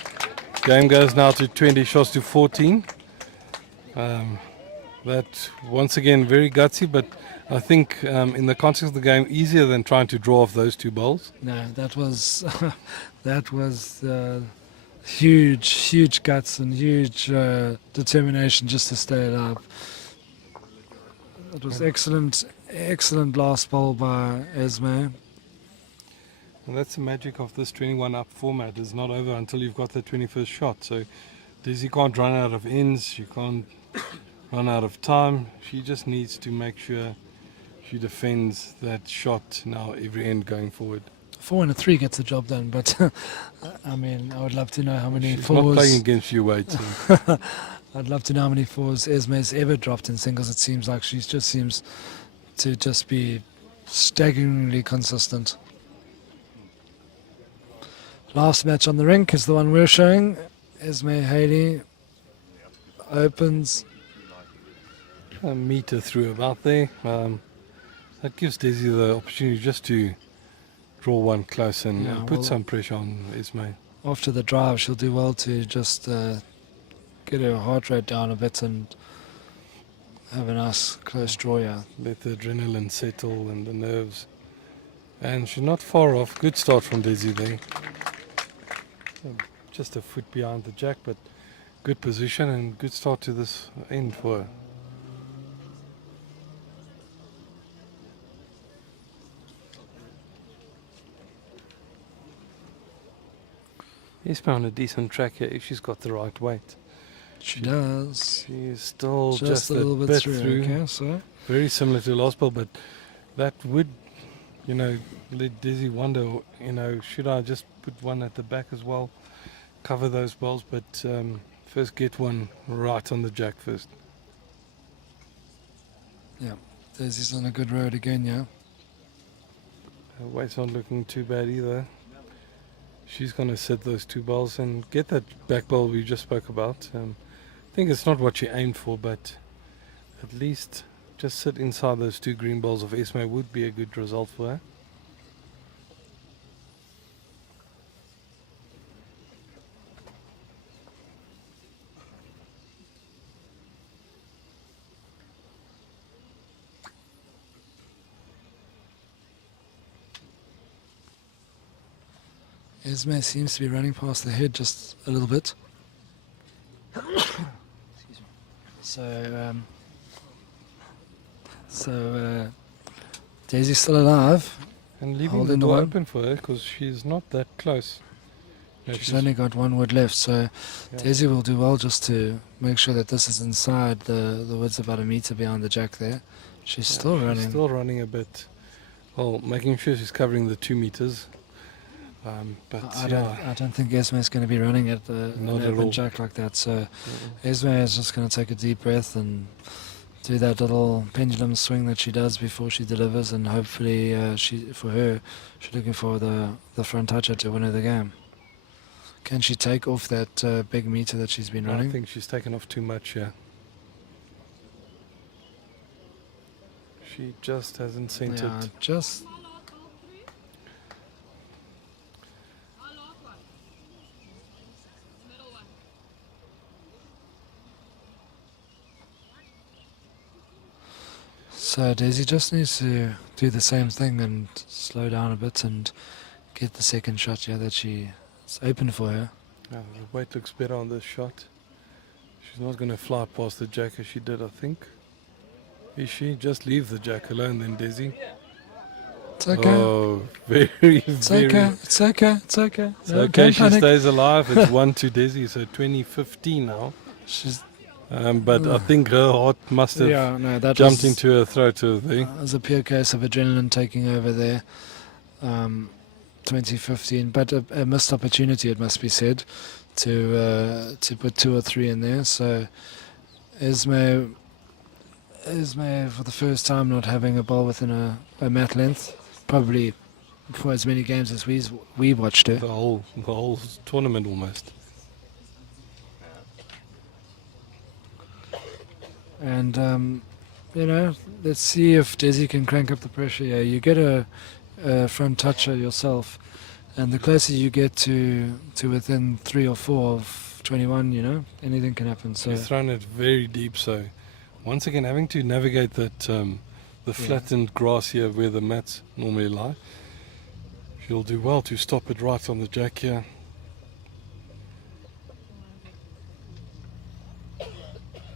game goes now to 20 shots to 14. That once again very gutsy, but I think in the context of the game, easier than trying to draw off those 2 bowls. No, that was huge guts and huge determination just to stay alive. It was excellent last bowl by Esme. And that's the magic of this 21 up format. It's not over until you've got the 21st shot. So Desi can't run out of ends. She can't run out of time. She just needs to make sure she defends that shot now every end going forward. 4 and a 3 gets the job done, but I mean, I would love to know how many She's not fours. playing against you, Wade. So. I'd love to know how many fours Esme's ever dropped in singles. It seems like she just seems to just be staggeringly consistent. Last match on the rink is the one we're showing. Esme Haley opens. A meter through about there. That gives Desi the opportunity just to draw one close and Yeah, put well- some pressure on Esme. After the drive, she'll do well to just get her heart rate down a bit and have a nice close draw here. Let the adrenaline settle and the nerves. And she's not far off. Good start from Desi there. Just a foot behind the jack, but good position and good start to this end for her. Esme on a decent track here if she's got the right weight. She does. She is still Just a little bit through. Okay, so Very similar to last ball, but that would, let Desi wonder, should I just put one at the back as well, cover those balls, but first get one right on the jack first. yeah, Desi's on a good road again. Yeah. Her weight's not looking too bad either. She's going to set those 2 balls and get that back ball we just spoke about. I think it's not what she aimed for, but at least just sit inside those 2 green balls of Esme would be a good result for her. Esme seems to be running past the head just a little bit. So Desi's still alive. And leaving Holding the the door one. open for her because she's not that close Yeah, She's only got one wood left, so Yeah. Desi will do well just to make sure that this is inside the wood's about a meter behind the jack there. She's still running. She's still running a bit. Well, making sure she's covering the 2 meters. But I don't think Esme's going to be running at an Not at open all. jack like that. So Esme is just going to take a deep breath and do that little pendulum swing that she does before she delivers, and hopefully she's looking for the front toucher to win her the game. Can she take off that big meter that she's been I running? think she's taken off too much here. She just hasn't sent Yeah, it. just so Desi just needs to do the same thing and slow down a bit and get the second shot here that it's open for her. The weight looks better on this shot. She's not going to fly past the jack as she did, I think. Is she? Just leave the jack alone then, Desi. It's okay. Oh, very, It's very... okay. It's okay. It's okay. It's No, okay, don't she panic. stays alive. It's 1-2 Desi, so 20-15 now. She's But I think her heart must have that jumped was, into her throat there. It was a pure case of adrenaline taking over there. 2015, but a missed opportunity, it must be said, to put 2 or 3 in there. So Esme for the first time not having a ball within a mat length, probably for as many games as we watched her. The whole tournament almost. And let's see if Desi can crank up the pressure here. You get a front toucher yourself, and the closer you get to within 3 or 4 of 21, anything can happen. So She's thrown it very deep, so once again having to navigate that the flattened grass here where the mats normally lie. She'll do well to stop it right on the jack here.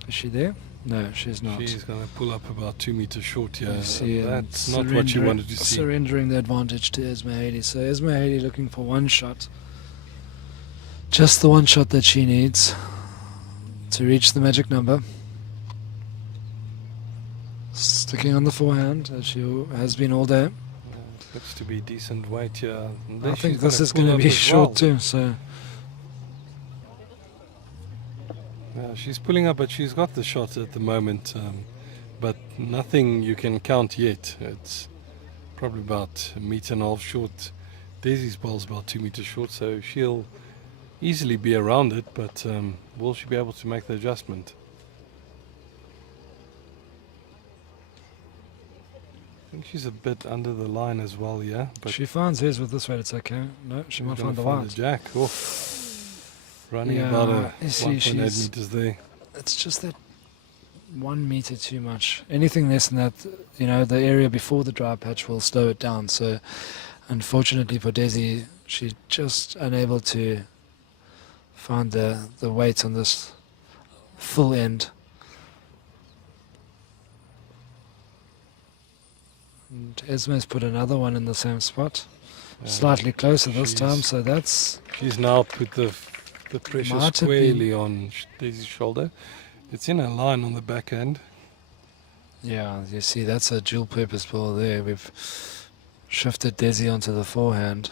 is she there? No, she's not. She's going to pull up about 2 meters short here. You see, That's not what you wanted to see. Surrendering the advantage to Esme Haley. So Esme Haley looking for one shot. Just the one shot that she needs to reach the magic number. Sticking on the forehand, as she has been all day. Looks to be decent weight here. I think this is going to be short too. So yeah, she's pulling up, but she's got the shot at the moment. But nothing you can count yet. It's probably about 1.5 meters short. Desi's ball's about 2 meters short, so she'll easily be around it. But will she be able to make the adjustment? I think she's a bit under the line as well, yeah. But she finds hers with this weight. It's okay. No, she might find the white. jack. Oh. Running Yeah, about you see, 1.8 meters there. It's just that 1 meter too much. Anything less than that, the area before the dry patch will slow it down. So, unfortunately for Desi, she's just unable to find the weight on this full end. And Esme's put another one in the same spot, slightly closer this time. So that's She's now put the pressure Might have squarely on Desi's shoulder. It's in a line on the backhand. yeah. You see, that's a dual-purpose ball there. We've shifted Desi onto the forehand,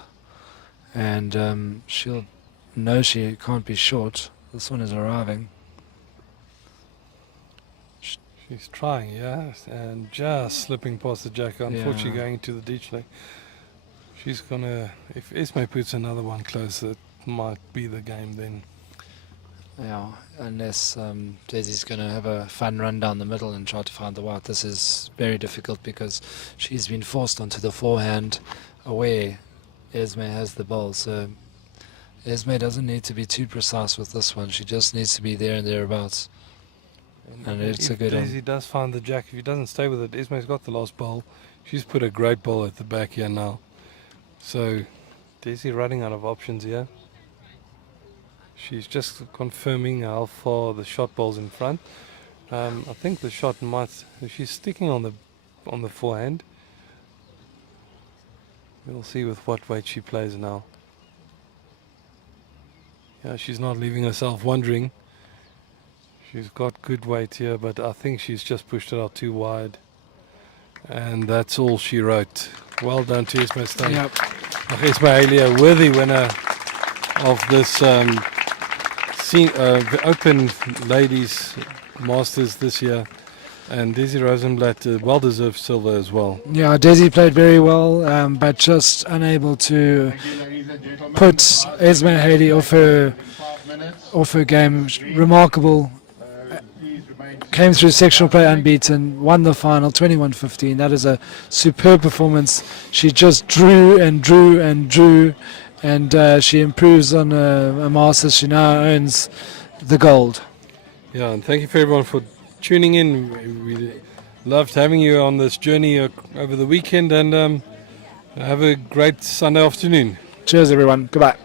and she'll know she can't be short. This one is arriving. She's trying, yeah, and just slipping past the jack. Unfortunately, Yeah. going into the ditch lane. She's gonna. If Esme puts another one close, it might be the game then. Yeah, unless Desi's going to have a fun run down the middle and try to find the white. This is very difficult because she's been forced onto the forehand away. Esme has the ball, so Esme doesn't need to be too precise with this one. She just needs to be there and thereabouts. And it's a good one. Desi does find the jack. If he doesn't stay with it, Esme's got the last ball. She's put a great ball at the back here now. So Desi running out of options here. She's just confirming how far the shot ball's in front. I think the shot might. She's sticking on the forehand. We'll see with what weight she plays now. Yeah, she's not leaving herself wondering. She's got good weight here, but I think she's just pushed it out too wide. And that's all she wrote. Well done to Esme Steyn. Yep. Esme Haley, a worthy winner of this Open Ladies Masters this year. And Desi Rosenblatt, well-deserved silver as well. Yeah, Desi played very well, but just unable to Thank you, ladies and gentlemen. put Esme Haley off her In 5 minutes. game. Remarkable. Please remain Came through sectional play unbeaten, won the final 21-15. That is a superb performance. She just drew and drew and drew, and she improves on a Masters. She now owns the gold. Yeah, and thank you for everyone for tuning in. We loved having you on this journey over the weekend, and have a great Sunday afternoon. Cheers, everyone. Goodbye.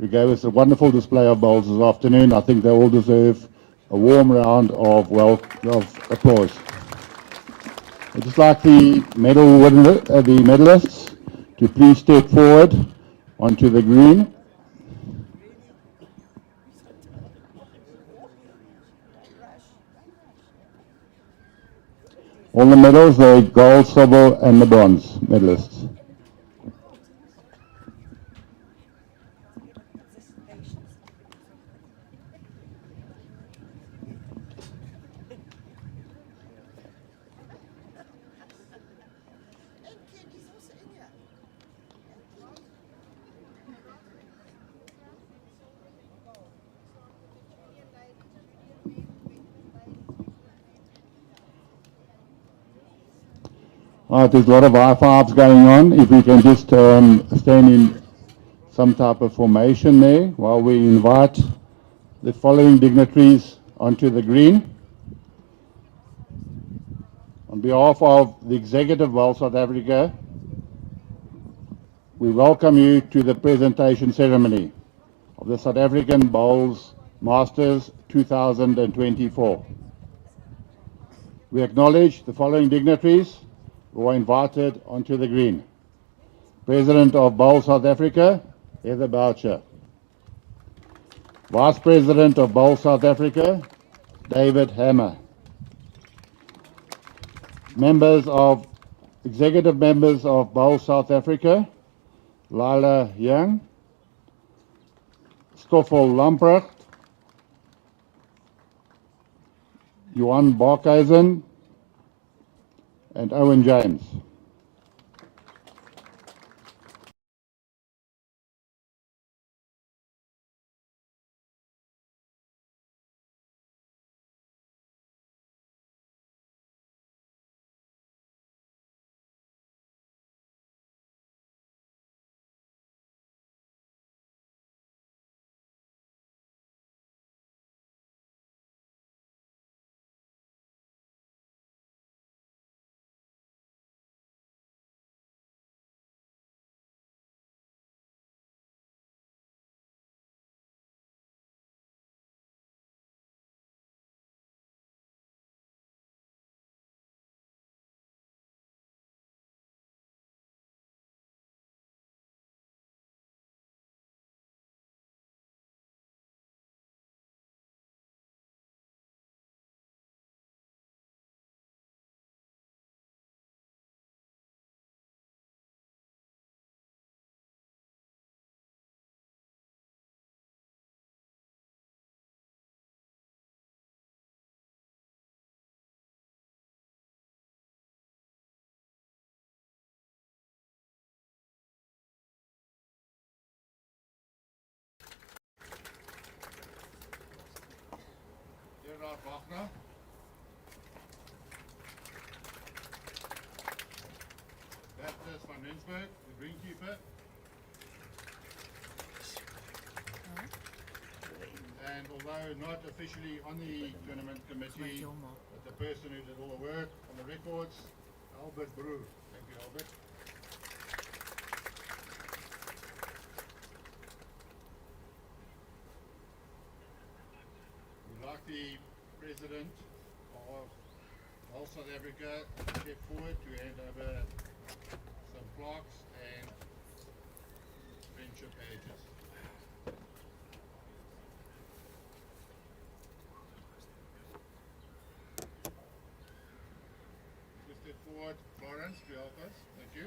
who gave us a wonderful display of bowls this afternoon. I think they all deserve a warm round of applause. I'd just like the the medalists to please step forward onto the green. All the medals, the gold, silver, and the bronze medalists. Right, there's a lot of high fives going on. If we can just stand in some type of formation there while we invite the following dignitaries onto the green. On behalf of the Executive Bowl South Africa, we welcome you to the presentation ceremony of the South African Bowls Masters 2024. We acknowledge the following dignitaries who are invited onto the green. President of Bowl South Africa, Heather Boucher. Vice President of Bowl South Africa, David Hammer. Executive members of Bowl South Africa, Lila Young, Stoffel Lamprecht, Johan Barkhuizen, and Owen James. Gerard Wagner. Baptist van Rensburg, the greenkeeper. And although not officially on the tournament committee, but the person who did all the work on the records, Albert Brew. Thank you, Albert. We'd like the President of Bowl South Africa to step forward to hand over some plaques and friendship badges. Please step forward, Florence, to help us. Thank you.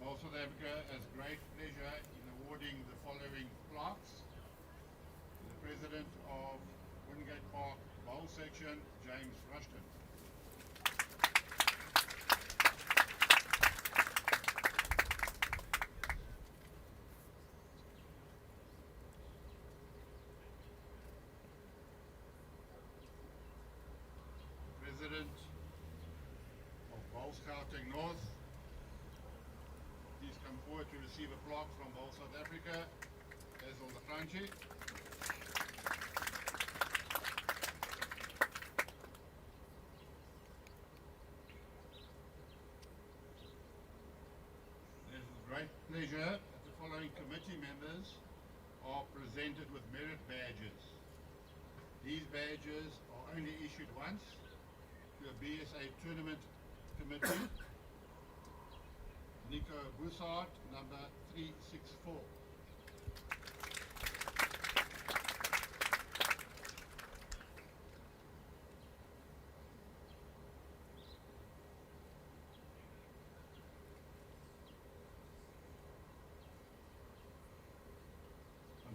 Bowl South Africa has great pleasure in awarding the following plaques to the President of Wingate Park Bowl Section, James Rushton. President of Bowl Scouting North, please come forward to receive a plaque from Bowl South Africa, Basil de Franchi. pleasure that the following committee members are presented with merit badges. These badges are only issued once to a BSA tournament committee. Nico Bussard, number 364.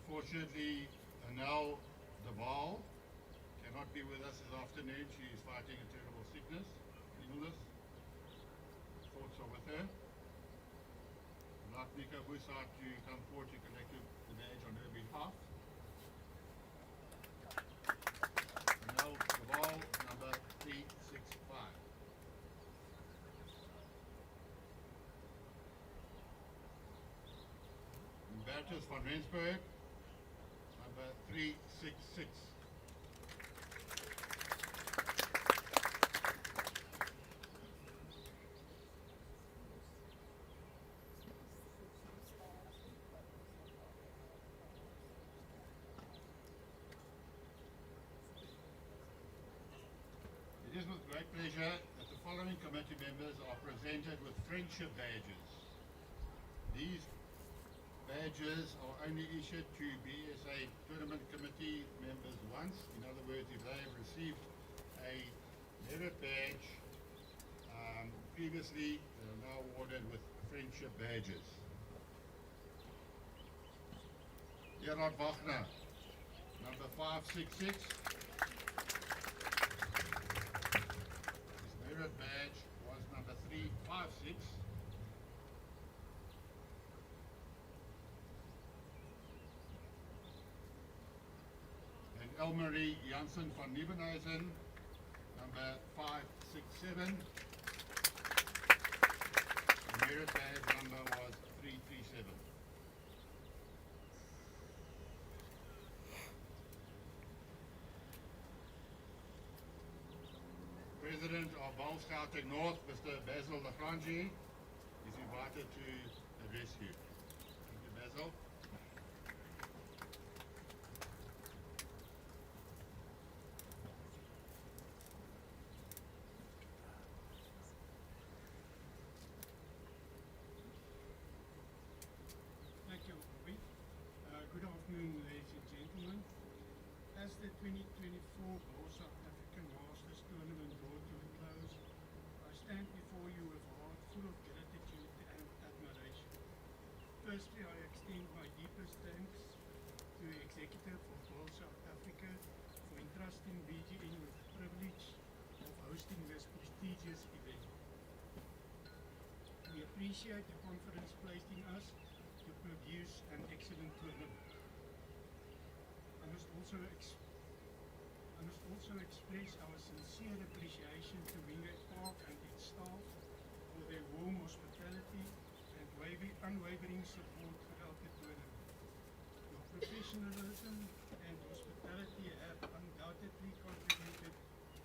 Unfortunately, Anel Deval cannot be with us this afternoon. She is fighting a terrible sickness, illness. Thoughts are with her. I'd like Nico Bussard to come forward to collect the badge on her behalf. Anel Deval, number 365. Bertus van Rensburg, number 366. It is with great pleasure that the following committee members are presented with friendship badges. These badges are only issued to BSA tournament committee members once. In other words, if they have received a merit badge previously, they are now awarded with friendship badges. Gerard Wagner, number 566. His merit badge was number 356. Elmarie Janssen van Nieuwenhuizen, number 567. The merit badge number was 337. President of Ball Scouting North, Mr. Basil Lagrange, is invited to address you. Thank you, Basil. Thank you, Bobby. Good afternoon, ladies and gentlemen. As the 2024 Ball South African Masters Tournament draws to a close, I stand before you with a heart full of gratitude and admiration. Firstly, I extend my deepest thanks to the Executive of Ball South Africa for entrusting BGN with the privilege of hosting this prestigious event. We appreciate the confidence placed in us to produce an excellent tournament. I must also express our sincere appreciation to Wingate Park and its staff for their warm hospitality and unwavering support throughout the tournament. Your professionalism and hospitality have undoubtedly contributed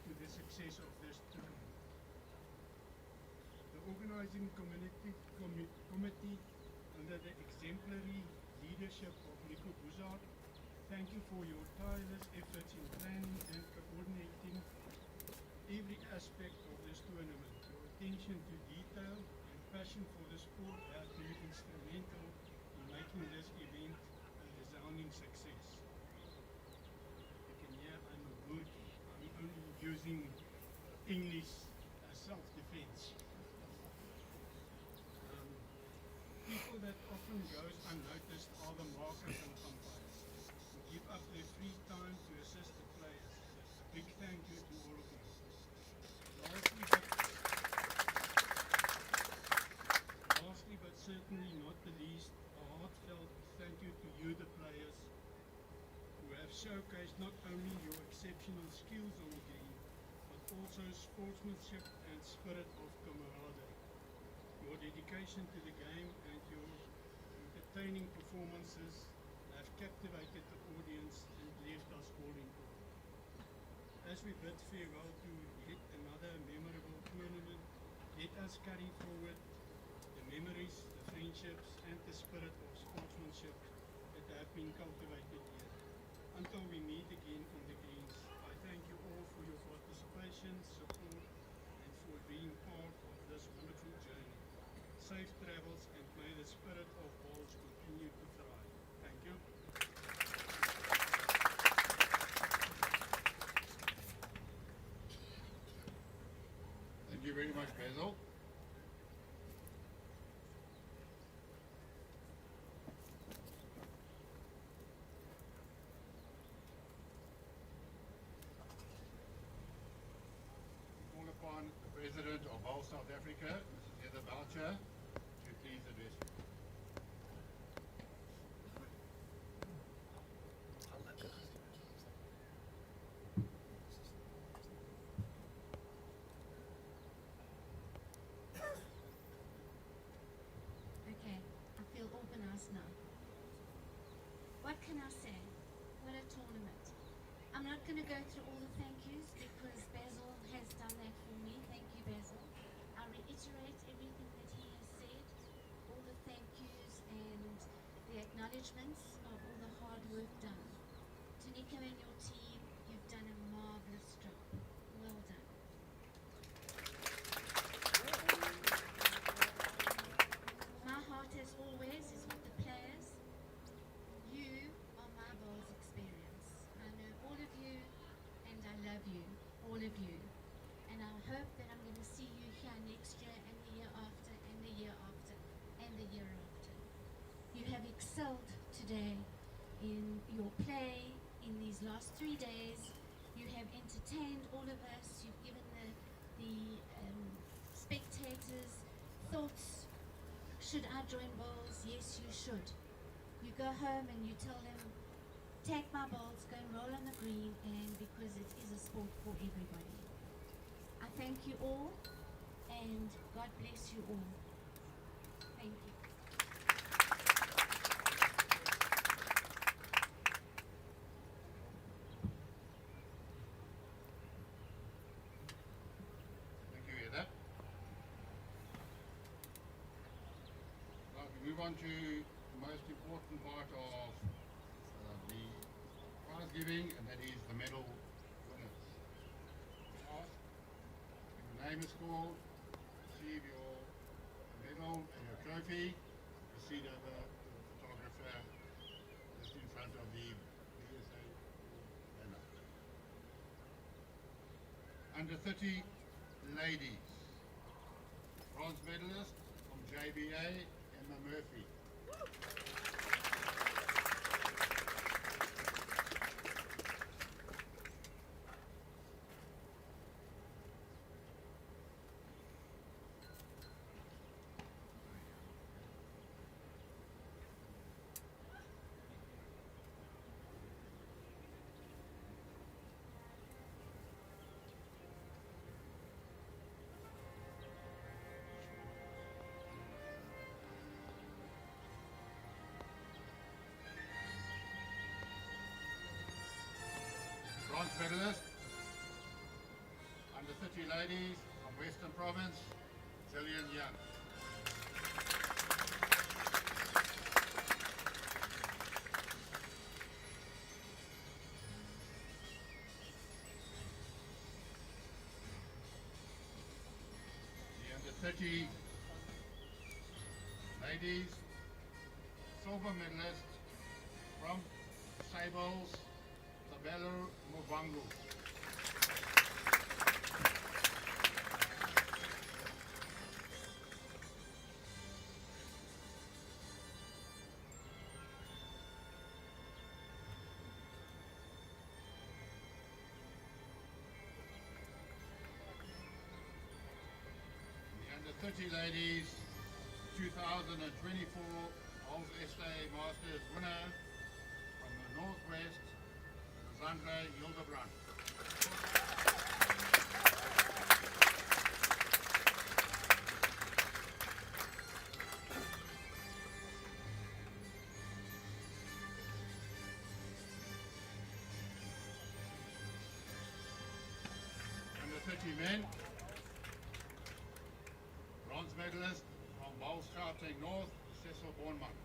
to the success of this tournament. The organizing committee under the exemplary leadership of Nico Bussard, thank you for your tireless efforts in planning and coordinating every aspect of this tournament. Your attention to detail and passion for the sport have been instrumental in making this event a resounding success. You can hear I'm a Boertjie. I'm only using English as self-defense. People that often goes unnoticed are the markers and umpires who give up their free time to assist the players. A big thank you to all of you. Lastly but certainly not the least, a heartfelt thank you to you, the players, who have showcased not only your exceptional skills on the green, but also sportsmanship and spirit of camaraderie. Your dedication to the game and your entertaining performances have captivated the audience and left us all in awe. As we bid farewell to yet another memorable tournament, let us carry forward the memories, the friendships and the spirit of sportsmanship that have been cultivated here. Until we meet again on the greens, I thank you all for your participation, support, and for being part of this wonderful journey. Safe travels, and may the spirit of bowls continue to thrive. Thank you. Thank you very much, Basil. Call upon the President of Bowl South Africa, Mrs. Heather Boucher, to please address you. Okay, I feel organized now. What can I say? What a tournament. I'm not going to go through all the thank yous because Basil has done that for me. Thank you, Basil. I reiterate everything that he has said, all the thank yous and the acknowledgements of all the hard work done. To Nico and your team, you've done a marvelous job. Well done. My heart, as always, is with the players. You are my bowls experience. I know all of you, and I love you, all of you. And I hope that I'm going to see you here next year, and the year after, and the year after, and the year after. You have excelled today in your play in these last 3 days. You have entertained all of us. You've given the spectators thoughts. Should I join bowls? Yes, you should. You go home and you tell them, take my bowls, go and roll on the green, and because it is a sport for everybody. I thank you all, and God bless you all. Thank you. Thank you, Heather. Now we move on to the most important part of the prize giving, and that is the medal winners. Ask, when your name is called, receive your medal and your trophy, proceed over to the photographer just in front of the BSA banner. Under 30 ladies, bronze medalist from JBA, Emma Murphy. Bronze medalist, under 30 ladies from Western Province, Jillian Young. The under 30 ladies, silver medalist from Sables, Tabelo Movango. The under 30 ladies, 2024 Halls Estate Masters winner from the Northwest, Sandra Hildebrand. Under 30 men, bronze medalist from Bowls Gauteng North, Wessel Bornman.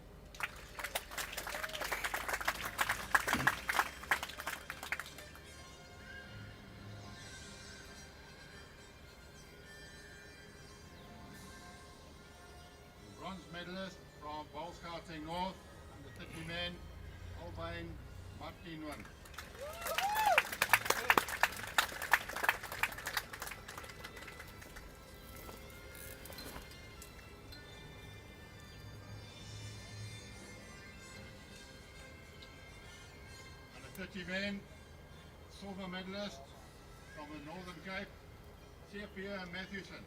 The bronze medalist from Bowl Scouting North, under 30 men, Albain Martinwan. Under 30 men, silver medalist from the Northern Cape, Pierre Matthewson.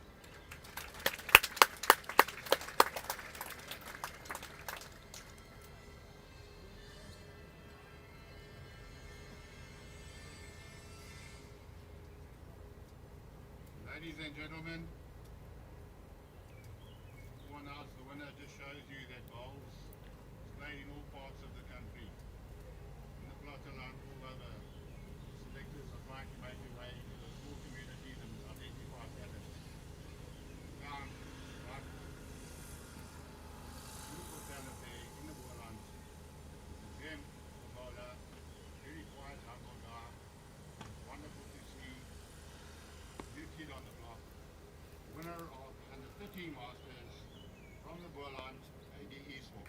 Ladies and gentlemen, to announce the winner just shows you that bowls is played in all parts of the country. In the Platteland, all over, selectors are trying to make their way into the small communities and identify talent. Down, right, beautiful talent there in the Boerland. Zem, the bowler, very quiet, humble guy, wonderful to see. New kid on the block, winner of under 13 Masters from the Boerland, A.D. Esme.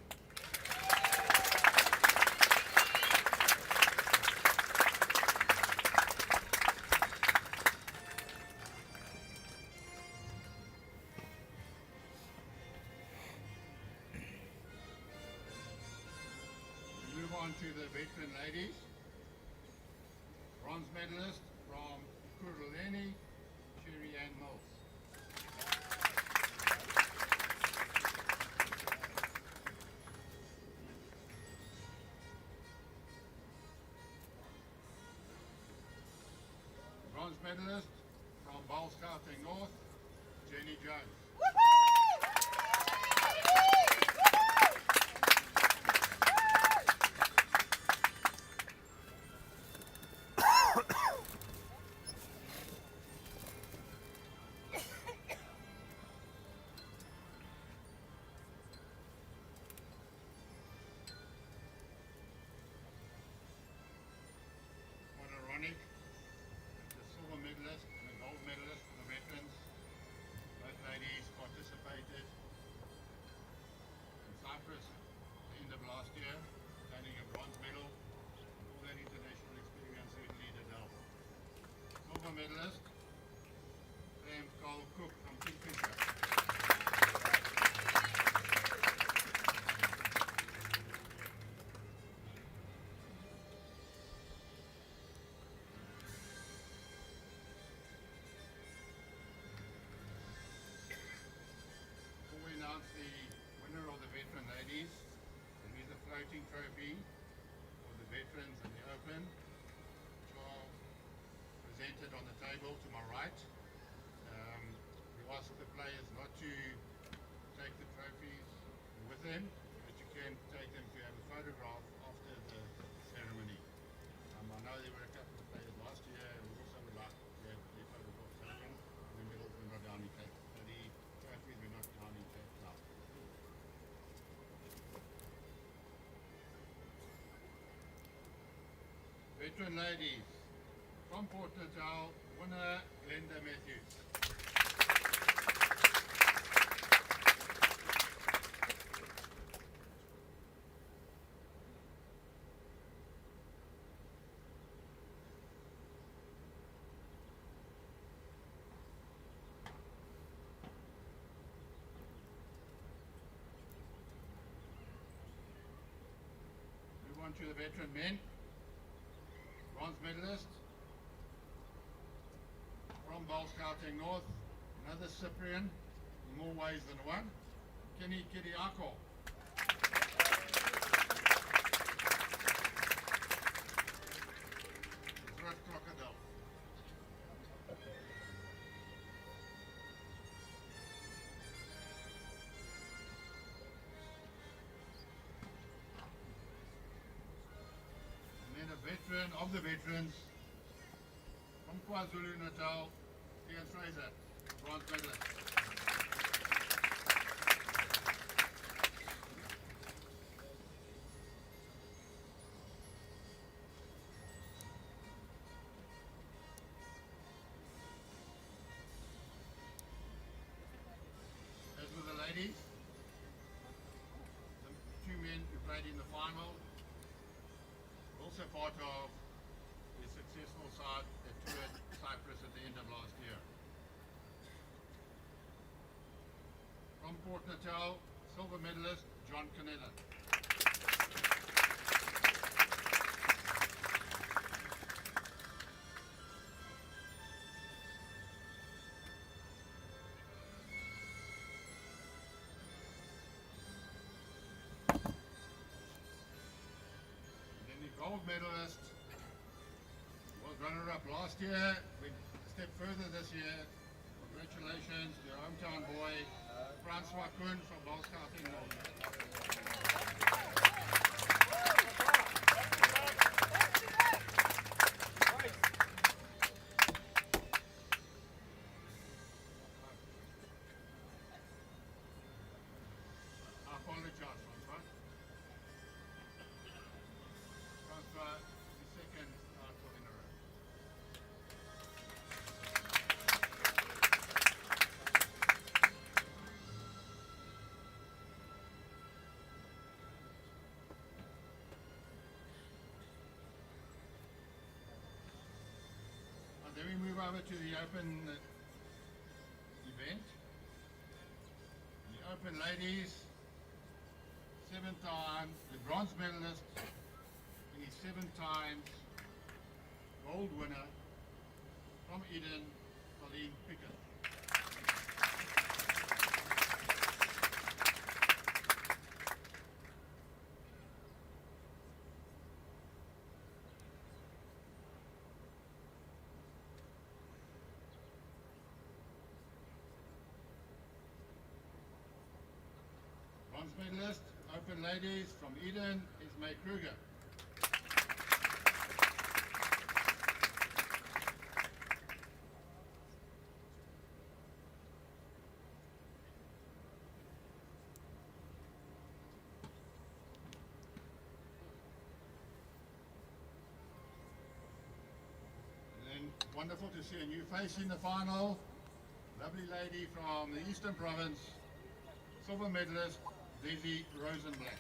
We move on to the veteran ladies. Bronze medalist from Kuruleni, Sherry Ann Mills. Bronze medalist from Bowl Scouting North, Jenny Jones. What ironic, the silver medalist and the gold medalist for the veterans, both ladies participated in Cyprus at the end of last year, obtaining a bronze medal. All that international experience certainly did help. Silver medalist, Graham Cole Cook from Kingfisher. Before we announce the winner of the veteran ladies, there is a floating trophy for the veterans and the open, which are presented on the table to my right. We ask the players not to take the trophies with them, but you can take them to have a photograph after the ceremony. I know there were a couple of players last year who also would like to have their photographs taken. The medals were not down in Cape. The trophies were not down in Cape Town. Veteran ladies, from Port Natal, winner Glenda Matthews. Move on to the veteran men. Bronze medalist from Bowl Scouting North, another Cyprian, in more ways than one, Kenny Kiriako. Red Crocodile. And then a veteran of the veterans from KwaZulu-Natal, Ian Fraser, bronze medalist. part of the successful side that toured Cyprus at the end of last year. From Port Natal, silver medalist John Canella. Gold medalist, was runner-up last year, we stepped further this year. Congratulations to your hometown boy, Francois Kuhn from Balschating North. I apologize, Francois. Francois, the second title in a row. And then we move over to the Open event. The Open ladies, 7 times, the bronze medalist, the 7 times gold winner from Eden, Colleen Pickett. Bronze medalist, Open ladies from Eden, Esme Kruger. Wonderful to see a new face in the final. Lovely lady from the Eastern Province, silver medalist, Dezi Rosenblatt.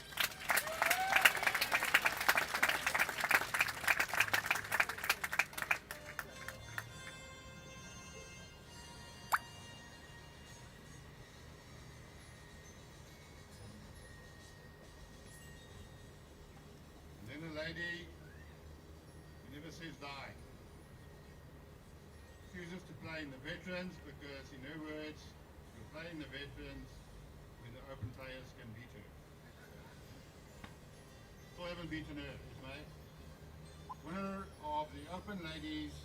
And then a lady who never says die. Refuses to play in the veterans because, in her words, you play in the veterans when the Open players can beat her. Still haven't beaten her, Esme. Winner of the Open Ladies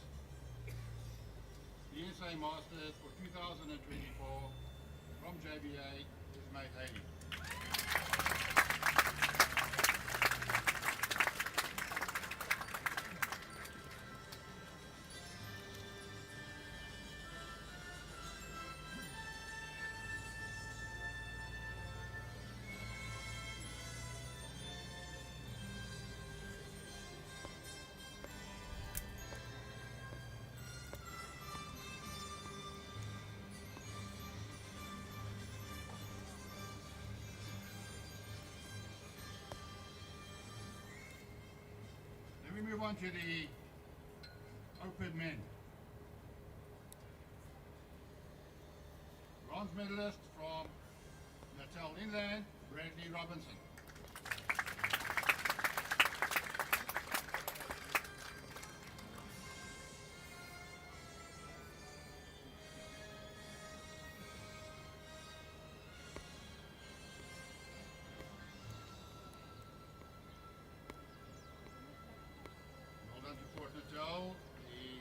ESA Masters for 2024 from JBA, Esme Haley. We move on to the Open men. Bronze medalist from Natal Inland, Bradley Robinson.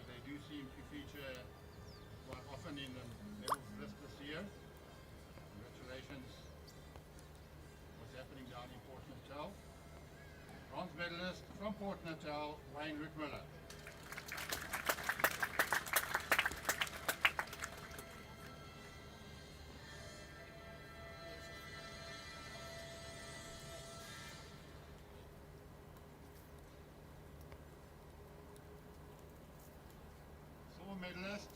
They do seem to feature quite often in the medals list this year. Congratulations. What's happening down in Port Natal. Bronze medalist from Port Natal, Wayne Rickmiller. Medalist,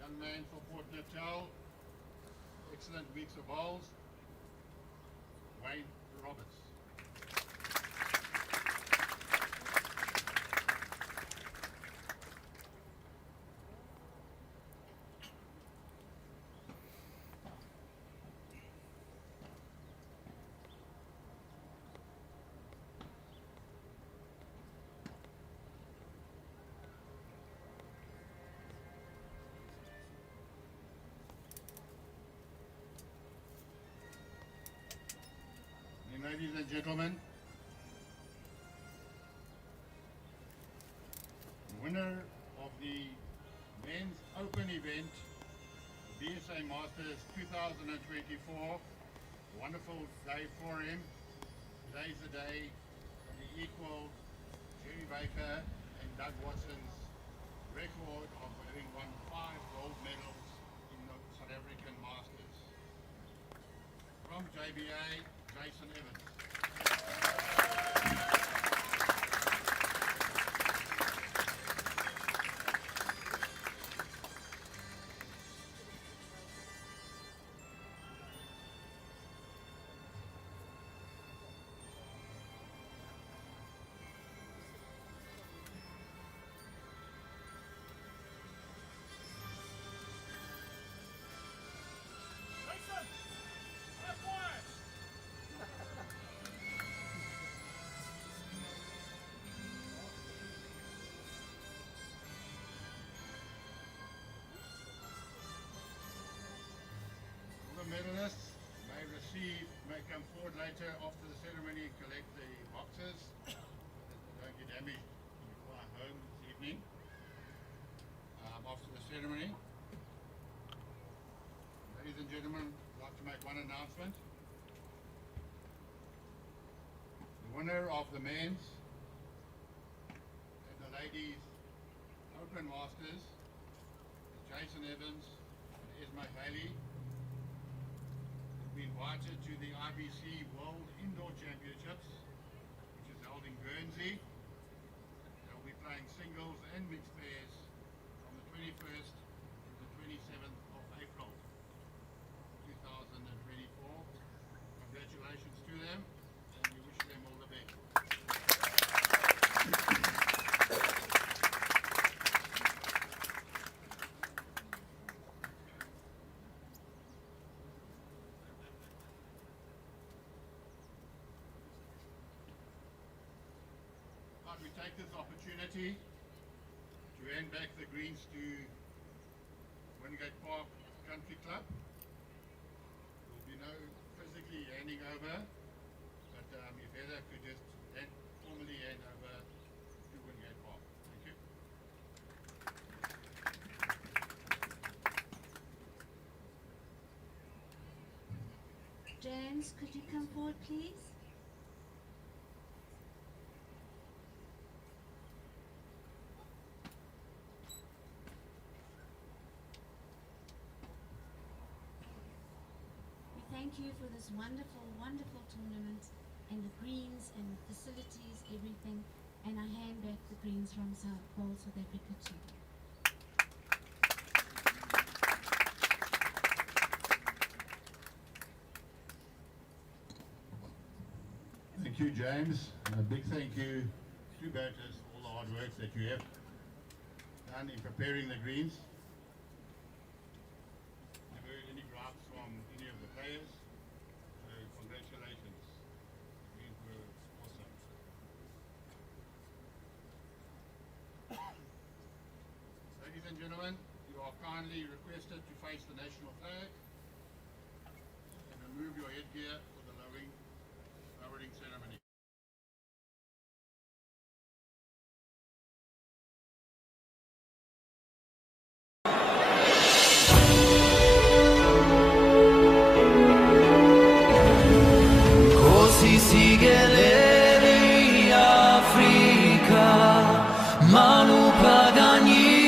young man for Port Natal, excellent weeks of bowls, Wayne Roberts. Ladies and gentlemen, the winner of the men's open event, the BSA Masters 2024, wonderful day for him. Today's the day when he equaled Jerry Baker and Doug Watson's record of having won 5 gold medals in the South African Masters. From JBA, Jason Evans. Medalists may come forward later after the ceremony and collect the boxes that don't get damaged when you fly home this evening. After the ceremony, ladies and gentlemen, I'd like to make one announcement. The winner of the men's and the ladies Open Masters is Jason Evans and Esme Haley. Be invited to the IBC World Indoor Championships, which is held in Guernsey. They'll be playing singles and mixed pairs from the 21st to the 27th of April 2024. Congratulations to them, and we wish them all the best. We take this opportunity to hand back the greens to Wingate Park Country Club. There will be no physically handing over, but if Heather could just formally hand over to Wingate Park. Thank you. James, could you come forward, please? Thank you for this wonderful, wonderful tournament and the greens and the facilities, everything. And I hand back the greens from Bowl South Africa too. Thank you, James. And a big thank you to batters for all the hard work that you have done in preparing the greens. Never heard any gripes from any of the players. So congratulations. The greens were awesome. Ladies and gentlemen, you are kindly requested to face the national flag and remove your headgear for the lowering ceremony. Così si gelere Africa, Manu Pagani.